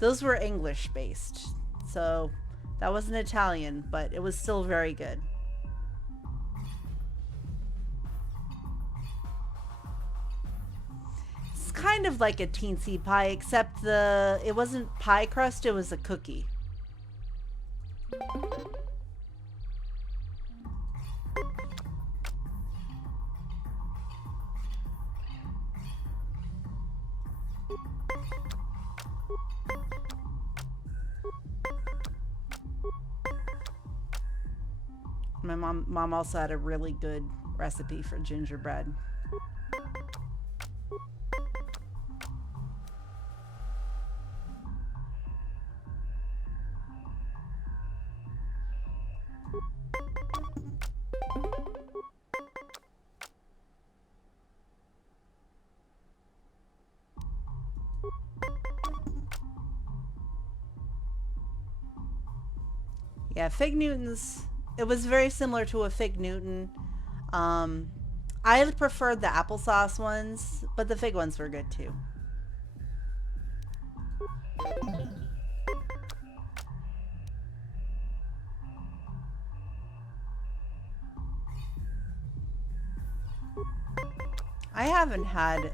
Those were English based. So that wasn't Italian, but it was still very good. It's kind of like a teensy pie, except it wasn't pie crust, it was a cookie. My mom also had a really good recipe for gingerbread. Yeah, Fig Newtons, it was very similar to a Fig Newton. I preferred the applesauce ones, but the fig ones were good too. I haven't had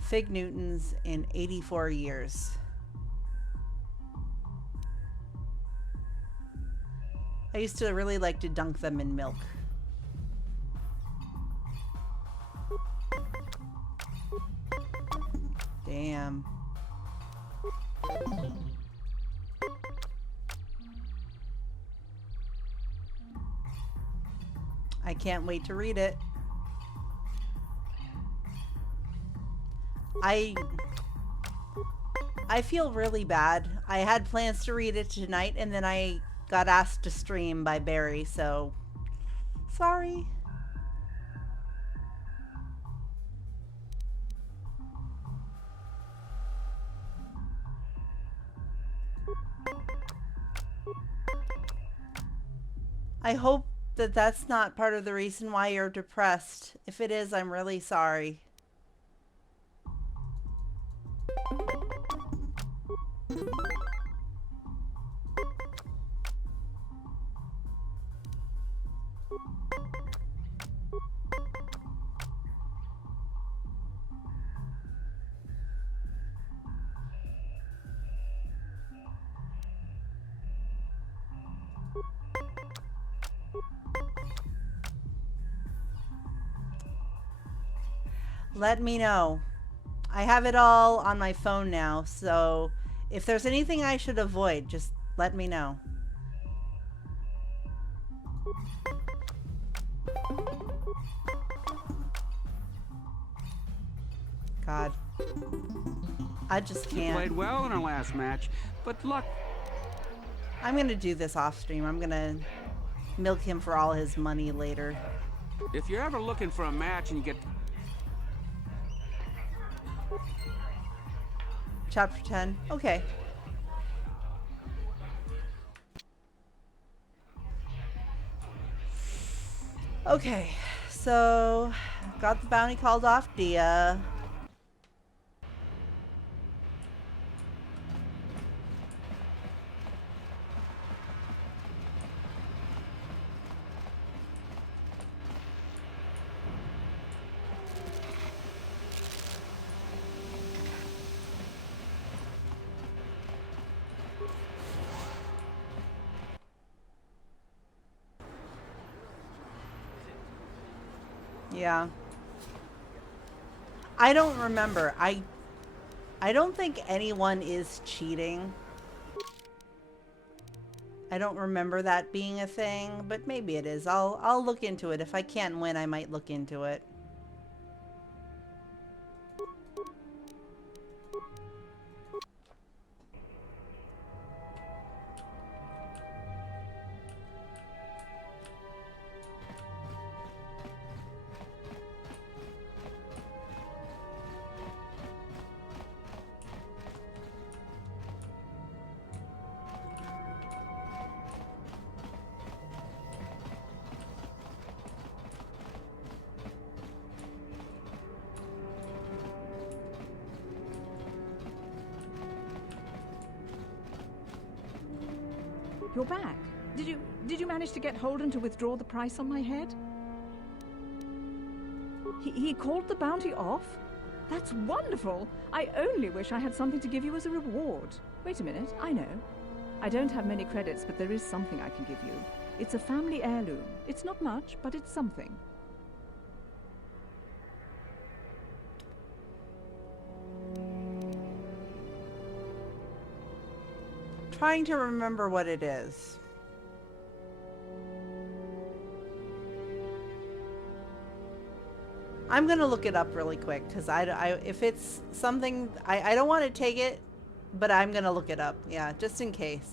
Fig Newtons in 84 years. I used to really like to dunk them in milk. Damn. I can't wait to read it. I feel really bad. I had plans to read it tonight, and then I got asked to stream by Barry, so sorry. I hope that that's not part of the reason why you're depressed. If it is, I'm really sorry. Let me know. I have it all on my phone now, so if there's anything I should avoid, just let me know. God. I just can't. You played well in our last match, but luck. I'm going to do this off stream. I'm going to milk him for all his money later. If you're ever looking for a match and you get... Chapter 10. Okay. Okay. So, got the bounty called off Dia. Yeah. I don't remember. I don't think anyone is cheating. I don't remember that being a thing, but maybe it is. I'll look into it. If I can't win, I might look into it. You're back. Did you manage to get Holden to withdraw the price on my head? He called the bounty off? That's wonderful! I only wish I had something to give you as a reward. Wait a minute, I know. I don't have many credits, but there is something I can give you. It's a family heirloom. It's not much, but it's something. Trying to remember what it is. I'm gonna look it up really quick because if it's something I don't want to take it, but I'm gonna look it up. Yeah, just in case.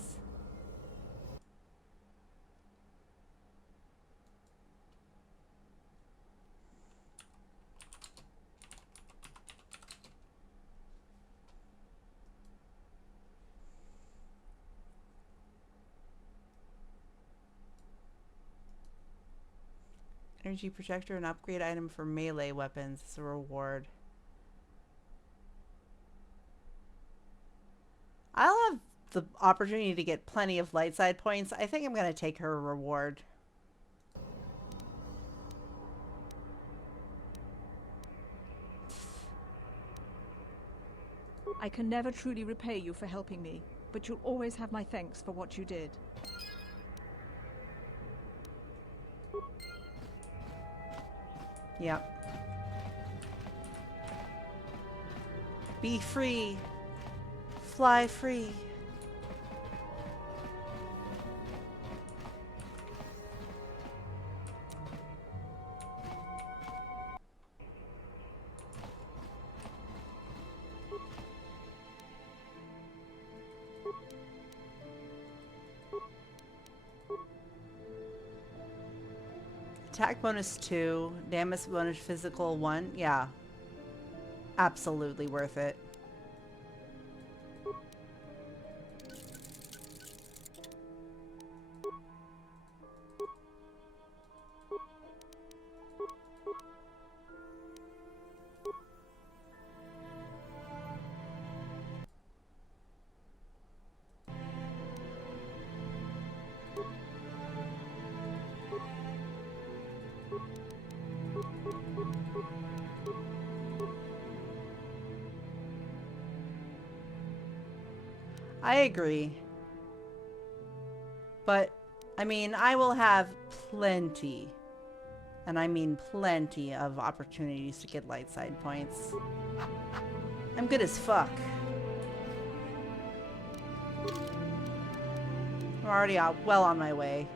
Energy projector, an upgrade item for melee weapons. It's a reward. I'll have the opportunity to get plenty of light side points. I think I'm going to take her reward. I can never truly repay you for helping me, but you'll always have my thanks for what you did. Yep. Be free. Fly free. Attack bonus 2, damage bonus physical 1. Yeah. Absolutely worth it. I agree. But, I mean, I will have plenty, and I mean plenty of opportunities to get light side points. I'm good as fuck. I'm already well on my way.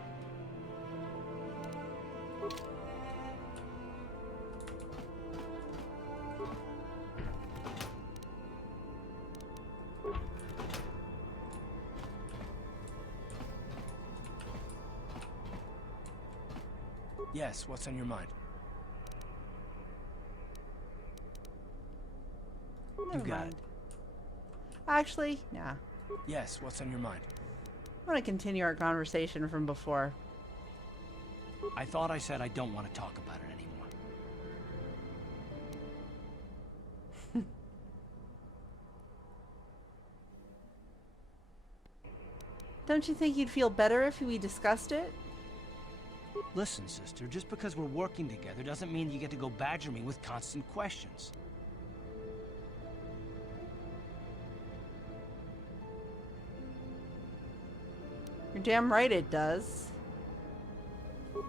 Yes, what's on your mind? Never You got mind. it. Actually, nah. Yes, what's on your mind? I want to continue our conversation from before. I thought I said I don't want to talk about it anymore. Don't you think you'd feel better if we discussed it? Listen, sister, just because we're working together doesn't mean you get to go badger me with constant questions. You're damn right it does.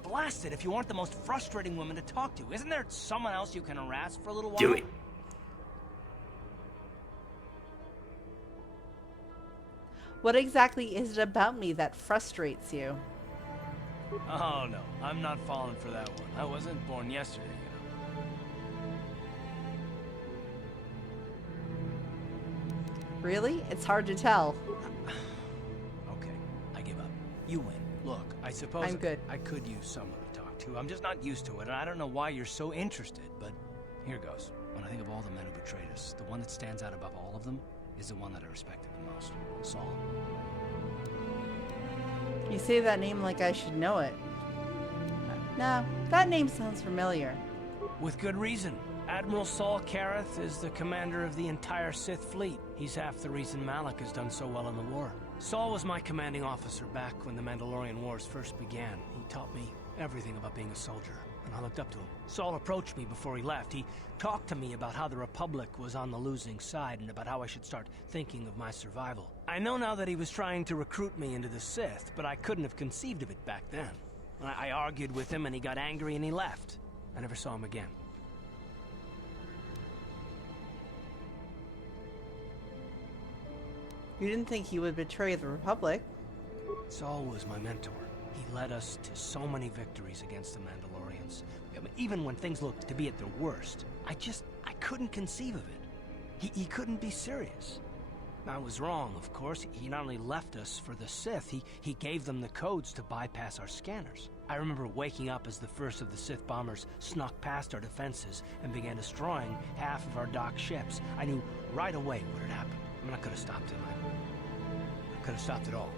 Blast it if you aren't the most frustrating woman to talk to. Isn't there someone else you can harass for a little while? Do it. What exactly is it about me that frustrates you? Oh, no. I'm not falling for that one. I wasn't born yesterday, you know. Really? It's hard to tell. Okay, I give up. You win. Look, I suppose I'm good. I could use someone to talk to. I'm just not used to it, and I don't know why you're so interested, but here goes. When I think of all the men who betrayed us, the one that stands out above all of them is the one that I respected the most. Saul. You say that name like I should know it. No, that name sounds familiar. With good reason. Admiral Saul Kareth is the commander of the entire Sith fleet. He's half the reason Malak has done so well in the war. Saul was my commanding officer back when the Mandalorian Wars first began. He taught me everything about being a soldier, and I looked up to him. Saul approached me before he left. He talked to me about how the Republic was on the losing side and about how I should start thinking of my survival. I know now that he was trying to recruit me into the Sith, but I couldn't have conceived of it back then. I argued with him and he got angry and he left. I never saw him again. You didn't think he would betray the Republic. Saul was my mentor. He led us to so many victories against the Mandalorians. I mean, even when things looked to be at their worst, I couldn't conceive of it. He couldn't be serious. I was wrong, of course. He not only left us for the Sith, he gave them the codes to bypass our scanners. I remember waking up as the first of the Sith bombers snuck past our defenses and began destroying half of our docked ships. I knew right away what had happened. I mean, I could have stopped him. I could have stopped it all.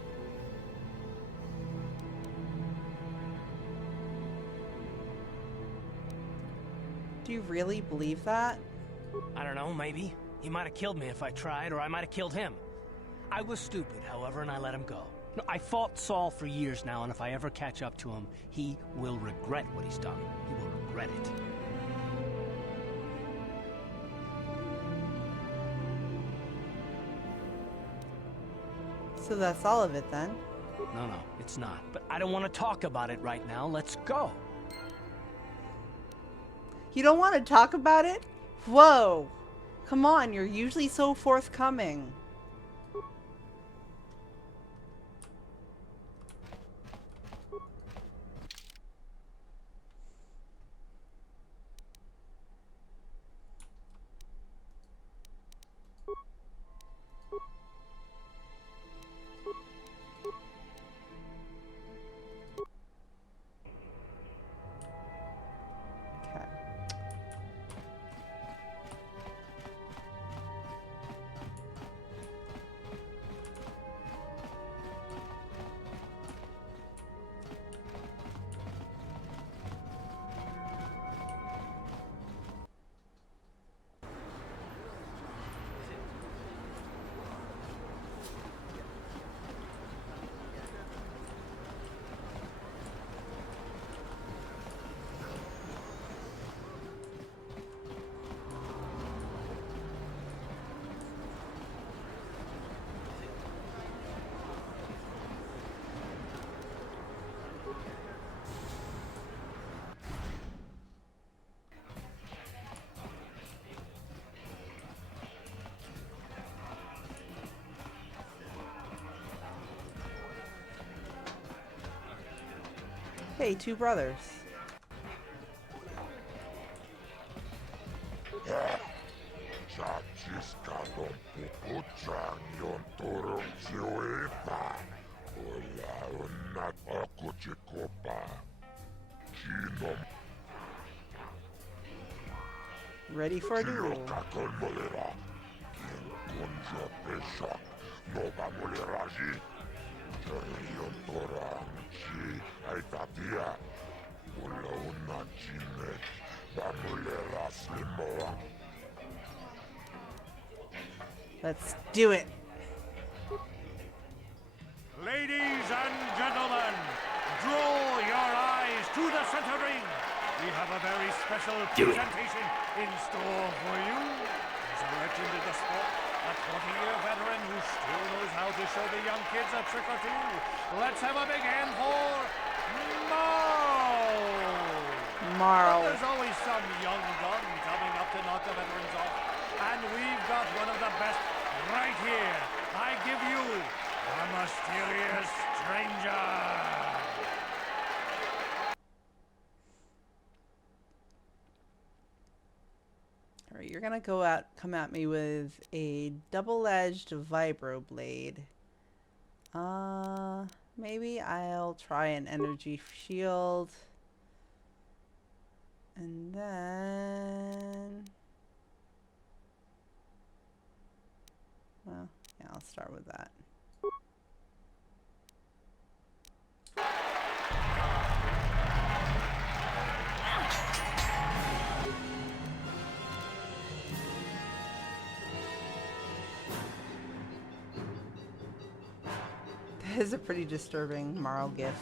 Do you really believe that? I don't know, maybe. He might have killed me if I tried, or I might have killed him. I was stupid, however, and I let him go. No, I fought Saul for years now, and if I ever catch up to him, he will regret what he's done. He will regret it. So that's all of it then? No, it's not. But I don't want to talk about it right now. Let's go. You don't want to talk about it? Whoa! Come on, you're usually so forthcoming. Hey, two brothers. Ready for a duel. Let's do it. Ladies and gentlemen, draw your eyes to the center ring. We have a very special presentation in store for you. As a legend in the sport, a 20-year veteran who still knows how to show the young kids a trick or two. Let's have a big hand for Marl. Marl. Well, there's always some young gun coming up to knock the veterans off. And we've got one of the best right here. I give you The mysterious stranger! All right, you're gonna come at me with a double-edged vibro blade. Maybe I'll try an energy shield. And then, well, yeah, I'll start with that. That is a pretty disturbing Marl gif.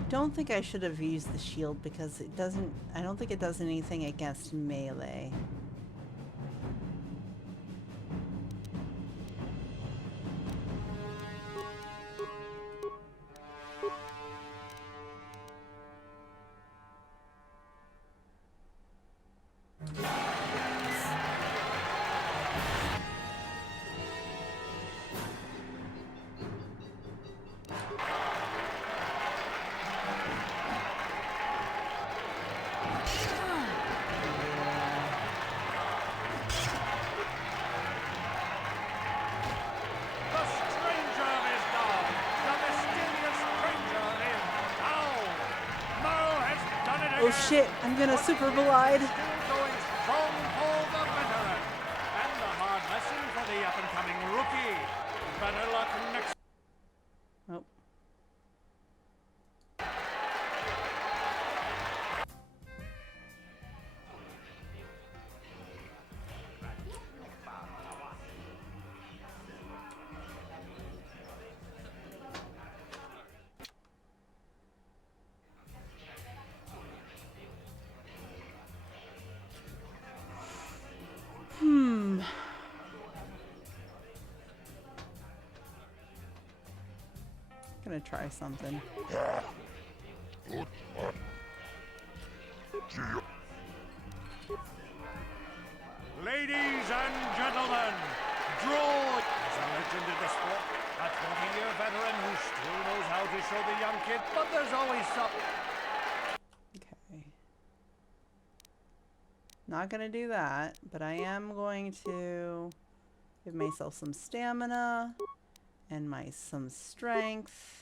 I don't think I should have used the shield because it doesn't, I don't think it does anything against melee. Oh shit, I'm gonna super collide. Still going strong for the veteran. And a hard lesson for the up-and-coming rookie. Better luck next. Oh. Gonna try something. Ladies and gentlemen, Draw is a legend in the sport. A 20-year veteran who still knows how to show the young kid, but there's always some... Okay. Not gonna do that, but I am going to give myself some stamina and some strength.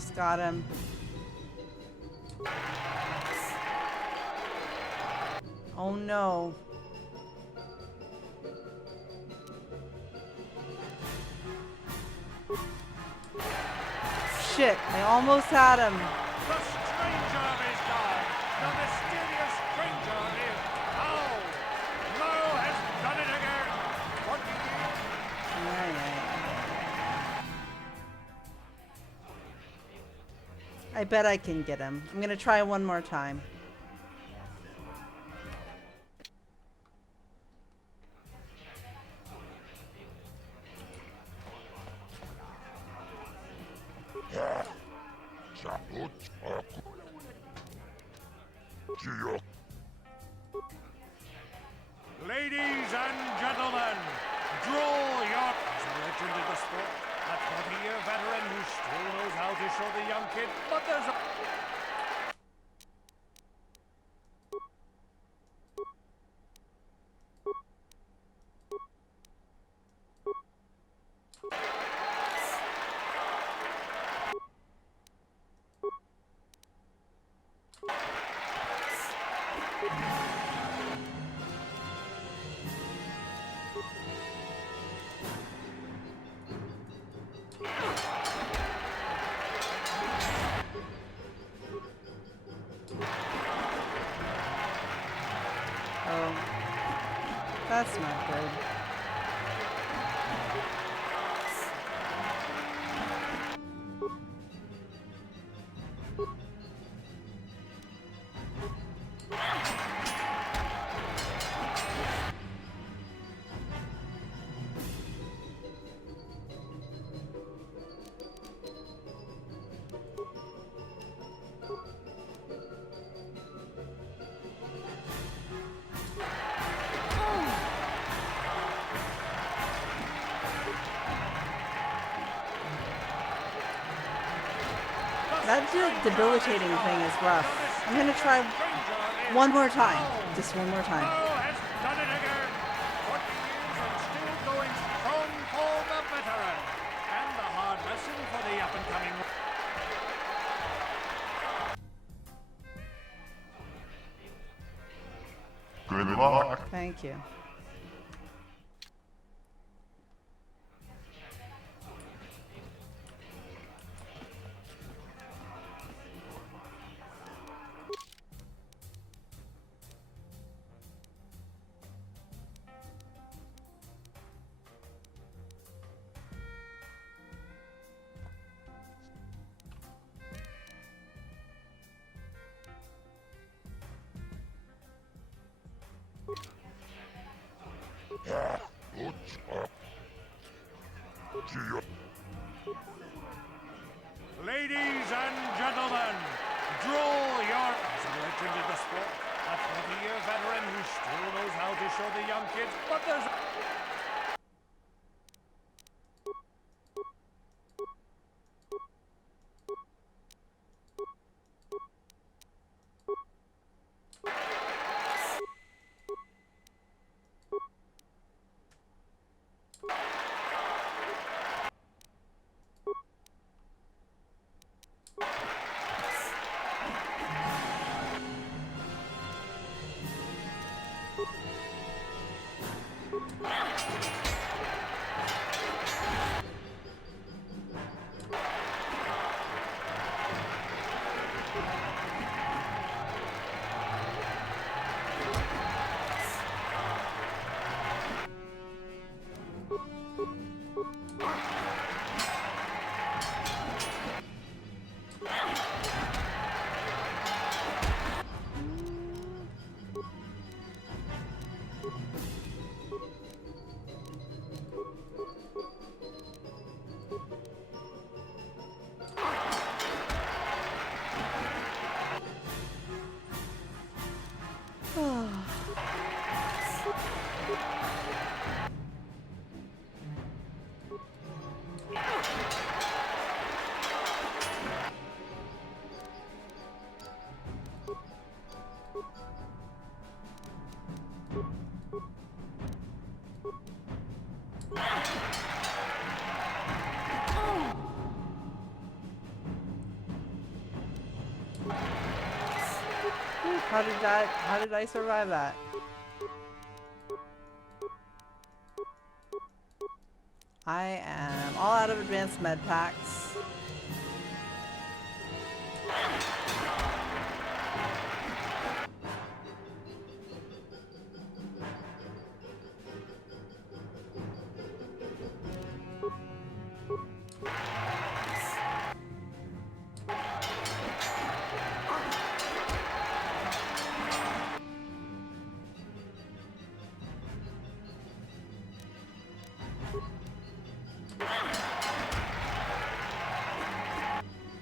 almost got him. Oh no. Shit, I almost had him. The stranger is gone. The mysterious stranger is out. Mo has done it again. 40 years. I bet I can get him. I'm gonna try one more time. Ladies and gentlemen, draw your... He's a legend in the sport. A 20-year veteran who still knows how to show the young kid, but there's a... Oh. That's not good. That debilitating thing is rough. I'm gonna try one more time. Just one more time. Mo has done it again. 40 years and still going strong for the veteran. And a hard lesson for the up-and-coming... Good luck. Thank you. Ladies and gentlemen, draw your... He's a legend in the sport. A 20-year veteran who still knows how to show the young kids, but there's... How did I survive that? I am all out of advanced med packs.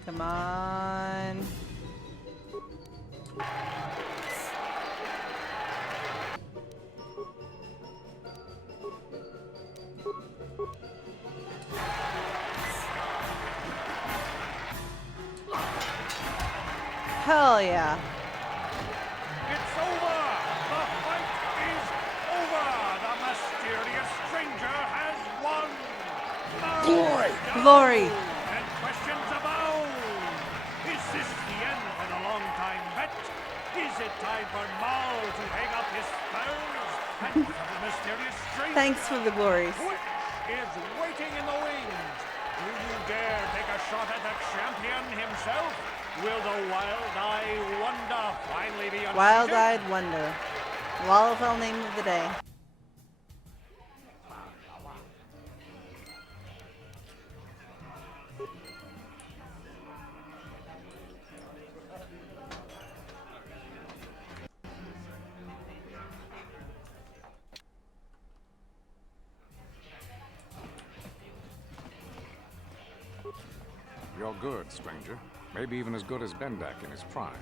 Come on. Hell yeah. It's over! The fight is over! The mysterious stranger has won! Glory! Glory! And questions abound! Is this the end for the long-time vet? Is it time for Mal to hang up his spurs? And for the mysterious stranger? Thanks for the glories. Which is waiting in the wings? Do you dare take a shot at the champion himself? Will the Wild-Eyed Wonder finally be unseated? Wild-Eyed Wonder. Lalafell name of the day. You're good, stranger. Maybe even as good as Bendak in his prime.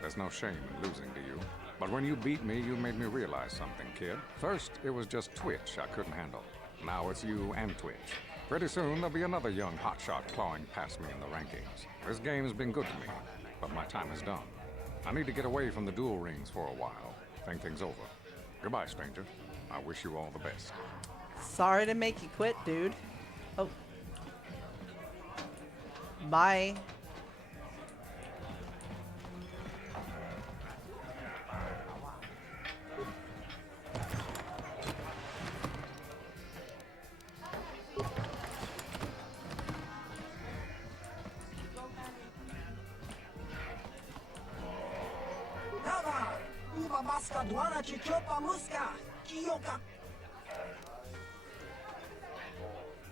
There's no shame in losing to you. But when you beat me, you made me realize something, kid. First, it was just Twitch I couldn't handle. Now it's you and Twitch. Pretty soon, there'll be another young hotshot clawing past me in the rankings. This game's been good to me, but my time is done. I need to get away from the duel rings for a while. Think things over. Goodbye, stranger. I wish you all the best. Sorry to make you quit, dude. Oh. Bye.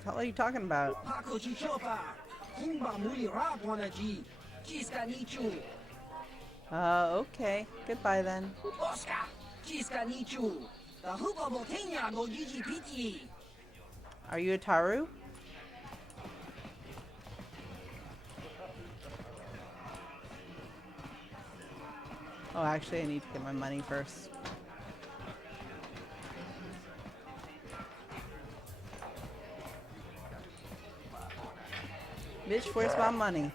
What are you talking about? Okay. Goodbye then. Are you a Taru? Oh, actually, I need to get my money first. Bitch, where's my money?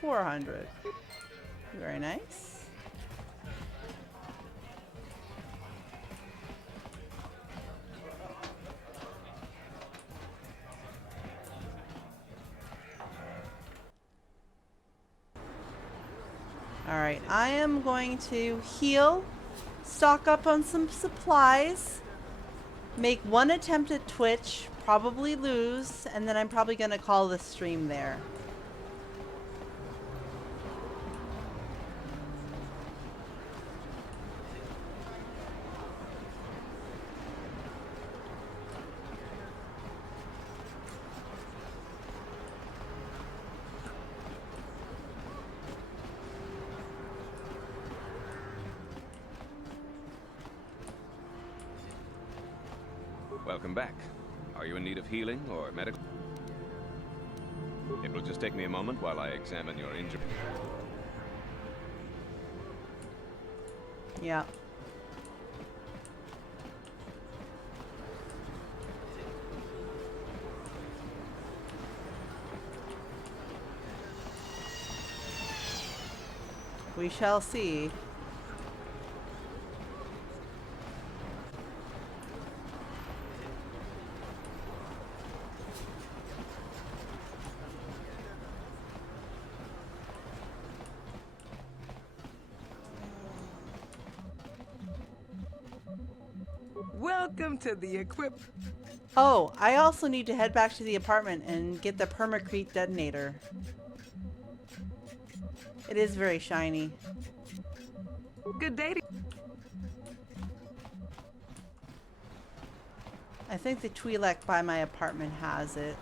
400. Very nice. Alright, I am going to heal, stock up on some supplies, make one attempt at Twitch, probably lose, and then I'm probably going to call the stream there. Welcome back. Are you in need of healing or medical? It will just take me a moment while I examine your injury. Yeah. We shall see. Welcome to the equip. Oh, I also need to head back to the apartment and get the permacrete detonator. It is very shiny. Good day to I think the Twi'lek by my apartment has it.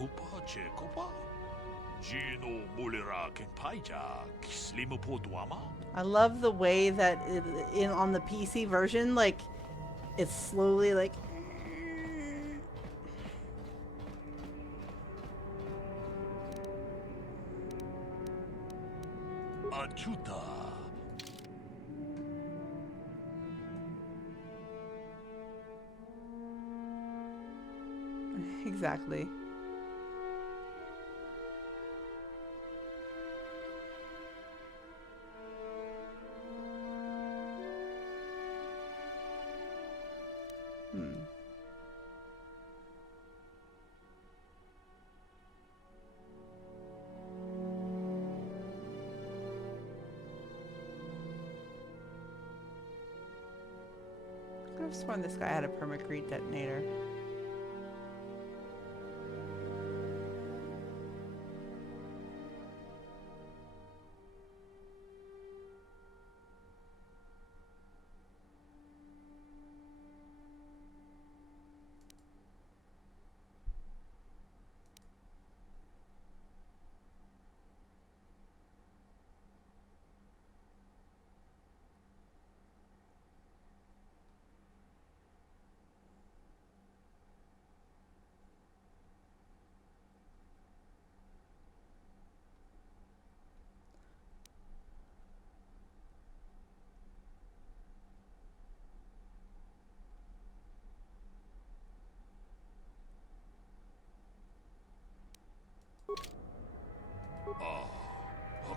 Hakupa Chekopa? Gino Mulira Kenpaija Slimo Duama? I love the way that on the PC version, like, it's slowly like. Achuta. Exactly. I could have sworn this guy had a permacrete detonator.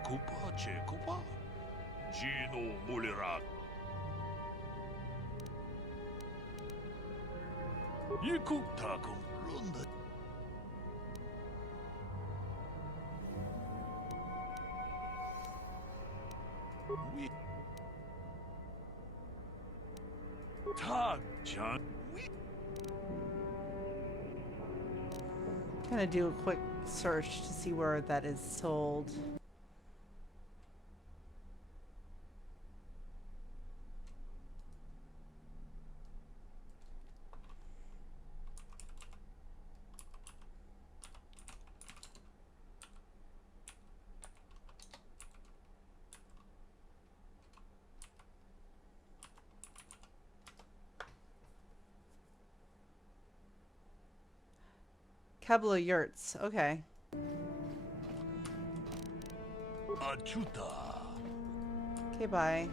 Hakupa Chekopa? Gino Mulira. Yikuktakum Lunda. Tag John. Gonna do a quick search to see where that is sold. Kebla yurts. Okay. Achuta. Okay, bye.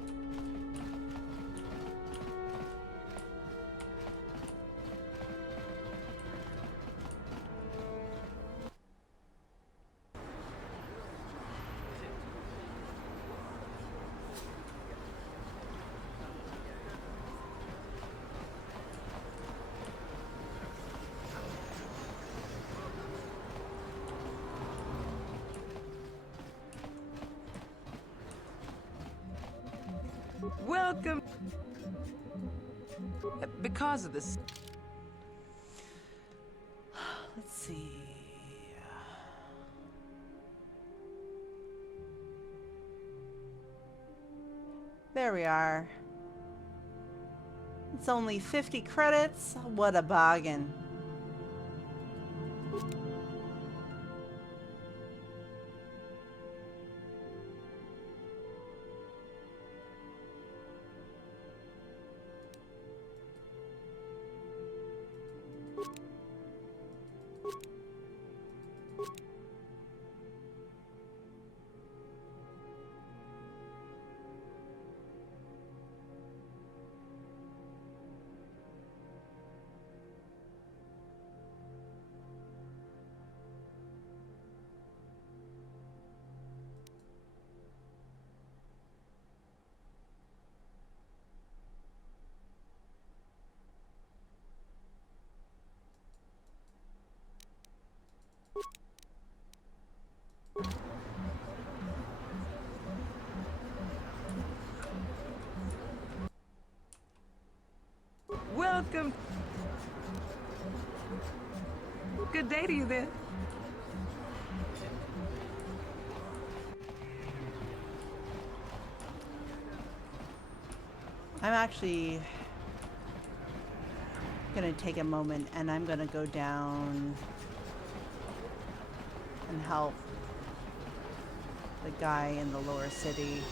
welcome. Because of this. Let's see. There we are. It's only 50 credits. What a bargain. Welcome. Good day to you then. I'm actually gonna take a moment and I'm gonna go down and help the guy in the lower city.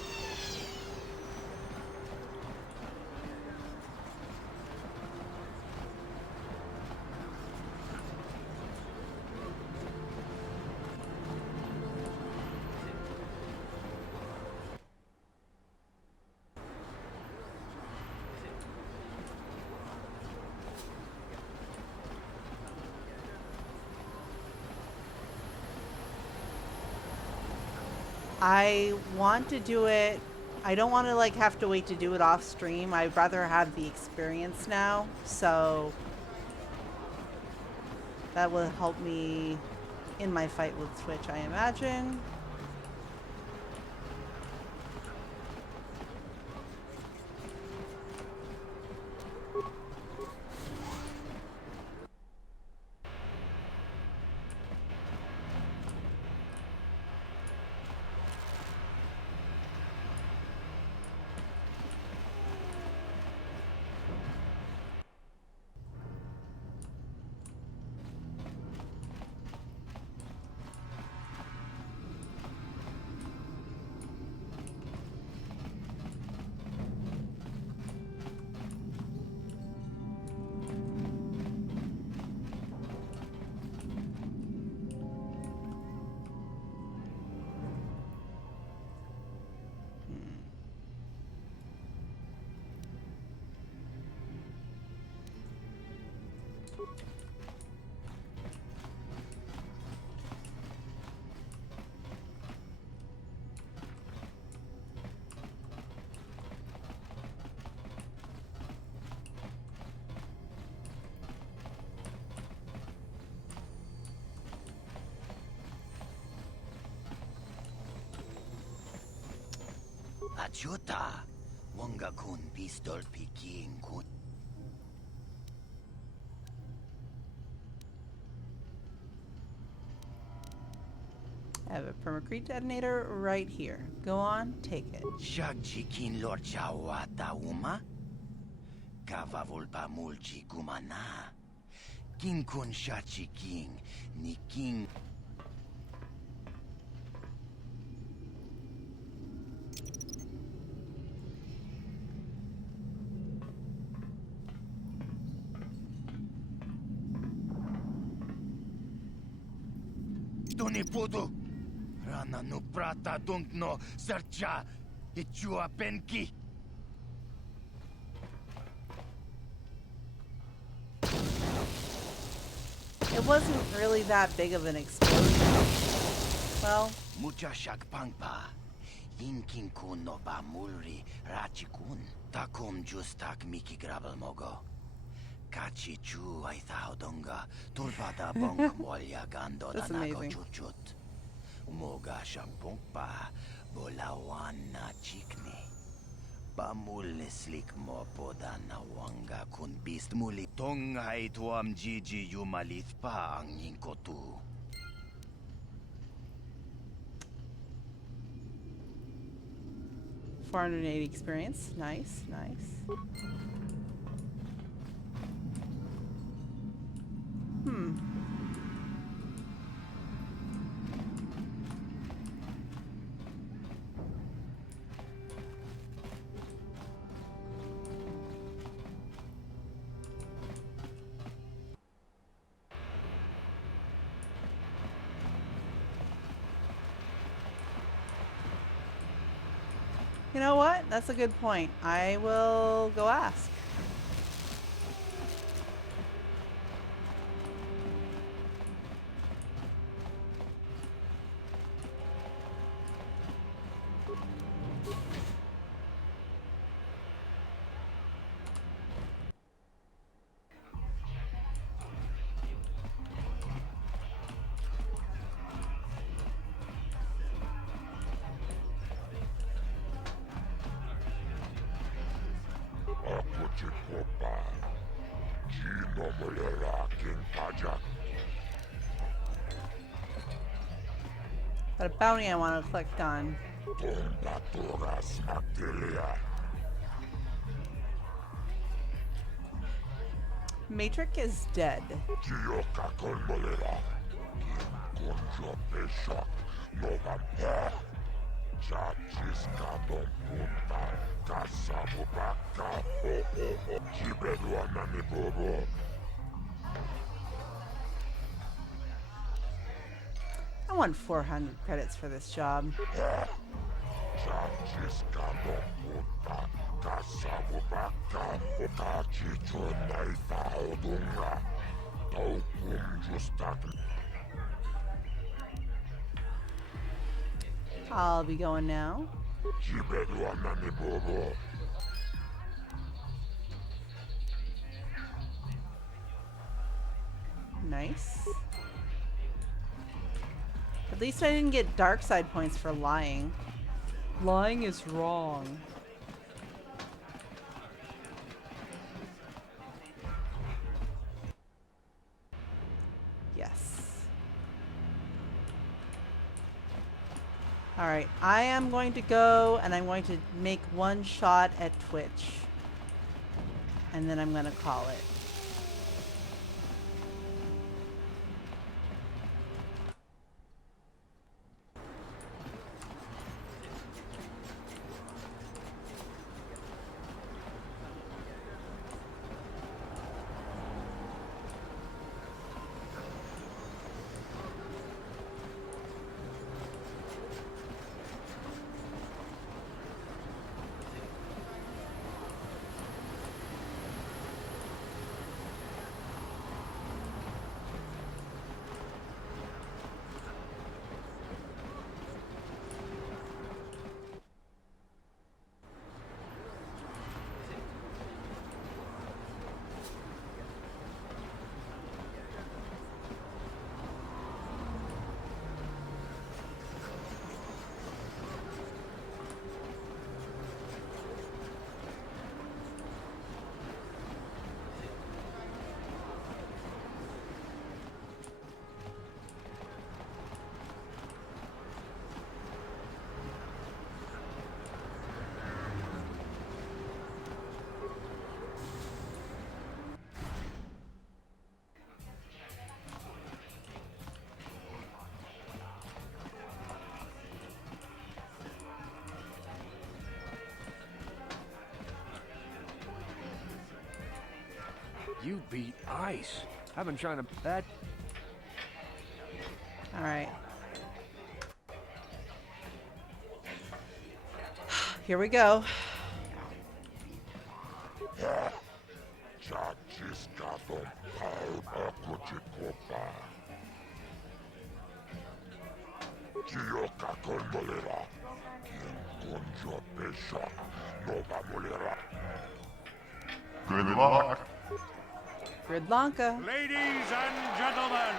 I want to do it. I don't want to like have to wait to do it off stream. I'd rather have the experience now. So that will help me in my fight with Twitch, I imagine. Ajuta. Wonga kun pistol piking kun. I have a permacrete detonator right here. Go on, take it. Shagjikin Lord Chawata Uma? Kavavulpa mulchi kumana. King kun shachi king. Ni king. Tuni pudu. Rana nu prata dunk no sercha. Ichua penki. It wasn't really that big of an explosion. Well, Mucha shak pangpa. Inkin kun no ba mulri rachikun. Takum justak miki grabel mogo. Kachi chu ay donga. Tulpada bonk molya gando That's danago amazing. chuchut. Moga shampongpa. Bolawan na chikni. Pamul slik mo poda na wanga kun bist muli. Tonga ituam jiji yumalit pa ang inkotu. 480 experience. Nice, nice. You know what? That's a good point. I will go ask. Got a bounty I want to click on. Matrix is dead. I want 400 credits for this job. I'll be going now. Nice. At least I didn't get dark side points for lying. Lying is wrong. Yes. Alright, I am going to go and I'm going to make one shot at Twitch. And then I'm going to call it. You beat ice. I've been trying to... That... Alright. Here we go. Good luck. Gridlanka. Ladies and gentlemen,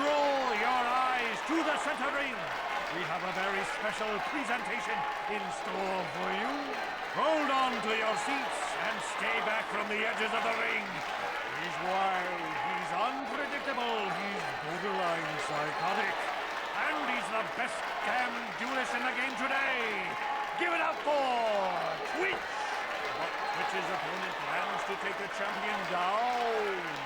draw your eyes to the center ring. We have a very special presentation in store for you. Hold on to your seats and stay back from the edges of the ring. He's wild, he's unpredictable, he's borderline psychotic. And he's the best damn duelist in the game today. Give it up for Twitch! But Twitch's opponent plans to take the champion down.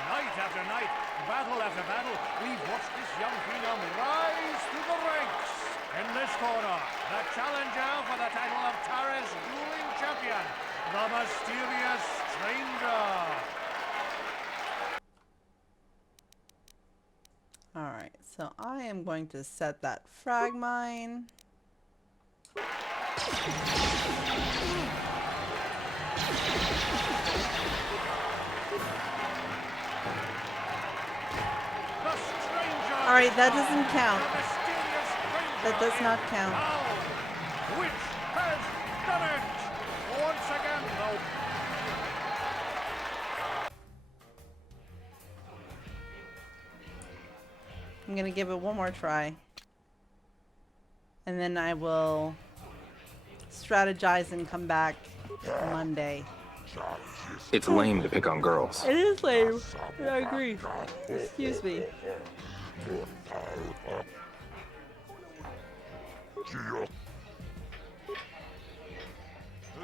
Night after night, battle after battle, we've watched this young phenom rise through the ranks. In this corner, the challenger for the title of Tara's dueling champion, the mysterious stranger. Alright, so I am going to set that frag mine. Alright, that doesn't count. That does not count. Which has done it? Once again, though. I'm gonna give it one more try. And then I will strategize and come back Monday. It's lame to pick on girls. It is lame. I agree. Excuse me.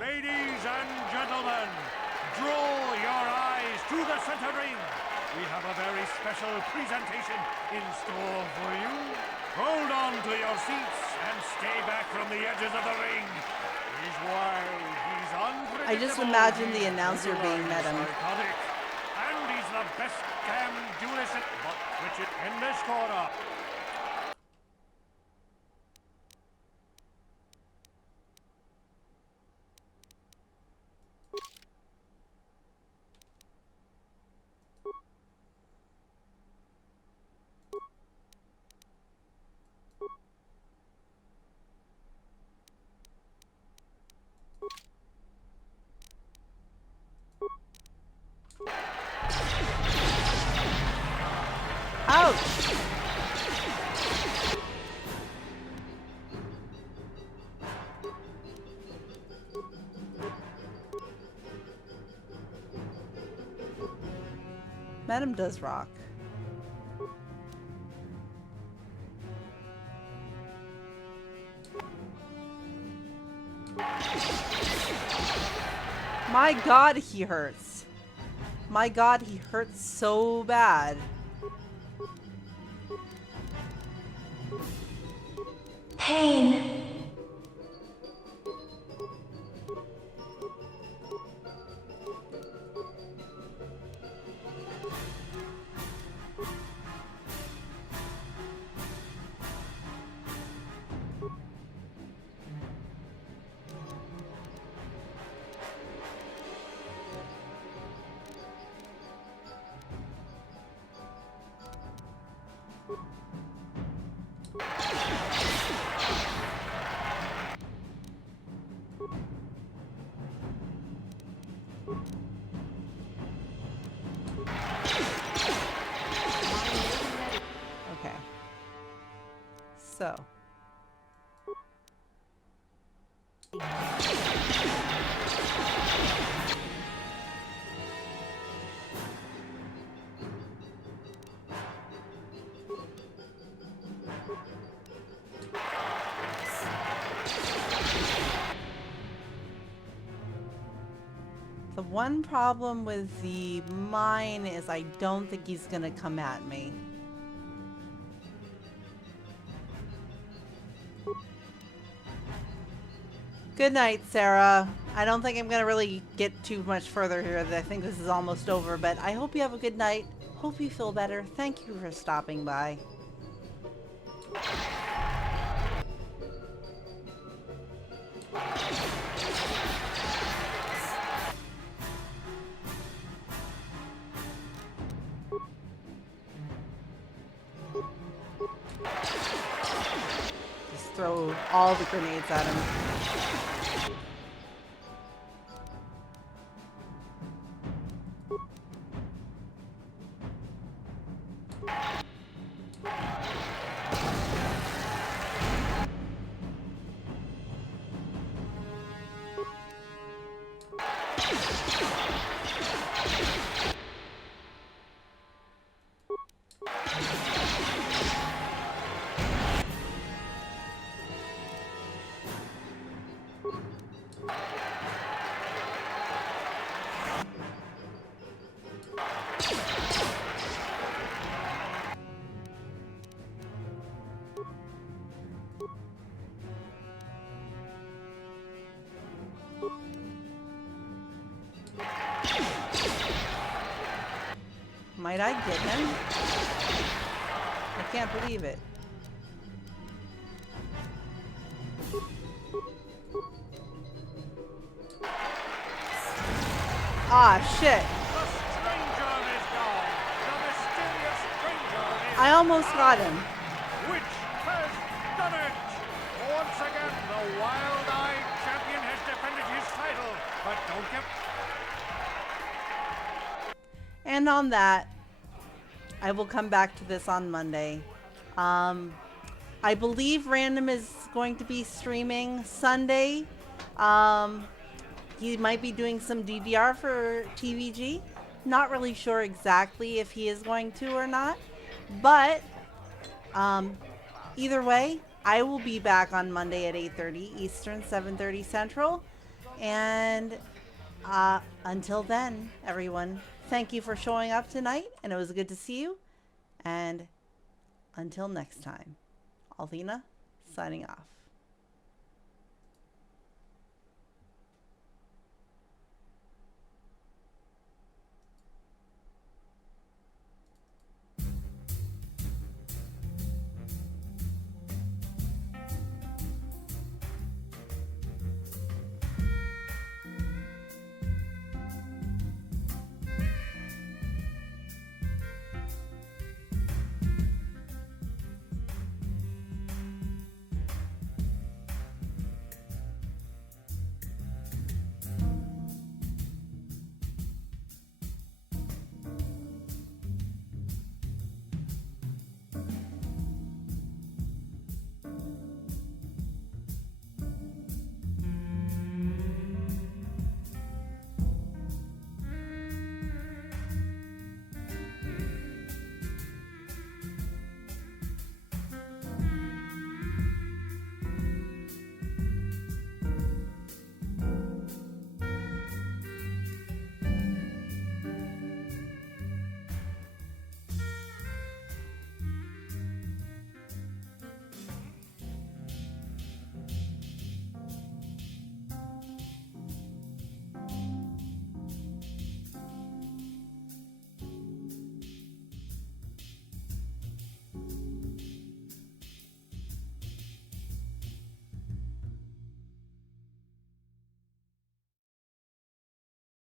Ladies and gentlemen, draw your eyes to the center ring. We have a very special presentation in store for you. Hold on to your seats and stay back from the edges of the ring. He's wild, he's unpredictable. I just imagine the announcer being Madam. Psychotic. And he's the best damn duelist but switch it in this corner. Ouch! Madam does rock. My God, he hurts. My God, he hurts so bad. Pain. Okay. So. The one problem with the mine is I don't think he's gonna come at me. Good night, Sarah. I don't think I'm gonna really get too much further here. I think this is almost over, but I hope you have a good night. Hope you feel better. Thank you for stopping by. Just throw all the grenades at him. Might I get him? I can't believe it. Ah, shit. I almost got him. Which has done it? Once again, the wild-eyed champion has defended his title, but don't get... And on that, I will come back to this on Monday. I believe Random is going to be streaming Sunday. he might be doing some DDR for TVG. Not really sure exactly if he is going to or not. But either way, I will be back on Monday at 8:30 Eastern, 7:30 Central. And until then, everyone, thank you for showing up tonight. And it was good to see you. And until next time, Alvina signing off.